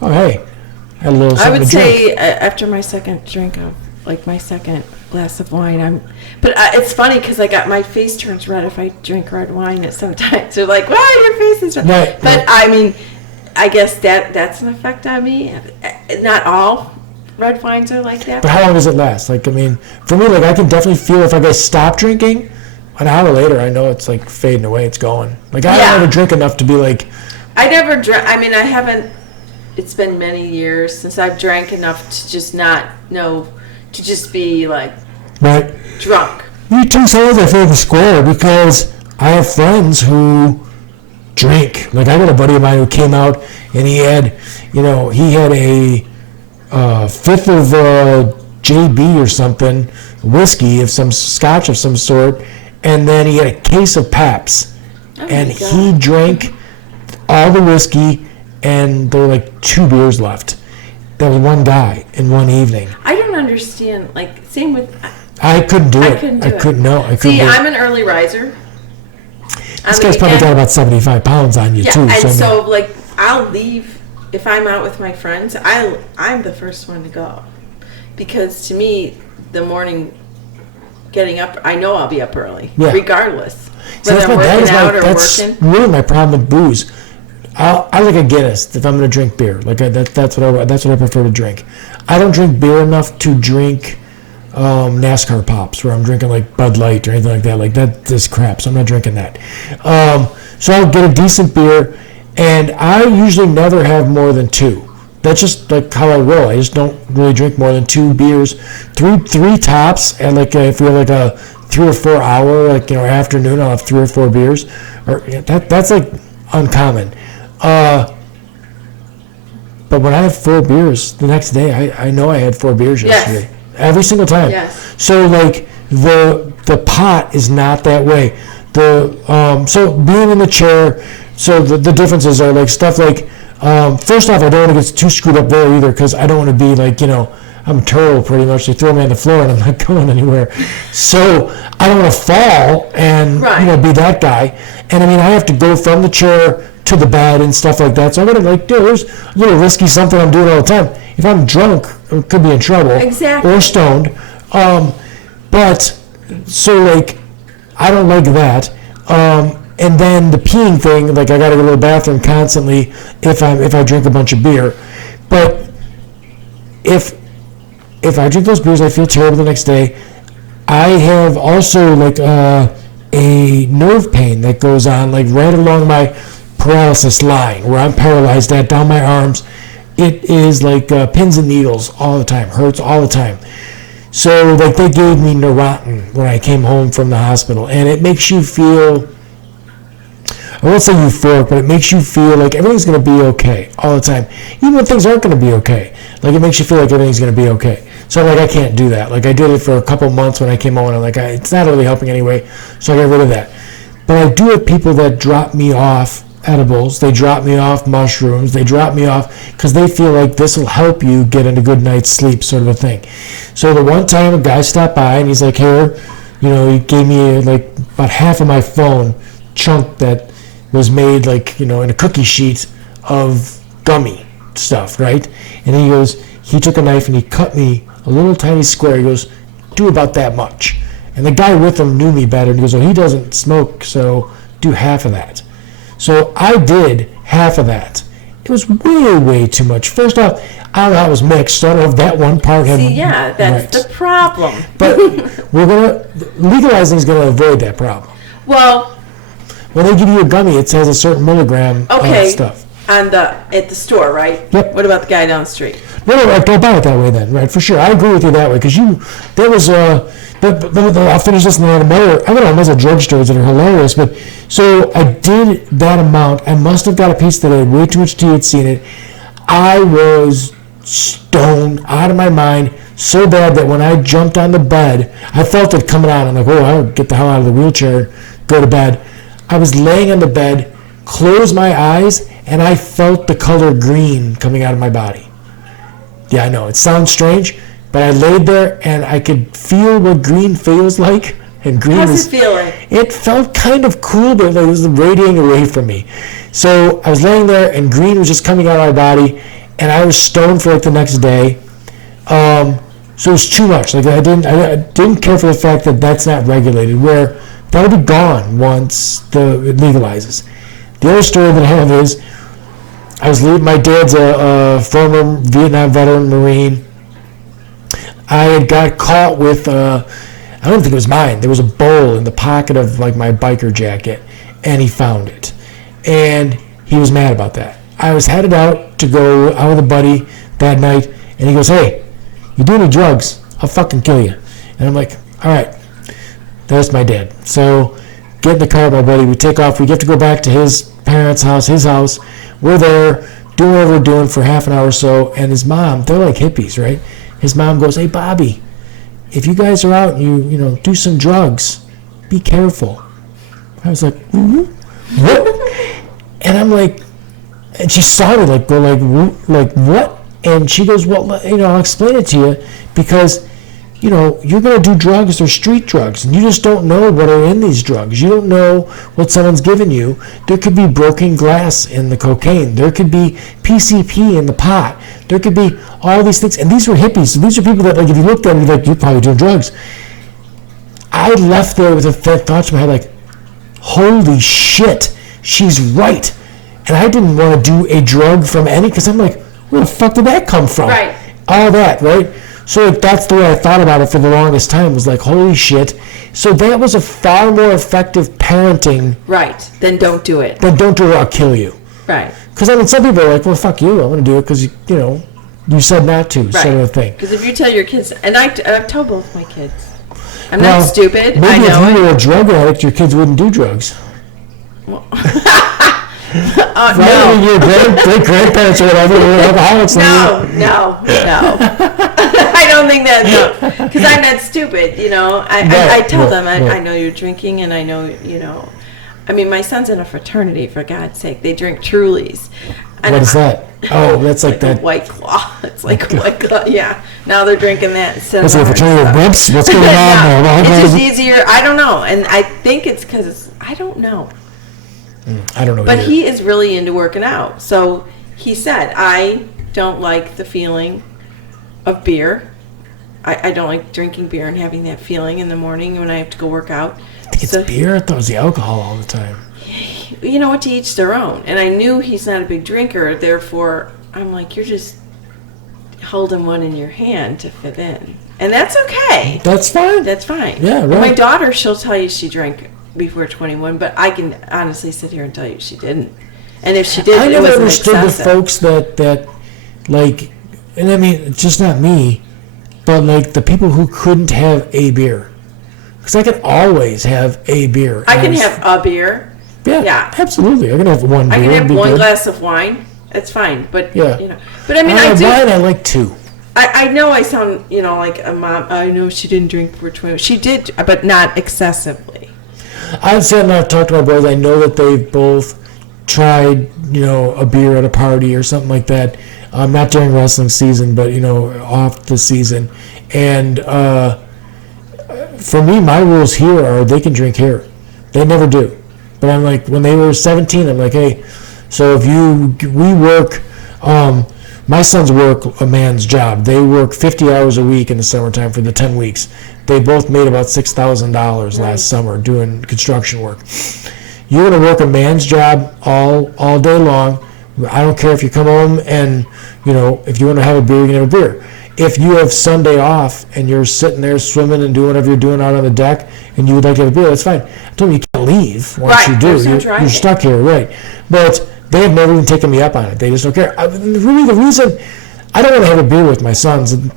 hey, I had a little I something would to drink. say after my second drink of, like my second glass of wine, but it's funny because my face turns red if I drink red wine. Sometimes they're like, "Wow, your face is red." Right, But right. I mean, I guess that's an effect on me. Not all red wines are like that. But how long does it last? Like, I mean, for me, like, I can definitely feel if I stop drinking, an hour later, I know it's like fading away, it's going. Like, I don't ever drink enough to be like, I never drank. I mean, I haven't. It's been many years since I've drank enough to just not know, to just be like right. drunk. Me too, sometimes I feel the square because I have friends who drink. Like, I got a buddy of mine who came out and he had a fifth of JB or something, whiskey of some scotch of some sort, and then he had a case of Pabst. And he drank all the whiskey, and there were like 2 beers left. There was one guy in one evening. I don't understand. Like, same with. I couldn't do it. Couldn't do I it. couldn't. No, I couldn't. See, do it. I'm an early riser. This guy's probably got about 75 pounds on you, Yeah, too. and so like I'll leave if I'm out with my friends. I'm the first one to go because to me the morning getting up, I know I'll be up early, regardless So whether I'm working out or that's working. really my problem with booze. I like a Guinness if I'm going to drink beer. Like that's what I prefer to drink. I don't drink beer enough to drink NASCAR pops where I'm drinking like Bud Light or anything like that. Like that is crap. So I'm not drinking that. So I'll get a decent beer, and I usually never have more than 2. That's just like how I roll. I just don't really drink more than 2 beers, three tops, and like if we have like a 3 or 4 hour afternoon, I'll have 3 or 4 beers. Or that's like uncommon. But when I have 4 beers the next day, I know I had 4 beers yesterday. Yes. Every single time. Yes. So like the pot is not that way. So being in the chair, so the differences are like stuff like first off, I don't want to get too screwed up there either because I don't want to be like I'm a turtle pretty much. They throw me on the floor and I'm not going anywhere. So I don't want to fall and be that guy. And I mean I have to go from the chair to the bed and stuff like that. So I'm gonna there's a little risky something I'm doing all the time. If I'm drunk, I could be in trouble. Exactly. Or stoned. But so like I don't like that. And then the peeing thing, like I gotta go to the bathroom constantly if I drink a bunch of beer. But if I drink those beers, I feel terrible the next day. I have also like a nerve pain that goes on like right along my paralysis line where I'm paralyzed down my arms. It is like pins and needles all the time, hurts all the time. So like they gave me Neurontin when I came home from the hospital, and it makes you feel, I won't say euphoric, but it makes you feel like everything's going to be okay all the time. Even when things aren't going to be okay. Like it makes you feel like everything's going to be okay. So like I can't do that. Like I did it for a couple months when I came home and I'm like, it's not really helping anyway. So I got rid of that. But I do have people that drop me off edibles. They drop me off mushrooms. They drop me off because they feel like this will help you get into good night's sleep sort of a thing. So the one time a guy stopped by and he's like, here, he gave me like about half of my phone chunk that was made like, in a cookie sheet of gummy stuff, right? And he took a knife and he cut me a little tiny square. He goes, do about that much. And the guy with him knew me better. And he goes, he doesn't smoke, so do half of that. So I did half of that. It was way, way too much. First off, I don't know how it was mixed, so I don't know if that one part had... See, yeah, that's the problem. But legalizing is going to avoid that problem. Well... When they give you a gummy, it says a certain milligram stuff. At the store, right? Yep. What about the guy down the street? No, don't buy it that way then, right? For sure. I agree with you that way, because I'll finish this in a minute. I got a drugstores that are hilarious, but so I did that amount. I must have got a piece that had way too much THC in it. I was stoned out of my mind so bad that when I jumped on the bed, I felt it coming out. I'm like, I'll get the hell out of the wheelchair, go to bed. I was laying on the bed, closed my eyes, and I felt the color green coming out of my body. Yeah, I know, it sounds strange, but I laid there and I could feel what green feels like And Green How's was, it feeling? it felt kind of cool, but like it was radiating away from me. So I was laying there, and Green was just coming out of my body, and I was stoned for like the next day. So it was too much. Like I didn't care for the fact that that's not regulated. Where that'll be gone once it legalizes. The other story that I have is I was leaving. My dad's a former Vietnam veteran Marine. I had got caught with. I don't think it was mine. There was a bowl in the pocket of like my biker jacket, and he found it, and he was mad about that. I was headed out to go out with a buddy that night, and he goes, "Hey, you do any drugs? I'll fucking kill you." And I'm like, "All right." There's my dad. So get in the car with my buddy. We take off. We get to go back to his parents' house, his house. We're there doing what we're doing for half an hour or so, and his mom, they're like hippies, right? His mom goes, "Hey, Bobby, if you guys are out and you do some drugs, be careful." I was like, "What?" And I'm like, and she saw me like go like what? And she goes, "Well, I'll explain it to you because, you're going to do drugs or street drugs, and you just don't know what are in these drugs. You don't know what someone's given you. There could be broken glass in the cocaine. There could be PCP in the pot. There could be all these things." And these were hippies. So these are people that, like, if you looked at them, you're like, "You're probably doing drugs." I left there with a thought in my head, like, holy shit, she's right. And I didn't want to do a drug from any, because I'm like, where the fuck did that come from? Right. All that, right? So that's the way I thought about it for the longest time, was like, holy shit. So that was a far more effective parenting. Right. Then don't do it. Than don't do it or I'll kill you. Right. Because some people are like, well, fuck you. I want to do it because, you said not to, Right. sort of a thing. Because if you tell your kids, and I've told both my kids, I'm not stupid. Maybe I know if you were a drug addict, your kids wouldn't do drugs. Well, Right? no. I mean, your great-grandparents or whatever were alcoholics. No. I don't think that, because I'm not stupid, I tell them, I know you're drinking, and I know, I mean, my son's in a fraternity, for God's sake. They drink Trulies. And What is that? Oh, that's like a that. White Claw. It's like a White Claw, yeah. Now they're drinking that instead What's of it, ours, fraternity of so. wimps? What's going on No, there? it's just easier. I don't know. And I think it's because, I don't know. I don't know. But either. he is really into working out. So he said, I don't like the feeling of beer. I don't like drinking beer and having that feeling in the morning when I have to go work out. I think it's beer. I thought it was the alcohol all the time. You know what, to each their own. And I knew he's not a big drinker, therefore I'm like, you're just holding one in your hand to fit in. And that's okay. That's fine. That's fine. Yeah, right. My daughter, she'll tell you she drank before 21, but I can honestly sit here and tell you she didn't. And if she did, I it never wasn't understood excessive. the folks that like, and I mean, it's just not me, but like the people who couldn't have a beer. Because I can always have a beer. I can have a beer. Yeah, absolutely. I can have one beer. I can and have be one good. glass of wine. That's fine. But, Yeah. But I mean, I do. Wine, I like two. I know I sound, like a mom. I know she didn't drink before 21. She did, but not excessively. I've said and I've talked to my boys. I know that they've both tried, a beer at a party or something like that. Not during wrestling season, but off the season. And for me, my rules here are they can drink here. They never do. But I'm like, when they were 17, I'm like, hey, so if we work. My sons work a man's job. They work 50 hours a week in the summertime for the 10 weeks. They both made about $6,000 last summer doing construction work. You're going to work a man's job all day long. I don't care if you come home and, if you want to have a beer, you can have a beer. If you have Sunday off and you're sitting there swimming and doing whatever you're doing out on the deck and you would like to have a beer, that's fine. I told you can't leave once you do. You're stuck here, right. But they have never even taken me up on it. They just don't care. Really, the reason I don't want to have a beer with my sons, I'm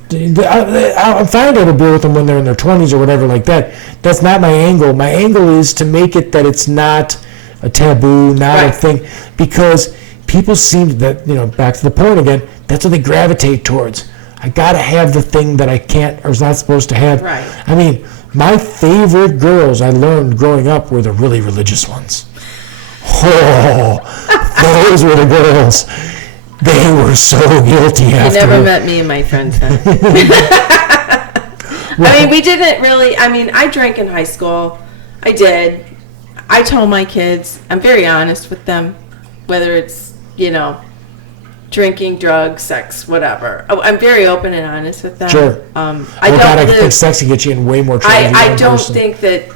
fine to have a beer with them when they're in their 20s or whatever like that. That's not my angle. My angle is to make it that it's not a taboo, not a thing, because people seem that, back to the point again, that's what they gravitate towards. I got to have the thing that I can't or is not supposed to have. Right. I mean, my favorite girls I learned growing up were the really religious ones. Oh, those were the girls. They were so guilty after. You never met me and my friends then. I mean, we didn't really. I mean, I drank in high school. I did. I told my kids. I'm very honest with them, whether it's drinking, drugs, sex, whatever. I'm very open and honest with them. Sure. I think sex can get you in way more trouble. I don't think that.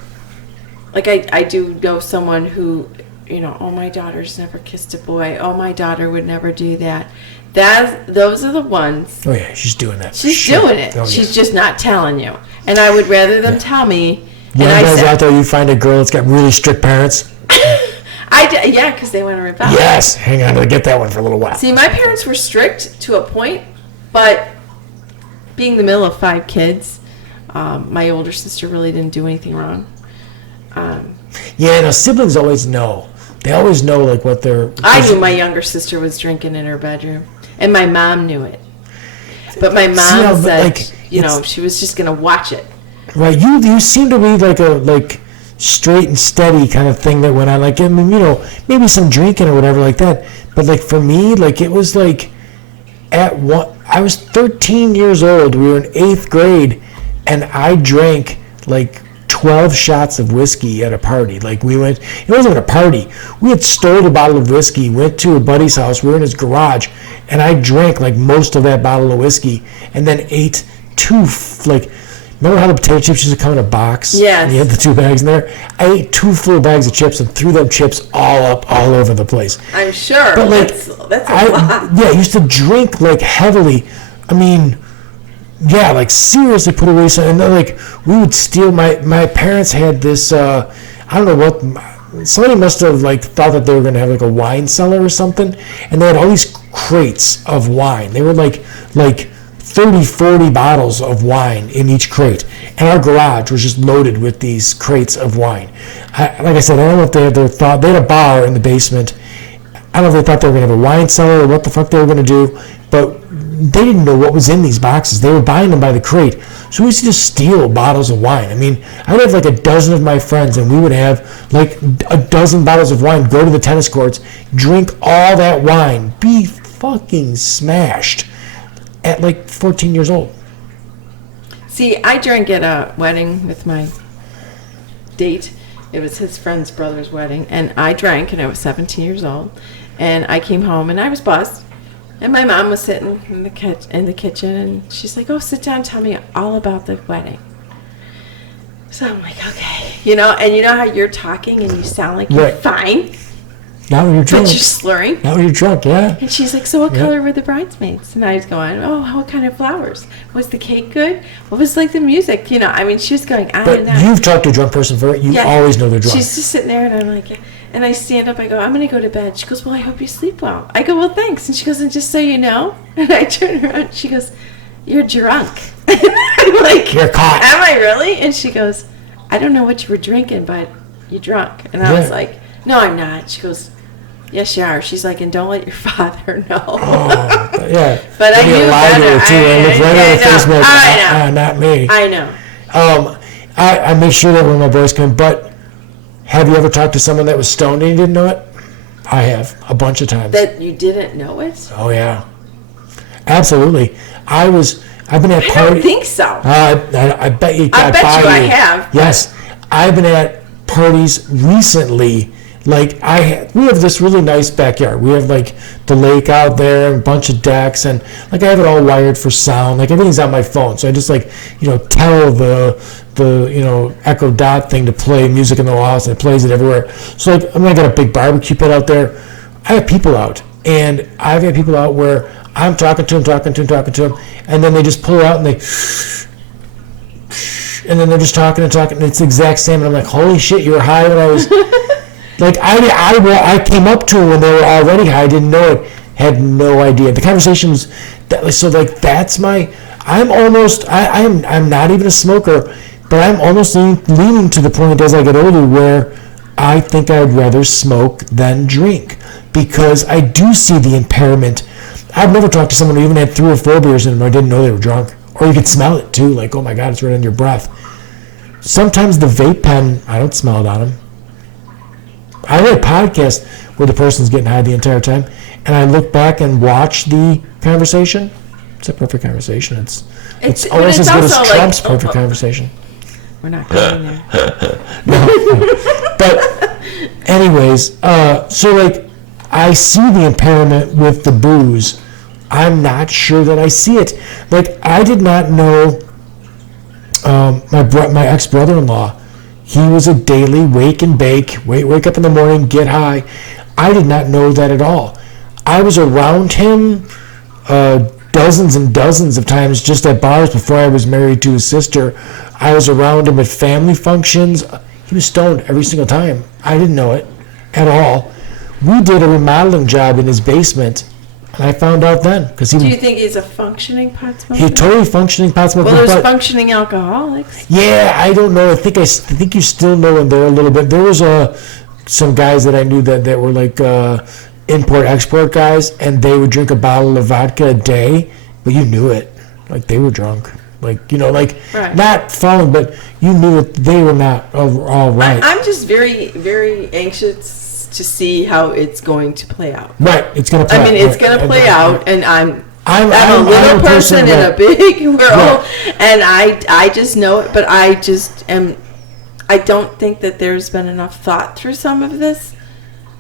Like I do know someone who, oh, my daughter's never kissed a boy. Oh, my daughter would never do that. Those are the ones. Oh yeah, she's doing that. She's doing it. Oh, she's just not telling you. And I would rather them tell me. Young guys out there, you find a girl that's got really strict parents. Yeah, because they want to rebel. Yes, hang on, I'll get that one for a little while. See, my parents were strict to a point, but being the middle of 5 kids, my older sister really didn't do anything wrong. Yeah, siblings always know. They always know what they're. I knew my younger sister was drinking in her bedroom, and my mom knew it. But my mom said, she was just gonna watch it. Right, you seem to be a straight and steady kind of thing that went on. Maybe some drinking or whatever like that. But for me, it was I was 13 years old. We were in 8th grade, and I drank 12 shots of whiskey at a party. We went, it wasn't even a party. We had stole a bottle of whiskey, went to a buddy's house, we were in his garage, and I drank most of that bottle of whiskey, and then ate 2, remember how the potato chips used to come in a box? Yes. And you had the 2 bags in there? I ate 2 full bags of chips and threw them chips all over the place. I'm sure. But that's a lot. Yeah, I used to drink heavily. I mean, yeah, seriously put away something. And then, we would steal. My parents had this. I don't know what. Somebody must have thought that they were going to have a wine cellar or something, and they had all these crates of wine. They were like 30, 40 bottles of wine in each crate, and our garage was just loaded with these crates of wine. Like I said, I don't know if they had they had a bar in the basement. I don't know if they thought they were going to have a wine cellar or what the fuck they were going to do, but they didn't know what was in these boxes. They were buying them by the crate. So we used to just steal bottles of wine. I mean, I would have a dozen of my friends, and we would have a dozen bottles of wine, go to the tennis courts, drink all that wine, be fucking smashed at 14 years old. See, I drank at a wedding with my date. It was his friend's brother's wedding, and I drank, and I was 17 years old. And I came home, and I was buzzed. And my mom was sitting in the kitchen, and she's like, "Oh, sit down, tell me all about the wedding." So I'm like, "Okay," and you know how you're talking and you sound like you're fine. Now when you're drunk. But you're slurring. Now when you're drunk, yeah. And she's like, "So what color were the bridesmaids?" And I was going, "Oh, what kind of flowers? Was the cake good? What was the music?" I mean, she was going on and on. But you've talked to a drunk person for it. You always know they're drunk. She's just sitting there, and I'm like, and I stand up. I go, "I'm going to go to bed." She goes, "Well, I hope you sleep well." I go, "Well, thanks." And she goes, "And just so you know," and I turn around. She goes, "You're drunk." I'm like, "You're caught." Am I really? And she goes, "I don't know what you were drinking, but you're drunk." And I was like, "No, I'm not." She goes, "Yes, you are." She's like, "And don't let your father know." Oh, yeah. But I knew better. I looked right at her face and I know. Not me. I know. I make sure that when my boys come, but have you ever talked to someone that was stoned and you didn't know it? I have, a bunch of times. That you didn't know it? Oh, yeah. Absolutely. I've been at parties. I don't think so. I bet you got by I have. Yes. I've been at parties recently. We have this really nice backyard. We have the lake out there and a bunch of decks, and I have it all wired for sound. Everything's on my phone, so I just tell the Echo Dot thing to play music in the house, and it plays it everywhere. So I got a big barbecue pit out there. I have people out, and I've had people out where I'm talking to them, and then they just pull out and then they're just talking, and it's the exact same, and I'm like, holy shit, you were high when I was. I came up to them when they were already high. I didn't know it. Had no idea. The conversation was that's my. I'm not even a smoker, but I'm almost leaning to the point as I get older where I think I'd rather smoke than drink because I do see the impairment. I've never talked to someone who even had 3 or 4 beers in them or didn't know they were drunk, or you could smell it too. Oh my God, it's right on your breath. Sometimes the vape pen, I don't smell it on them. I heard a podcast where the person's getting high the entire time, and I look back and watch the conversation. It's a perfect conversation. It's but almost it's as good as also like- Trump's perfect conversation. We're not going there. But anyways, so like I see the impairment with the booze. I'm not sure that I see it. Like I did not know my ex-brother-in-law. He was a daily wake and bake, wake up in the morning, get high. I did not know that at all. I was around him dozens and dozens of times just at bars before I was married to his sister. I was around him at family functions. He was stoned every single time. I didn't know it at all. We did a remodeling job in his basement, and I found out then because Do you think he's a functioning pot smoker? he totally functioning pot smoker. Well, there's but functioning alcoholics. yeah, I don't know. I think you still know in there a little bit. There was some guys that I knew that were like import-export guys, and they would drink a bottle of vodka a day, but you knew it. Like, they were drunk. Like, Right. not falling, but you knew that they were not all right. I'm just very, very anxious to see how it's going to play out. Right, it's going to play out. I mean, it's right, going to and- play out, and I'm a I'm little person in a big world, Right. and I just know it, but I don't think that there's been enough thought through some of this.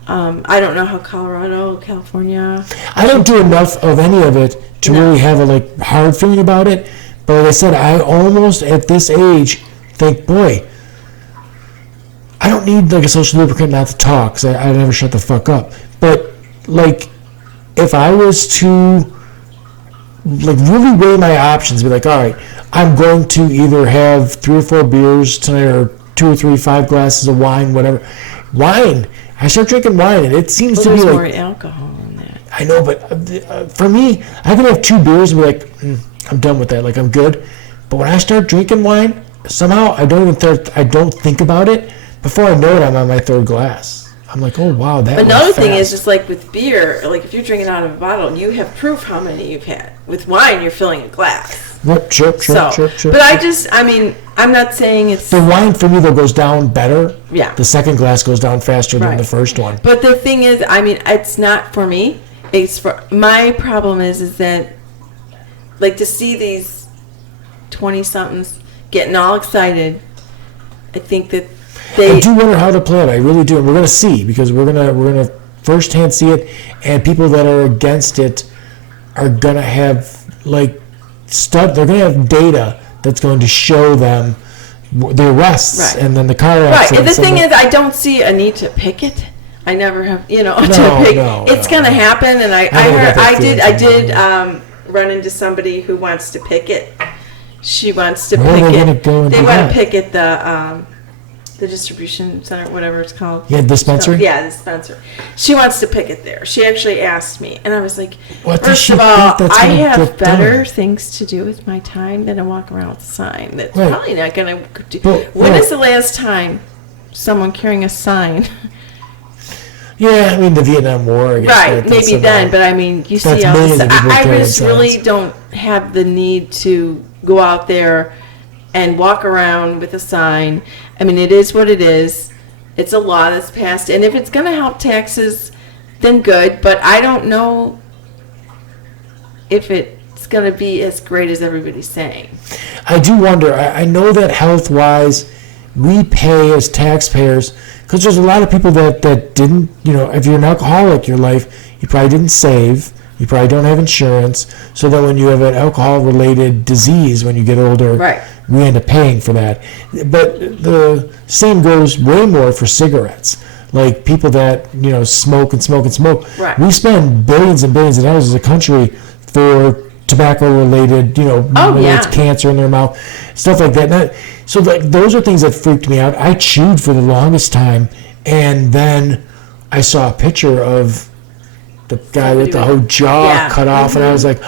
I don't know how Colorado, California. I don't do enough of any of it to No. really have a hard feeling about it. But like I said, I almost at this age think, boy, I don't need a social lubricant not to talk, because I never shut the fuck up. But if I was to really weigh my options, be like, all right, I'm going to either have 3 or 4 beers tonight, or 2 or 3, 5 glasses of wine, whatever. Wine. I start drinking wine, and it seems Well, to be there's like. more alcohol in that. I know, but for me, I can have 2 beers and be like, I'm done with that. Like, I'm good. But when I start drinking wine, somehow I don't think about it. Before I know it, I'm on my 3rd glass. I'm like, oh wow, that. Another went thing is fast. just like with beer, like if you're drinking out of a bottle, you have proof how many you've had. With wine, you're filling a glass. Yep, sure. But I'm not saying it's. The wine for me though goes down better. Yeah. The 2nd glass goes down faster than Right. the first one. But the thing is, it's not for me. It's for my problem is that, like, to see these 20-somethings getting all excited. I think that I do wonder how to play it. I really do. And we're gonna see, because we're gonna firsthand see it, and people that are against it are gonna have they're gonna have data that's going to show them the arrests Right. and then the car right. accidents. And the thing and is, I don't see a need to pick it. I never have, to No, pick. no, It's no, gonna no. happen, and I never got that feeling I from did them. run into somebody who wants to pick it. She wants to Where are pick they it. gonna go and They do want that? to pick it the distribution center, whatever it's called. Yeah, dispensary? Yeah, dispensary. She wants to pick it there. She actually asked me, and I was like, What does first she of all, think that's I gonna have get better done? things to do with my time than to walk around with a sign. That's Right. probably not going to do. But, When yeah. is the last time someone carrying a sign? Yeah, I mean the Vietnam War. I guess, Right, that's maybe then, about- but I mean, you That's see all millions this. of people I carrying just really signs. don't have the need to go out there and walk around with a sign. I mean, it is what it is. It's a law that's passed, and if it's going to help taxes, then good. But I don't know if it's going to be as great as everybody's saying. I do wonder. I know that health-wise, we pay as taxpayers, because there's a lot of people that didn't, if you're an alcoholic, your life, you probably didn't save, you probably don't have insurance, so that when you have an alcohol-related disease when you get older, Right. we end up paying for that. But the same goes way more for cigarettes. Like people that, smoke and smoke and smoke. Right. We spend billions and billions of dollars as a country for tobacco-related, whether yeah. it's cancer in their mouth, stuff like that. So those are things that freaked me out. I chewed for the longest time, and then I saw a picture of the guy with the whole jaw Yeah. cut off, and I was like,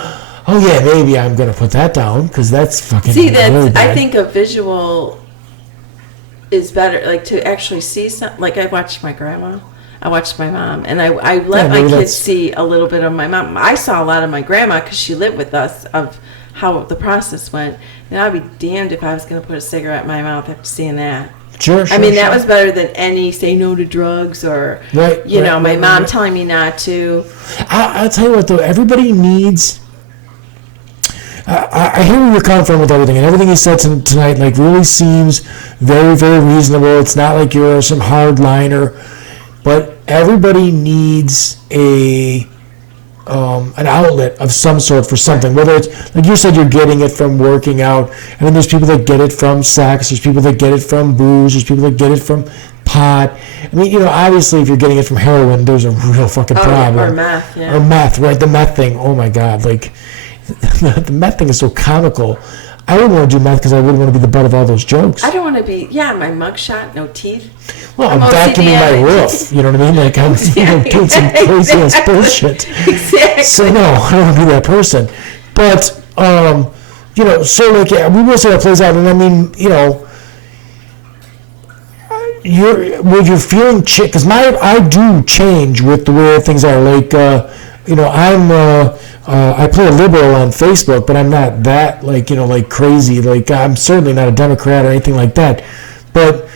oh yeah, maybe I'm going to put that down, because that's fucking See, really I bad. think a visual is better. Like to actually see something. Like I watched my grandma. I watched my mom, and I let my maybe kids that's- see a little bit of my mom. I saw a lot of my grandma because she lived with us of how the process went. And I'd be damned if I was going to put a cigarette in my mouth after seeing that. Sure, I mean, that sure. was better than any say no to drugs or, Right, my right, mom right. telling me not to. I'll tell you what, though, everybody needs I hear where you're coming from with everything, and everything you said tonight like really seems very, very reasonable. It's not like you're some hard liner, but everybody needs an outlet of some sort for something. Whether it's like you said, you're getting it from working out. I mean, there's people that get it from sex. There's people that get it from booze. There's people that get it from pot. I mean, obviously, if you're getting it from heroin, there's a real fucking problem. Or meth, yeah. Or meth, right? The meth thing. Oh my God, like the meth thing is so comical. I wouldn't want to do meth because I wouldn't want to be the butt of all those jokes. I don't want to be, my mugshot, no teeth. Well, I'm vacuuming my roof. You know what I mean? Like I'm doing some crazy ass bullshit. Exactly. So no, I don't want to be that person. But so like we will see how it plays out. And I mean, you're feeling because I do change with the way things are. Like I play a liberal on Facebook, but I'm not that like crazy. Like I'm certainly not a Democrat or anything like that. But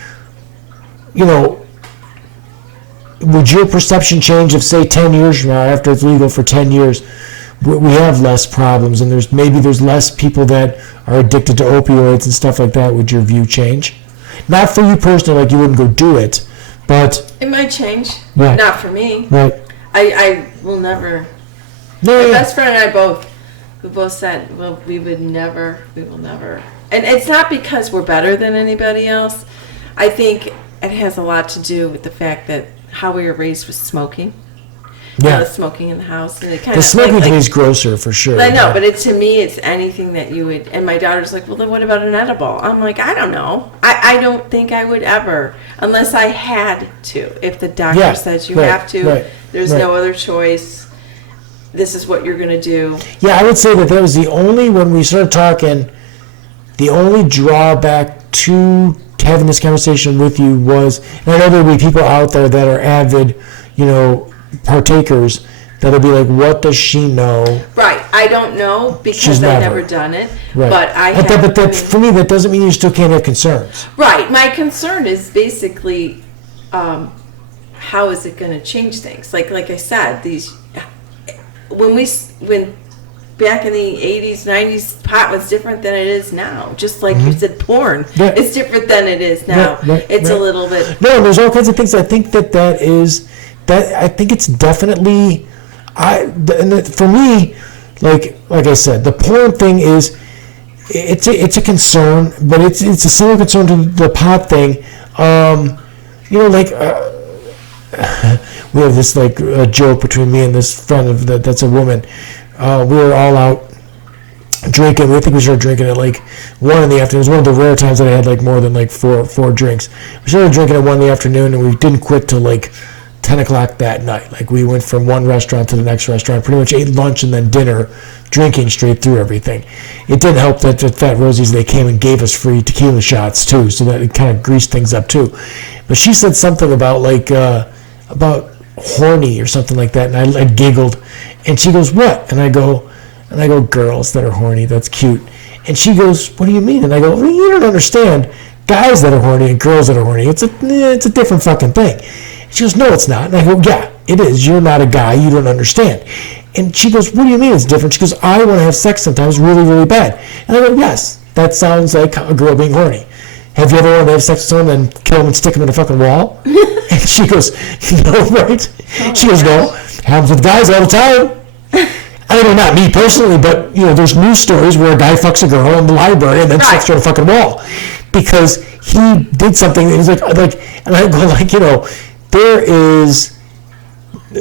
would your perception change if, say, 10 years from now, after it's legal for 10 years, we have less problems and there's less people that are addicted to opioids and stuff like that? Would your view change? Not for you personally, like you wouldn't go do it, but it might change. Right. Not for me. Right. I will never. My best friend and I we both said, well, we will never. And it's not because we're better than anybody else. I think it has a lot to do with the fact that how we were raised with smoking. Yeah. Smoking in the house. And it kind the of, smoking to me is grosser for sure. I know, but to me, it's anything that you would. And my daughter's like, well, then what about an edible? I'm like, I don't know. I don't think I would ever, unless I had to. If the doctor says you have to, there's no other choice. This is what you're going to do. Yeah, I would say that was the only, when we started talking, the only drawback to having this conversation with you was, and I know there'll be people out there that are avid, partakers that'll be like, what does she know? Right. I don't know because I've never done it. Right. But for me, that doesn't mean you still can't have concerns. Right. My concern is basically, how is it going to change things? Like I said, when back in the 80s, 90s, pot was different than it is now. Just like you said, porn. Yeah. It's different than it is now. It's a little bit. No, there's all kinds of things. I think I think it's definitely, for me, like I said, the porn thing is, it's a concern, but it's a similar concern to the pot thing. We have this like a joke between me and this friend that's a woman. We were all out drinking. I think we started drinking at like 1 in the afternoon. It was one of the rare times that I had like more than like four drinks. We started drinking at 1 in the afternoon, and we didn't quit till like 10 o'clock that night. Like we went from one restaurant to the next restaurant, pretty much ate lunch and then dinner, drinking straight through everything. It didn't help that at Fat Rosie's they came and gave us free tequila shots too, so that it kind of greased things up too. But she said something about like about horny or something like that, and I giggled, and she goes, what? And I go, girls that are horny, that's cute. And she goes, what do you mean? And I go, well, you don't understand, guys that are horny and girls that are horny, it's a different fucking thing. She goes, no, it's not. And I go, yeah, it is. You're not a guy. You don't understand. And she goes, what do you mean it's different? She goes, I want to have sex sometimes really, really bad. And I go, yes, that sounds like a girl being horny. Have you ever wanted to have sex with someone and kill them and stick them in a fucking wall? And she goes, no, right? She goes, no, happens with guys all the time. I mean, not me personally, but, there's news stories where a guy fucks a girl in the library and then sticks her on a fucking wall. Because he did something that was like, and I go like,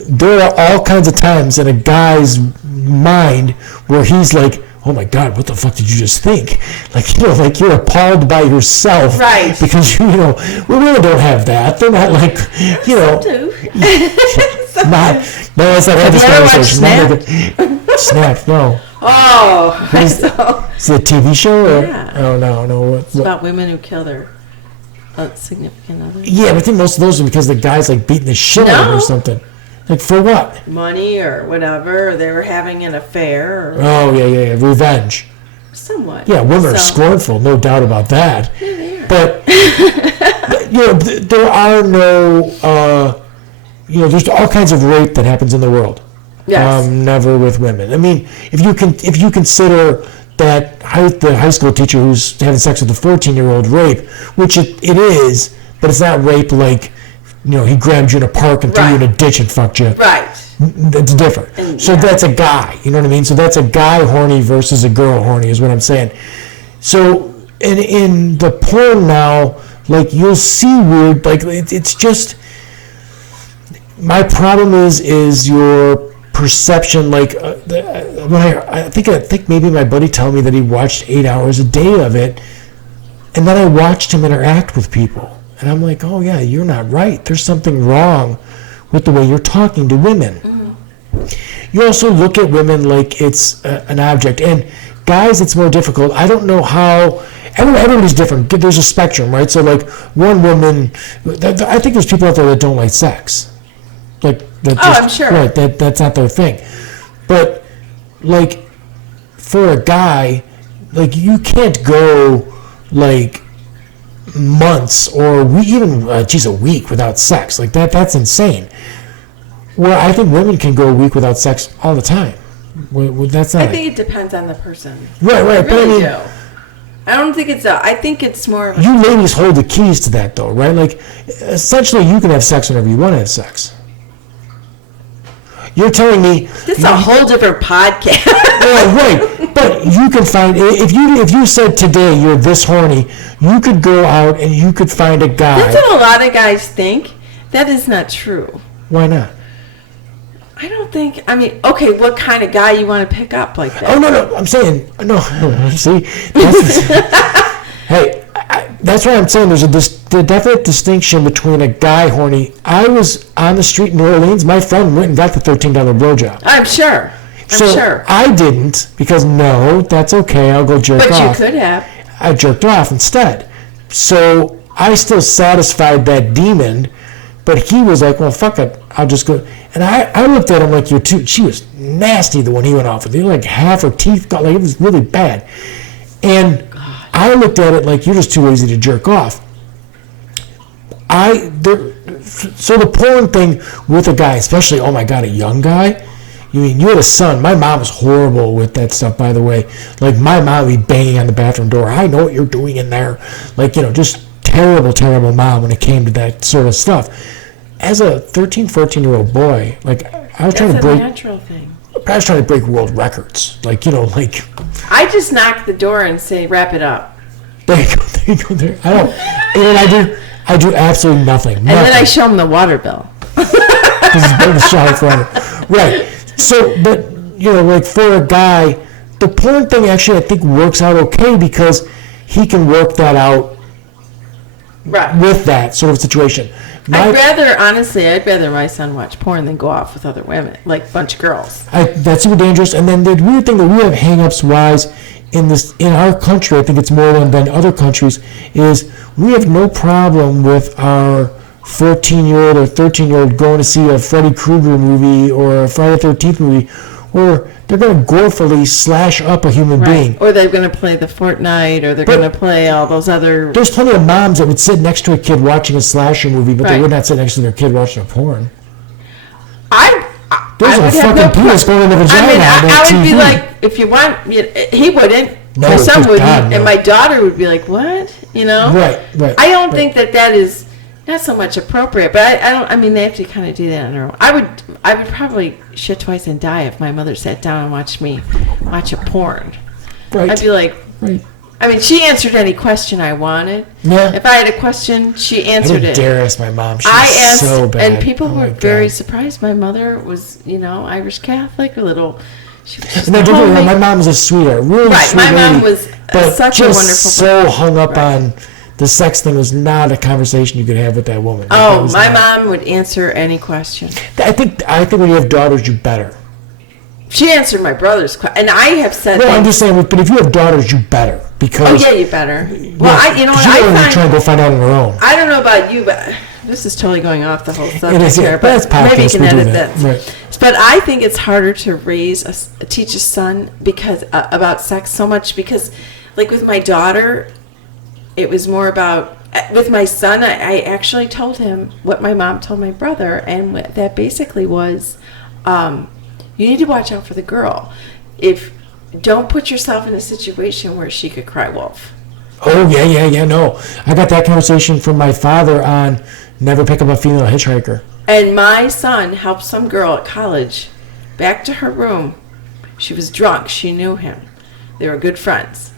there are all kinds of times in a guy's mind where he's like, oh my God, what the fuck did you just think? Like you're appalled by yourself. Right. Because, we really don't have that. They're not like, Some do. No, let's not have this conversation. Snap, no. Oh, is it a TV show? Or? Yeah. Oh, no. It's about women who kill their significant others. Yeah, but I think most of those are because the guy's like beating the shit out of them or something. Like for what? Money or whatever, or they were having an affair. Oh, yeah. Revenge. Somewhat. Yeah, women are scornful, no doubt about that. Yeah, they are. But, there are no, there's all kinds of rape that happens in the world. Yes. Never with women. I mean, if you consider the high school teacher who's having sex with a 14-year-old rape, which it is, but it's not rape like, he grabbed you in a park and threw you in a ditch and fucked you. Right. That's different. So that's a guy, you know what I mean? So that's a guy horny versus a girl horny is what I'm saying. So in the porn now, like, you'll see weird, like, it's just, my problem is your perception, like, when I think maybe my buddy told me that he watched 8 hours a day of it, and then I watched him interact with people, and I'm like, oh yeah, you're not right. There's something wrong with the way you're talking to women. Mm-hmm. You also look at women like it's an object, and guys, it's more difficult. I don't know how. Everybody's different. There's a spectrum, right? So, like, one woman, I think there's people out there that don't like sex. Like, I'm sure. Right, that's not their thing. But, like, for a guy, like, you can't go, like, months or a week without sex. Like, that's insane. Well, I think women can go a week without sex all the time. That's not. I think it depends on the person. Right. I really do. I don't think I think it's more of you ladies hold the keys to that, though, right? Like, essentially, you can have sex whenever you want to have sex. You're telling me this is a whole different podcast. Right, but you can find, if you said today you're this horny, you could go out and you could find a guy. That's what a lot of guys think. That is not true. Why not? I don't think. I mean, okay, what kind of guy you want to pick up like that? Oh no, I'm saying no. See, hey, that's why I'm saying there's a definite distinction between a guy horny. I was on the street in New Orleans. My friend went and got the $13 blowjob. I'm sure. I didn't, because no, that's okay. I'll go jerk off. But you could have. I jerked off instead. So I still satisfied that demon, but he was like, well, fuck it. I'll just go. And I looked at him like, you're too. She was nasty, the one he went off with. Like, half her teeth got, like, it was really bad. And God. I looked at it like, you're just too lazy to jerk off. So the porn thing with a guy, especially, oh my God, a young guy. You mean, you had a son. My mom was horrible with that stuff, by the way. Like, my mom would be banging on the bathroom door. I know what you're doing in there. Like, just terrible, terrible mom when it came to that sort of stuff. As a 13, 14-year-old boy, like, I was trying to break... That's a natural thing. I was trying to break world records. Like, like... I just knock the door and say, wrap it up. There you go. There. I do absolutely nothing. And then I show him the water bill. This is been a shower forever. Right. So, but, like, for a guy, the porn thing actually, I think, works out okay, because he can work that out with that sort of situation. I'd rather my son watch porn than go off with other women, like a bunch of girls. That's super dangerous. And then the weird thing that we have hang-ups wise in our country, I think it's more than other countries, is we have no problem with our 14-year-old or 13-year-old going to see a Freddy Krueger movie or a Friday the 13th movie, or they're going to gorefully slash up a human being. Or they're going to play the Fortnite, or they're going to play all those other... There's plenty of moms that would sit next to a kid watching a slasher movie, but they would not sit next to their kid watching a porn. There's a fucking penis going in the vagina. I would be like, if you want... He wouldn't. No, my son wouldn't. God, no. And my daughter would be like, what? Right. I don't think that is... not so much appropriate, but I mean, they have to kind of do that on their own. I would probably shit twice and die if my mother sat down and watched me watch a porn. Right. I'd be like, I mean, she answered any question I wanted. Yeah. If I had a question, she answered it. I didn't dare ask my mom. She was so bad. And people were very surprised. My mother was, Irish Catholic, a little. She was just my mom was a sweetheart, really sweet my lady, mom was such a wonderful so hung up on. The sex thing was not a conversation you could have with that woman. Oh, my mom would answer any question. I think when you have daughters, you better. She answered my brother's question, and I have said. No, I'm just saying. But if you have daughters, you better, because. Oh yeah, you better. Well, I trying to go find out on her own. I don't know about you, but this is totally going off the whole subject it is, here. But maybe you can edit that. Right. But I think it's harder to teach a son about sex so much because, like with my daughter. It was more about, with my son, I actually told him what my mom told my brother, and that basically was, you need to watch out for the girl. If don't put yourself in a situation where she could cry wolf. Oh, yeah, no. I got that conversation from my father on never pick up a female hitchhiker. And my son helped some girl at college back to her room. She was drunk. She knew him. They were good friends.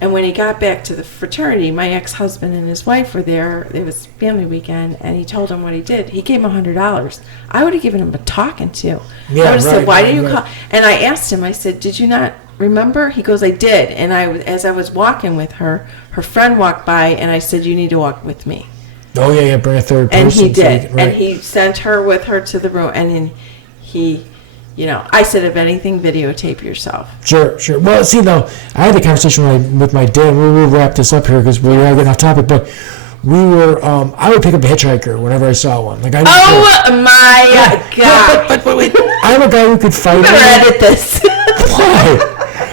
And when he got back to the fraternity, my ex-husband and his wife were there. It was family weekend, and he told him what he did. He gave him $100. I would have given him a talking to. Yeah, I would have said, "Why right, did you right. call?" And I asked him. I said, "Did you not remember?" He goes, "I did." And as I was walking with her, her friend walked by, and I said, "You need to walk with me." Oh, yeah, bring a third person. And he so you did. can- right. And he sent her with her to the room. And then he, I said, if anything, videotape yourself. Sure. Well, see, though, I had the conversation with my dad. We'll wrap this up here because we are getting off topic. But we were, I would pick up a hitchhiker whenever I saw one. Like I My God. But wait, I'm a guy who could fight. You better edit this. Why?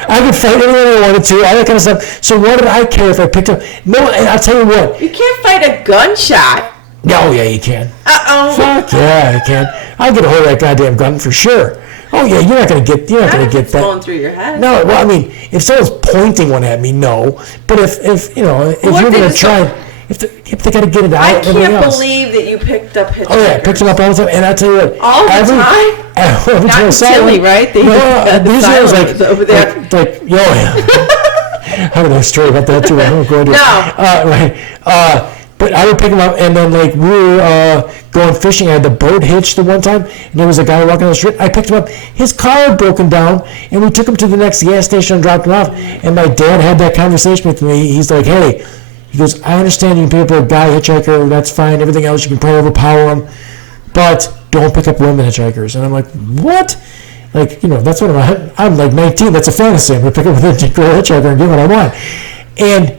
I could fight anyone I wanted to, all that kind of stuff. So what did I care if I picked up? No, and I'll tell you what. You can't fight a gunshot. Oh, yeah, you can. Uh-oh. Fuck yeah, I can. I'll get a hold of that goddamn gun for sure. Oh yeah, you're not gonna get It's that. going through your head. No, well, I mean, if someone's pointing one at me, no. But if What you're if gonna it's try, if they gotta get it out, I everything can't else. believe that you picked up hitchhikers. Oh yeah, picked them up all the time, and I tell you what, All the time? Every Not time I in saw Tilly, one, right? They no, had the usually I was silence over there. like, yo, I have a story about that too. I won't go into it. No. Right. But I would pick him up, and then like we were going fishing. I had the boat hitched the one time, and there was a guy walking on the street. I picked him up. His car had broken down, and we took him to the next gas station and dropped him off. And my dad had that conversation with me. He's like, "Hey," he goes, "I understand you can pick up a guy hitchhiker. That's fine. Everything else you can probably overpower him, but don't pick up women hitchhikers." And I'm like, "What?" Like, that's what I'm like 19. That's a fantasy. I'm gonna pick up a girl hitchhiker and get what I want. And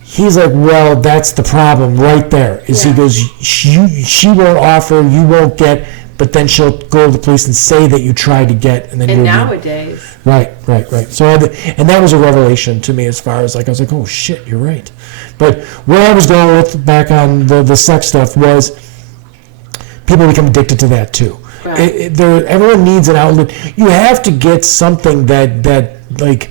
he's like, well, that's the problem right there. Is Yeah. He goes, she won't offer, you won't get, but then she'll go to the police and say that you tried to get, and then And you'll be nowadays. right. So and that was a revelation to me as far as like I was like, oh shit, you're right. But where I was going with back on the sex stuff was people become addicted to that too. Right. Everyone needs an outlet. You have to get something that like,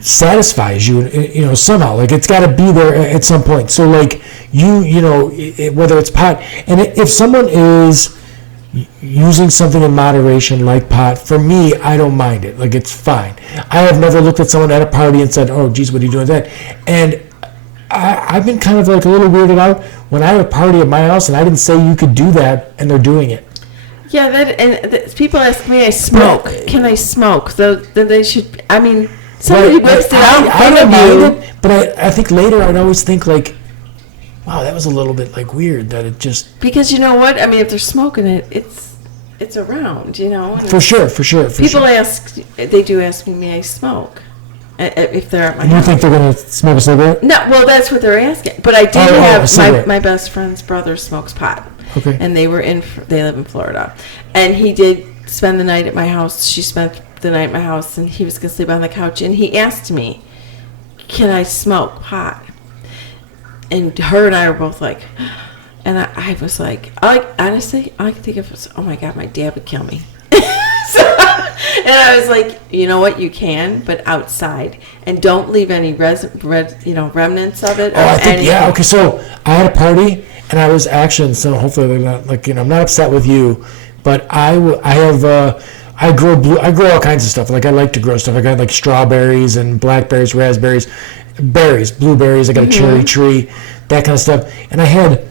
satisfies you, somehow. Like it's got to be there at some point. So like whether it's pot, and if someone is using something in moderation like pot, for me, I don't mind it. Like it's fine. I have never looked at someone at a party and said, "Oh, geez, what are you doing with that?" And I've been kind of like a little weirded out when I have a party at my house and I didn't say you could do that, and they're doing it. Yeah, people ask me, I smoke. Can I smoke? So then they should. I mean, somebody Right, whips it out in I front don't of mind you. it, but I think later I'd always think like, wow, that was a little bit like weird that it just. Because you know what? I mean, if they're smoking it, it's around, and For sure. people ask, they do ask me, may I smoke? If they're at my You house. think they're gonna smoke a cigarette? No, well, that's what they're asking. But I did a have cigarette. my best friend's brother smokes pot. Okay. And they live in Florida, and he did spend the night at my house. She spent the night at my house, and he was gonna sleep on the couch. And he asked me, "Can I smoke pot?" And her and I were both like, and I was like, honestly, all I could think of was, oh my God, my dad would kill me. And I was like, you know what, you can, but outside, and don't leave any remnants of it. Oh, I think okay. So I had a party, and I was actually, so hopefully they're not like I'm not upset with you, but I grow all kinds of stuff. Like I like to grow stuff. I got like strawberries and blackberries, raspberries, berries, blueberries. I got a cherry tree, that kind of stuff. And I had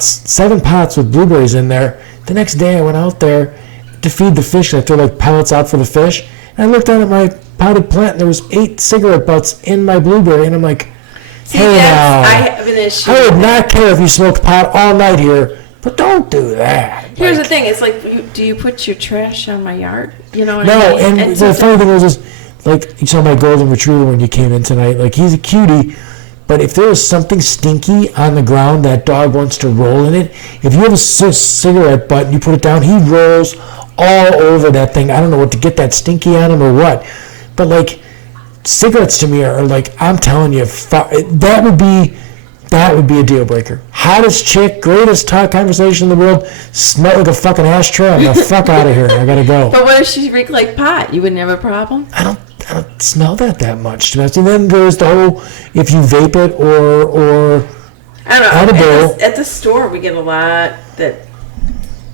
7 pots with blueberries in there. The next day I went out there to feed the fish. I threw like pellets out for the fish. And I looked down at my potted plant and there was 8 cigarette butts in my blueberry. And I'm like, hey now, I have an issue. I would not care if you smoked pot all night here, but don't do that. Here's the thing: it's like, do you put your trash on my yard? You know what No, I mean? and the funny thing was, like, you saw my golden retriever when you came in tonight. Like, he's a cutie, but if there is something stinky on the ground, that dog wants to roll in it. If you have a cigarette butt and you put it down, he rolls all over that thing. I don't know what to get that stinky on him or what, but like, cigarettes to me are like, I'm telling you, that would be That would be a deal breaker. Hottest chick, greatest talk conversation in the world, smell like a fucking ashtray. I'm the fuck out of here. I gotta go. But what if she reeked like pot? You wouldn't have a problem? I don't smell that much. And then there's the whole, if you vape it or I don't know. edible. At the store, we get a lot that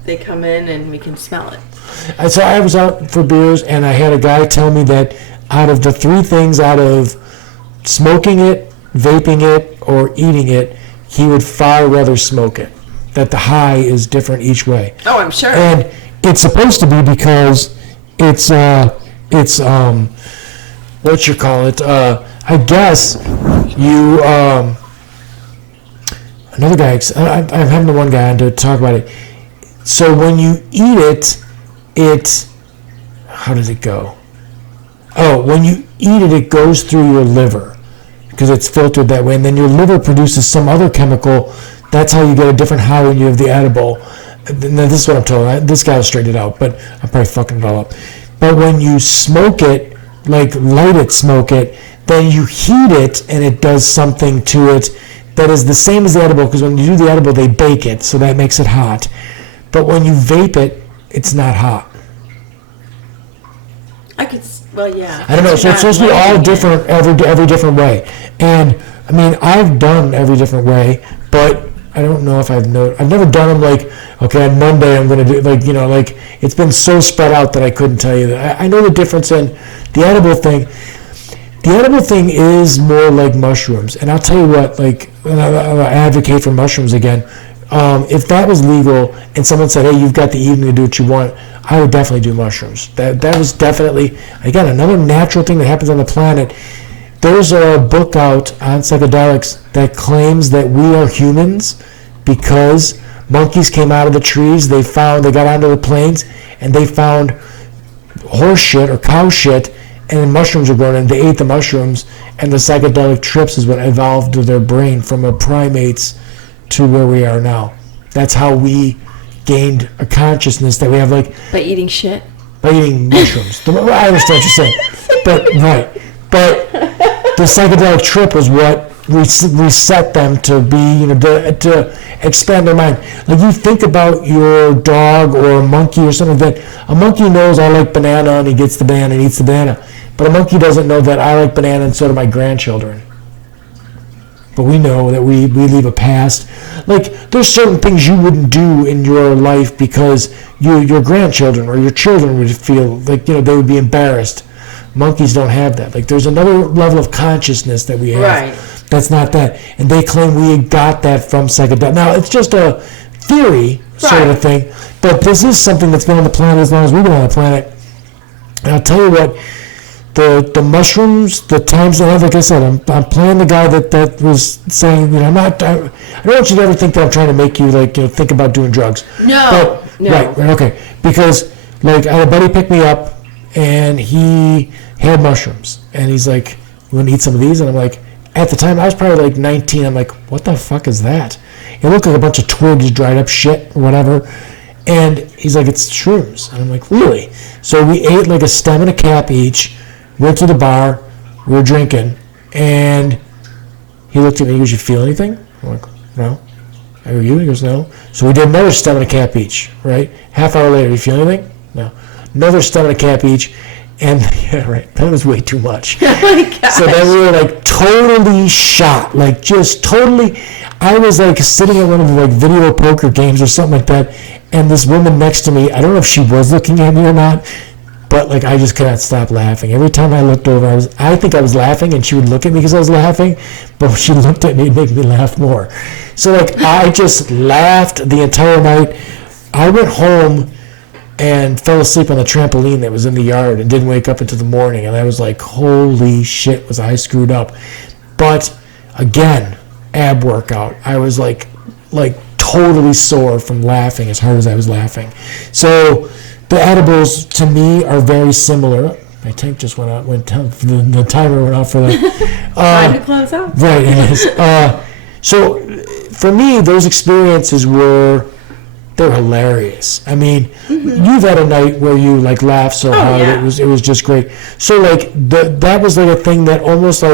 they come in and we can smell it. So I was out for beers, and I had a guy tell me that out of the three things, out of smoking it, vaping it, or eating it, he would far rather smoke it. That the high is different each way. Oh, I'm sure. And it's supposed to be because it's what you call it? I guess you another guy. I'm having the one guy on to talk about it. So when you eat it, how does it go? Oh, when you eat it, it goes through your liver because it's filtered that way, and then your liver produces some other chemical. That's how you get a different high when you have the edible. Now, this is what I'm told. This guy will straighten it out, but I'm probably fucking it all up. But when you smoke it, like light it, smoke it, then you heat it, and it does something to it that is the same as the edible, because when you do the edible, they bake it, so that makes it hot. But when you vape it, it's not hot. Well, yeah. I don't know. So it's supposed to be all different, every different way. And I mean, I've done every different way, but I don't know if I've never done them like, okay, on Monday I'm going to do, like, like it's been so spread out that I couldn't tell you that. I know the difference in the edible thing. The edible thing is more like mushrooms. And I'll tell you what, like, and I'll advocate for mushrooms again. If that was legal and someone said, hey, you've got the evening to do what you want, I would definitely do mushrooms. That was definitely, again, another natural thing that happens on the planet. There's a book out on psychedelics that claims that we are humans because monkeys came out of the trees, they got onto the plains, and they found horse shit or cow shit, and mushrooms were grown, and they ate the mushrooms, and the psychedelic trips is what evolved to their brain from a primates to where we are now. That's how we gained a consciousness that we have, like by eating shit. By eating mushrooms. I understand what you're saying, but the psychedelic trip was what reset them to be, to expand their mind. Like you think about your dog or a monkey or something like that. A monkey knows I like banana and he gets the banana and eats the banana, but a monkey doesn't know that I like banana and so do my grandchildren. But we know that we leave a past. Like, there's certain things you wouldn't do in your life because your grandchildren or your children would feel like, they would be embarrassed. Monkeys don't have that. Like, there's another level of consciousness that we have. Right. That's not that. And they claim we got that from psychedelics. Now, it's just a theory sort of thing, but this is something that's been on the planet as long as we've been on the planet. And I'll tell you what, the mushrooms, the times that I have, like I said, I'm playing the guy that was saying, I don't want you to ever think that I'm trying to make you think about doing drugs. No. Right, okay. Because like I had a buddy pick me up and he had mushrooms and he's like, you want to eat some of these? And I'm like, at the time I was probably like 19. I'm like, what the fuck is that? It looked like a bunch of twigs, dried up shit or whatever. And he's like, it's shrooms. And I'm like, really? So we ate like a stem and a cap each. Went to the bar, we were drinking, and he looked at me, he goes, you feel anything? I'm like, no. I go, you? He goes, no. So we did another stem and a cap each, right? Half hour later, you feel anything? No. Another stem and a cap each, and, yeah, right, that was way too much. Oh my gosh. So then we were like totally shot, like just totally, I was like sitting at one of the like video poker games or something like that, and this woman next to me, I don't know if she was looking at me or not, but like I just could not stop laughing. Every time I looked over, I think I was laughing, and she would look at me because I was laughing, but when she looked at me, it'd make me laugh more. So like I just laughed the entire night. I went home and fell asleep on the trampoline that was in the yard and didn't wake up until the morning, and I was like, holy shit, was I screwed up. But again, ab workout. I was like totally sore from laughing as hard as I was laughing. So the edibles, to me, are very similar. My tank just went out. The timer went out for the... Time to close out. Right, it is. So, for me, those experiences they're hilarious. I mean, you've had a night where you, laughed so hard. Yeah. It was just great. So, that was, a thing that almost,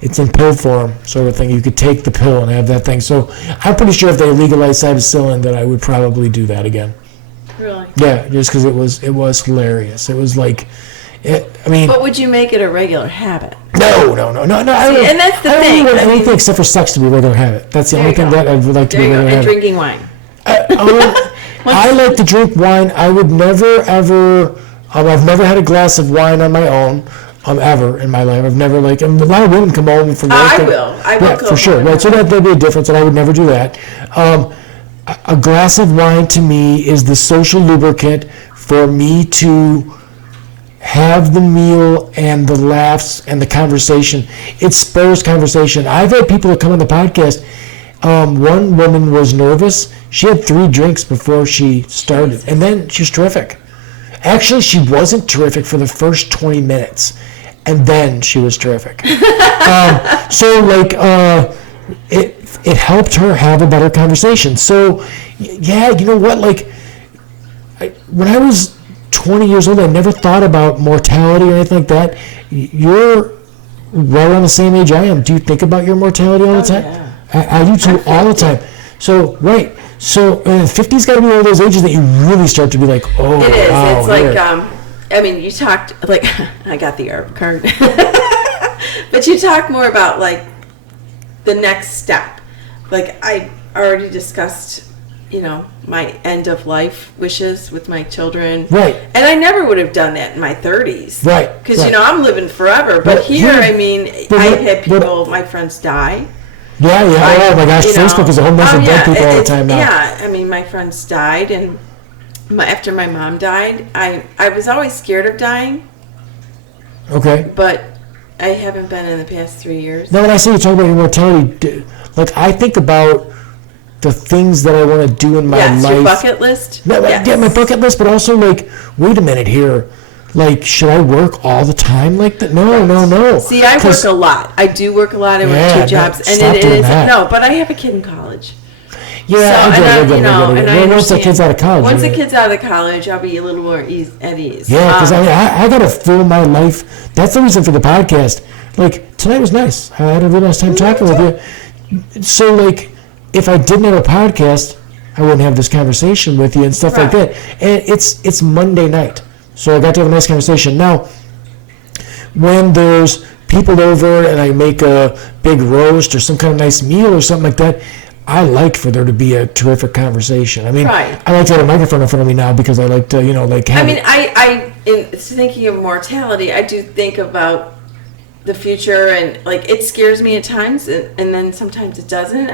it's in pill form, sort of thing. You could take the pill and have that thing. So I'm pretty sure if they legalized psilocybin, that I would probably do that again. Really? Yeah, just because it was hilarious. It was like, But would you make it a regular habit? No. And that's the thing. I don't want anything except for sex to be a regular habit. That's the only thing that I would like to be a regular habit. And drinking wine. I like to drink wine. I would never, ever, I've never had a glass of wine on my own, ever in my life. I've never, a lot of women come home from work. I will Yeah, for sure. Right, so that'd be a difference, and I would never do that. A glass of wine to me is the social lubricant for me to have the meal and the laughs and the conversation. It spurs conversation. I've had people that come on the podcast. One woman was nervous. She had 3 drinks before she started, and then she was terrific. Actually, she wasn't terrific for the first 20 minutes, and then she was terrific. It helped her have a better conversation. So, yeah, you know what? When I was 20 years old, I never thought about mortality or anything like that. You're right around the same age I am. Do you think about your mortality all the time? Yeah. I do too, all the time. So, right. So, 50's got to be one of those ages that you really start to be like, oh, it is. wow, It's you talked, I got the ARP card. But you talk more about, the next step. I already discussed, my end of life wishes with my children. Right. And I never would have done that in my 30s. Right. Because, I'm living forever. But here, I've had people, my friends die. Yeah. Oh my gosh, Facebook is a whole mess of dead people all the time now. Yeah, my friends died, and after my mom died, I was always scared of dying. Okay. But I haven't been in the past 3 years. Now, when I say you talk about immortality, I think about the things that I want to do in my life. Your bucket list? Yeah, my bucket list, but also, wait a minute here. Should I work all the time like that? No. See, I work a lot. I do work a lot. I work 2 jobs. Stop doing that. No, but I have a kid in college. Yeah, I once the kid's out of college. Once the kid's out of college, I'll be a little more at ease. Yeah, because I got to fill my life. That's the reason for the podcast. Tonight was nice. I had a really nice time talking with you. So, if I didn't have a podcast, I wouldn't have this conversation with you and stuff like that. And it's Monday night. So I got to have a nice conversation. Now, when there's people over and I make a big roast or some kind of nice meal or something like that, I like for there to be a terrific conversation. I like to have a microphone in front of me now because I like to, have in thinking of mortality, I do think about the future, and it scares me at times, and then sometimes it doesn't.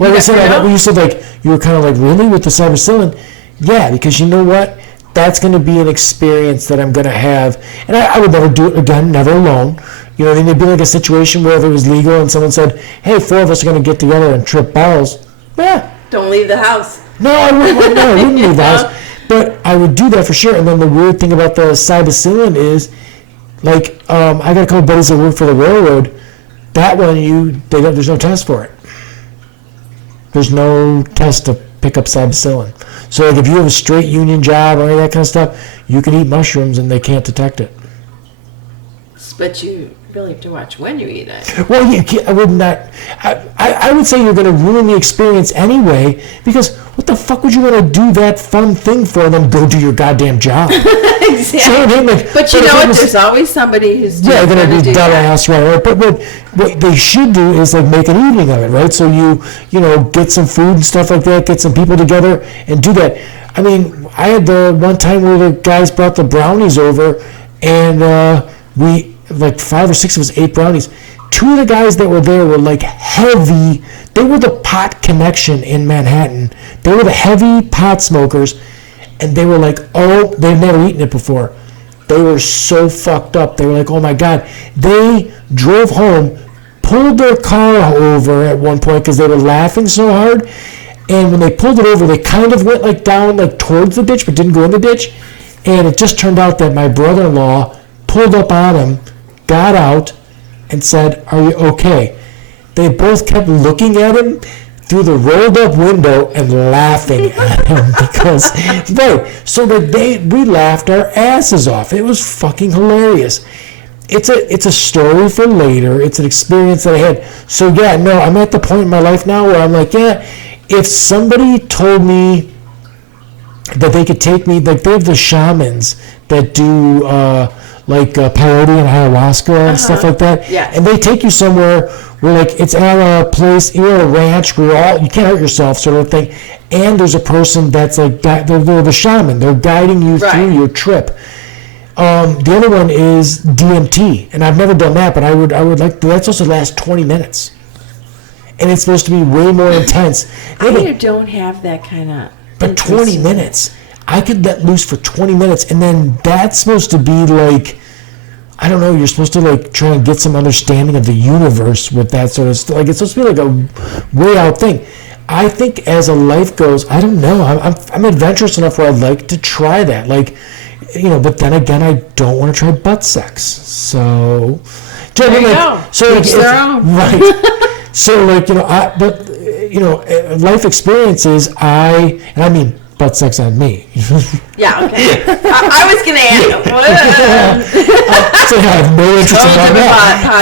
Well, I said, when you said you were kind of really with the psilocybin, yeah, because you know what? That's going to be an experience that I'm going to have, and I would never do it again, never alone. Then it'd be a situation where if it was legal and someone said, hey, 4 of us are going to get together and trip balls. Yeah. Don't leave the house. No, I wouldn't leave the house. But I would do that for sure. And then the weird thing about the psilocybin is, I got a couple buddies that work for the railroad. That one, there's no test for it. There's no test to pick up psilocybin. So if you have a straight union job or any of that kind of stuff, you can eat mushrooms and they can't detect it. But you really have to watch when you eat it. Well, I would not. I would say you're going to ruin the experience anyway, because what the fuck would you want to do that fun thing for and then go do your goddamn job? Exactly. So, but you know what? There's always somebody who's going to be dumbass, right? But what they should do is make an evening of it, right? So you get some food and stuff like that, get some people together and do that. I had the one time where the guys brought the brownies over, and we. 5 or 6 of us ate brownies. 2 of the guys that were there were heavy. They were the pot connection in Manhattan. They were the heavy pot smokers, and they were they've never eaten it before. They were so fucked up. They were oh my God. They drove home, pulled their car over at one point because they were laughing so hard, and when they pulled it over, they kind of went down towards the ditch, but didn't go in the ditch, and it just turned out that my brother-in-law pulled up on him, got out, and said, "Are you okay?" They both kept looking at him through the rolled up window and laughing at him because, we laughed our asses off. It was fucking hilarious. it's a story for later. It's an experience that I had. So yeah, no, I'm at the point in my life now where I'm like, yeah, if somebody told me that they could take me, like they have the shamans that do peyote and ayahuasca and stuff like that, Yes. and they take you somewhere where like it's at a place, you're at a ranch where you can't hurt yourself, sort of thing, and there's a person that's like they're the shaman. They're guiding you through your trip. The other one is DMT, and I've never done that, but I would like that's supposed to last 20 minutes, and it's supposed to be way more intense. I don't have that kind of. But 20 minutes, I could let loose for 20 minutes, and then that's supposed to be like, I don't know. You're supposed to like try and get some understanding of the universe with that sort of stuff. Like it's supposed to be like a way out thing. I think as a life goes, I don't know. I'm adventurous enough where I'd like to try that. Like. But then again, I don't want to try butt sex. So, there you go. So each their own. Right. So, life experiences. I mean butt sex on me. Yeah. Okay. I was gonna ask. So I have no interest in that.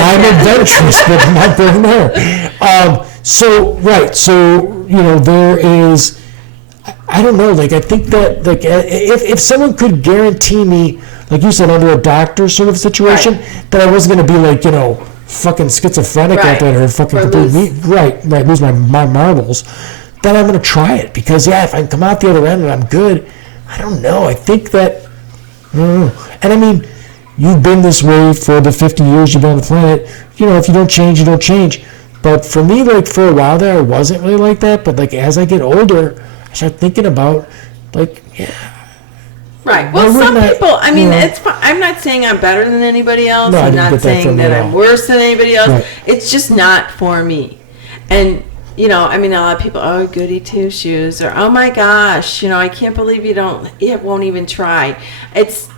I'm adventurous, but not going there. So there is. I don't know. Like I think that like if someone could guarantee me, like you said, under a doctor sort of situation, that I wasn't going to be like fucking schizophrenic after that or fucking lose my marbles, then I'm going to try it because if I can come out the other end and I'm good, I don't know. I think that, and I mean, you've been this way for the 50 years you've been on the planet. If you don't change, you don't change. But for me, like for a while there, I wasn't really like that. But like as I get older. I start thinking about, like, Right. Well, some people, I mean, it's fine. I'm not saying I'm better than anybody else. No, I'm not saying that I'm worse than anybody else. Right. It's just not for me. And, I mean, a lot of people, oh, goody two shoes, or, oh my gosh, I can't believe you won't even try. It's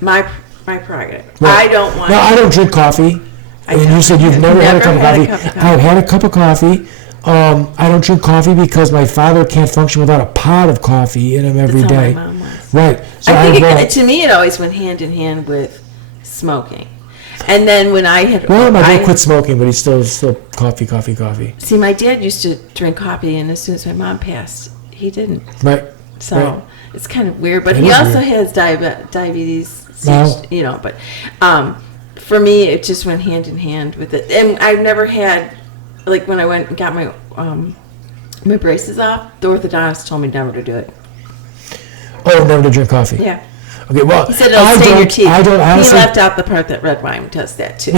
my prerogative. Right. I don't want No, I don't drink coffee. And you said you've never had a cup of coffee. I've had a cup of coffee. I don't drink coffee because my father can't function without a pot of coffee in him every day. That's how my mom was. Right. So I think to me it always went hand in hand with smoking. And then when I had... Well, my dad quit smoking, but he's still coffee. See, my dad used to drink coffee, and as soon as my mom passed, he didn't. Right. So it's kind of weird. But he also has diabetes, but for me, it just went hand in hand with it. And I've never had... Like when I went and got my braces off, the orthodontist told me never to do it. Oh, never to drink coffee. Yeah. Okay. Well, he said it'll stain your teeth. I don't honestly. He left out the part that red wine does that too.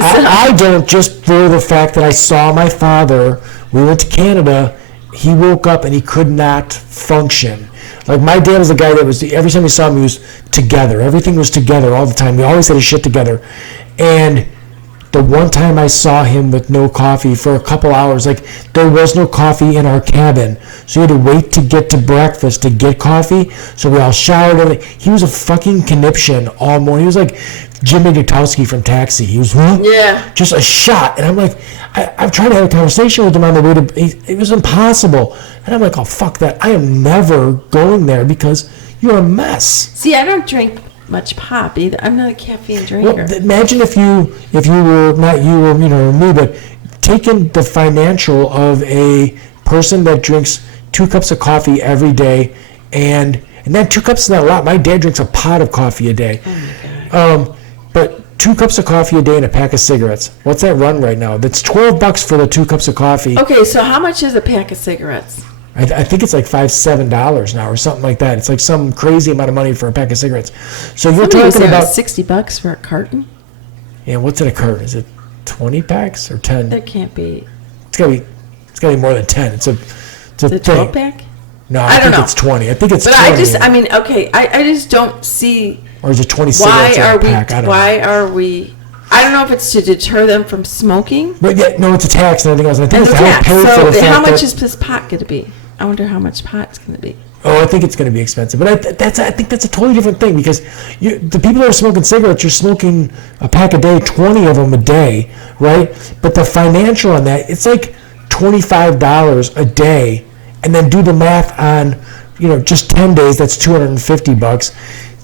I don't, just for the fact that I saw my father. We went to Canada. He woke up and he could not function. Like my dad was the guy that was every time we saw him, he was together. Everything was together all the time. We always had his shit together, and. The one time I saw him with no coffee for a couple hours, like there was no coffee in our cabin, so he had to wait to get to breakfast to get coffee. So we all showered. He was a fucking conniption all morning. He was like Jimmy Gutowski from Taxi. He was just a shot, and I'm like, I'm trying to have a conversation with him on the way to. It was impossible, and I'm like, oh fuck that! I am never going there because you're a mess. See, I don't drink much pop either. I'm not a caffeine drinker. Well, imagine if you were not you or me, but taking the financial of a person that drinks 2 cups of coffee every day, and then 2 cups is not a lot. My dad drinks a pot of coffee a day. Oh my God. But 2 cups of coffee a day and a pack of cigarettes. What's that run right now? That's $12 for the 2 cups of coffee. Okay, so how much is a pack of cigarettes? I think it's like $7 now or something like that. It's like some crazy amount of money for a pack of cigarettes. So you're talking about $60 for a carton. Yeah, what's in a carton? Is it 20 packs or 10? There can't be. It's gotta be more than 10. It's a 12 pack. No, I think it's 20. I think it's. But 20. I just don't see. Or is it 20 cigarettes in a pack? Why are we? I don't know if it's to deter them from smoking. But no, it's a tax and everything else. I think it's tax. So how much is this pot going to be? I wonder how much pot it's going to be. Oh, I think it's going to be expensive. But I think that's a totally different thing because the people that are smoking cigarettes, you're smoking a pack a day, 20 of them a day, right? But the financial on that, it's like $25 a day. And then do the math on, just 10 days, that's $250.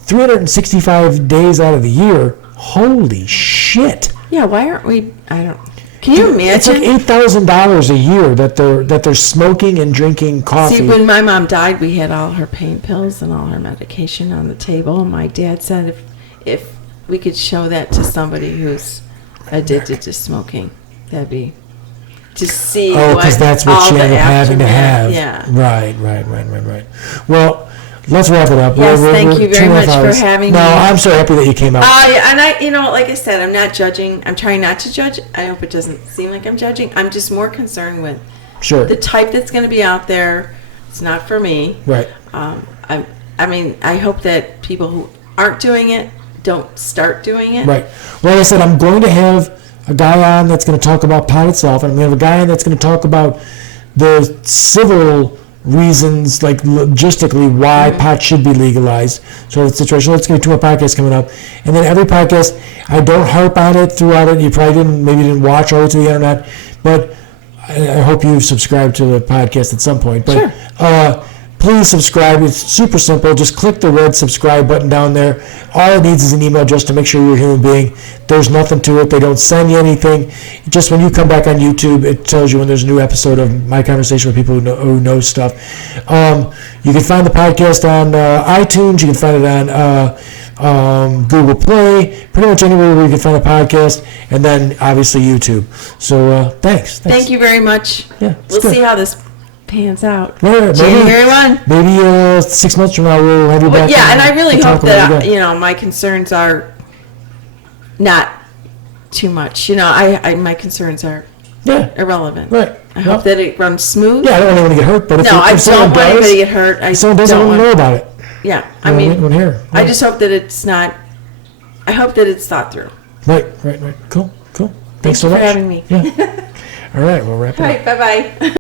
365 days out of the year. Holy shit! Yeah, why aren't we? I don't. Can you It's like imagine? $8,000 a year that they're smoking and drinking coffee. See, when my mom died, we had all her pain pills and all her medication on the table. And my dad said if we could show that to somebody who's addicted to smoking, that'd be to see. Oh, because that's what all she the ended up having to have. aftermath. Yeah. Right. Well, let's wrap it up. Yes, thank you very 2.5 much for hours. having No, me. I'm so happy that you came out. And I, like I said, I'm not judging. I'm trying not to judge. I hope it doesn't seem like I'm judging. I'm just more concerned with Sure. the type that's going to be out there. It's not for me. Right. I hope that people who aren't doing it don't start doing it. Right. Well, like I said, I'm going to have a guy on that's going to talk about pot itself, and I'm going to have a guy on that's going to talk about the civil reasons, like logistically, why pot should be legalized. So the situation. Let's get to a podcast coming up, and then every podcast, I don't harp on it throughout it. You probably didn't watch all the way to the internet, but I hope you've subscribed to the podcast at some point. But Sure. please subscribe. It's super simple. Just click the red subscribe button down there. All it needs is an email address to make sure you're a human being. There's nothing to it. They don't send you anything. Just when you come back on YouTube, it tells you when there's a new episode of my conversation with people who know stuff. You can find the podcast on iTunes. You can find it on Google Play. Pretty much anywhere where you can find a podcast. And then, obviously, YouTube. So, thanks. Thank you very much. Yeah, it's we'll good. see how this pans out. Yeah, January 1. Maybe 6 months from now we'll have you back. Yeah, and I really talk hope about it that again. my concerns are not too much. My concerns are Yeah, irrelevant. right. I hope that it runs smooth. Yeah, I don't want anyone to get hurt, but if, No, I if someone don't want anybody to does, get hurt. if someone doesn't don't want to know want- about it. Yeah, I you know, mean, anyone here. I Yeah. just hope that it's not. I hope that it's thought through. Right. Cool. Thanks so you much. for having me. Yeah. All right, we'll wrap it All up. right, bye bye.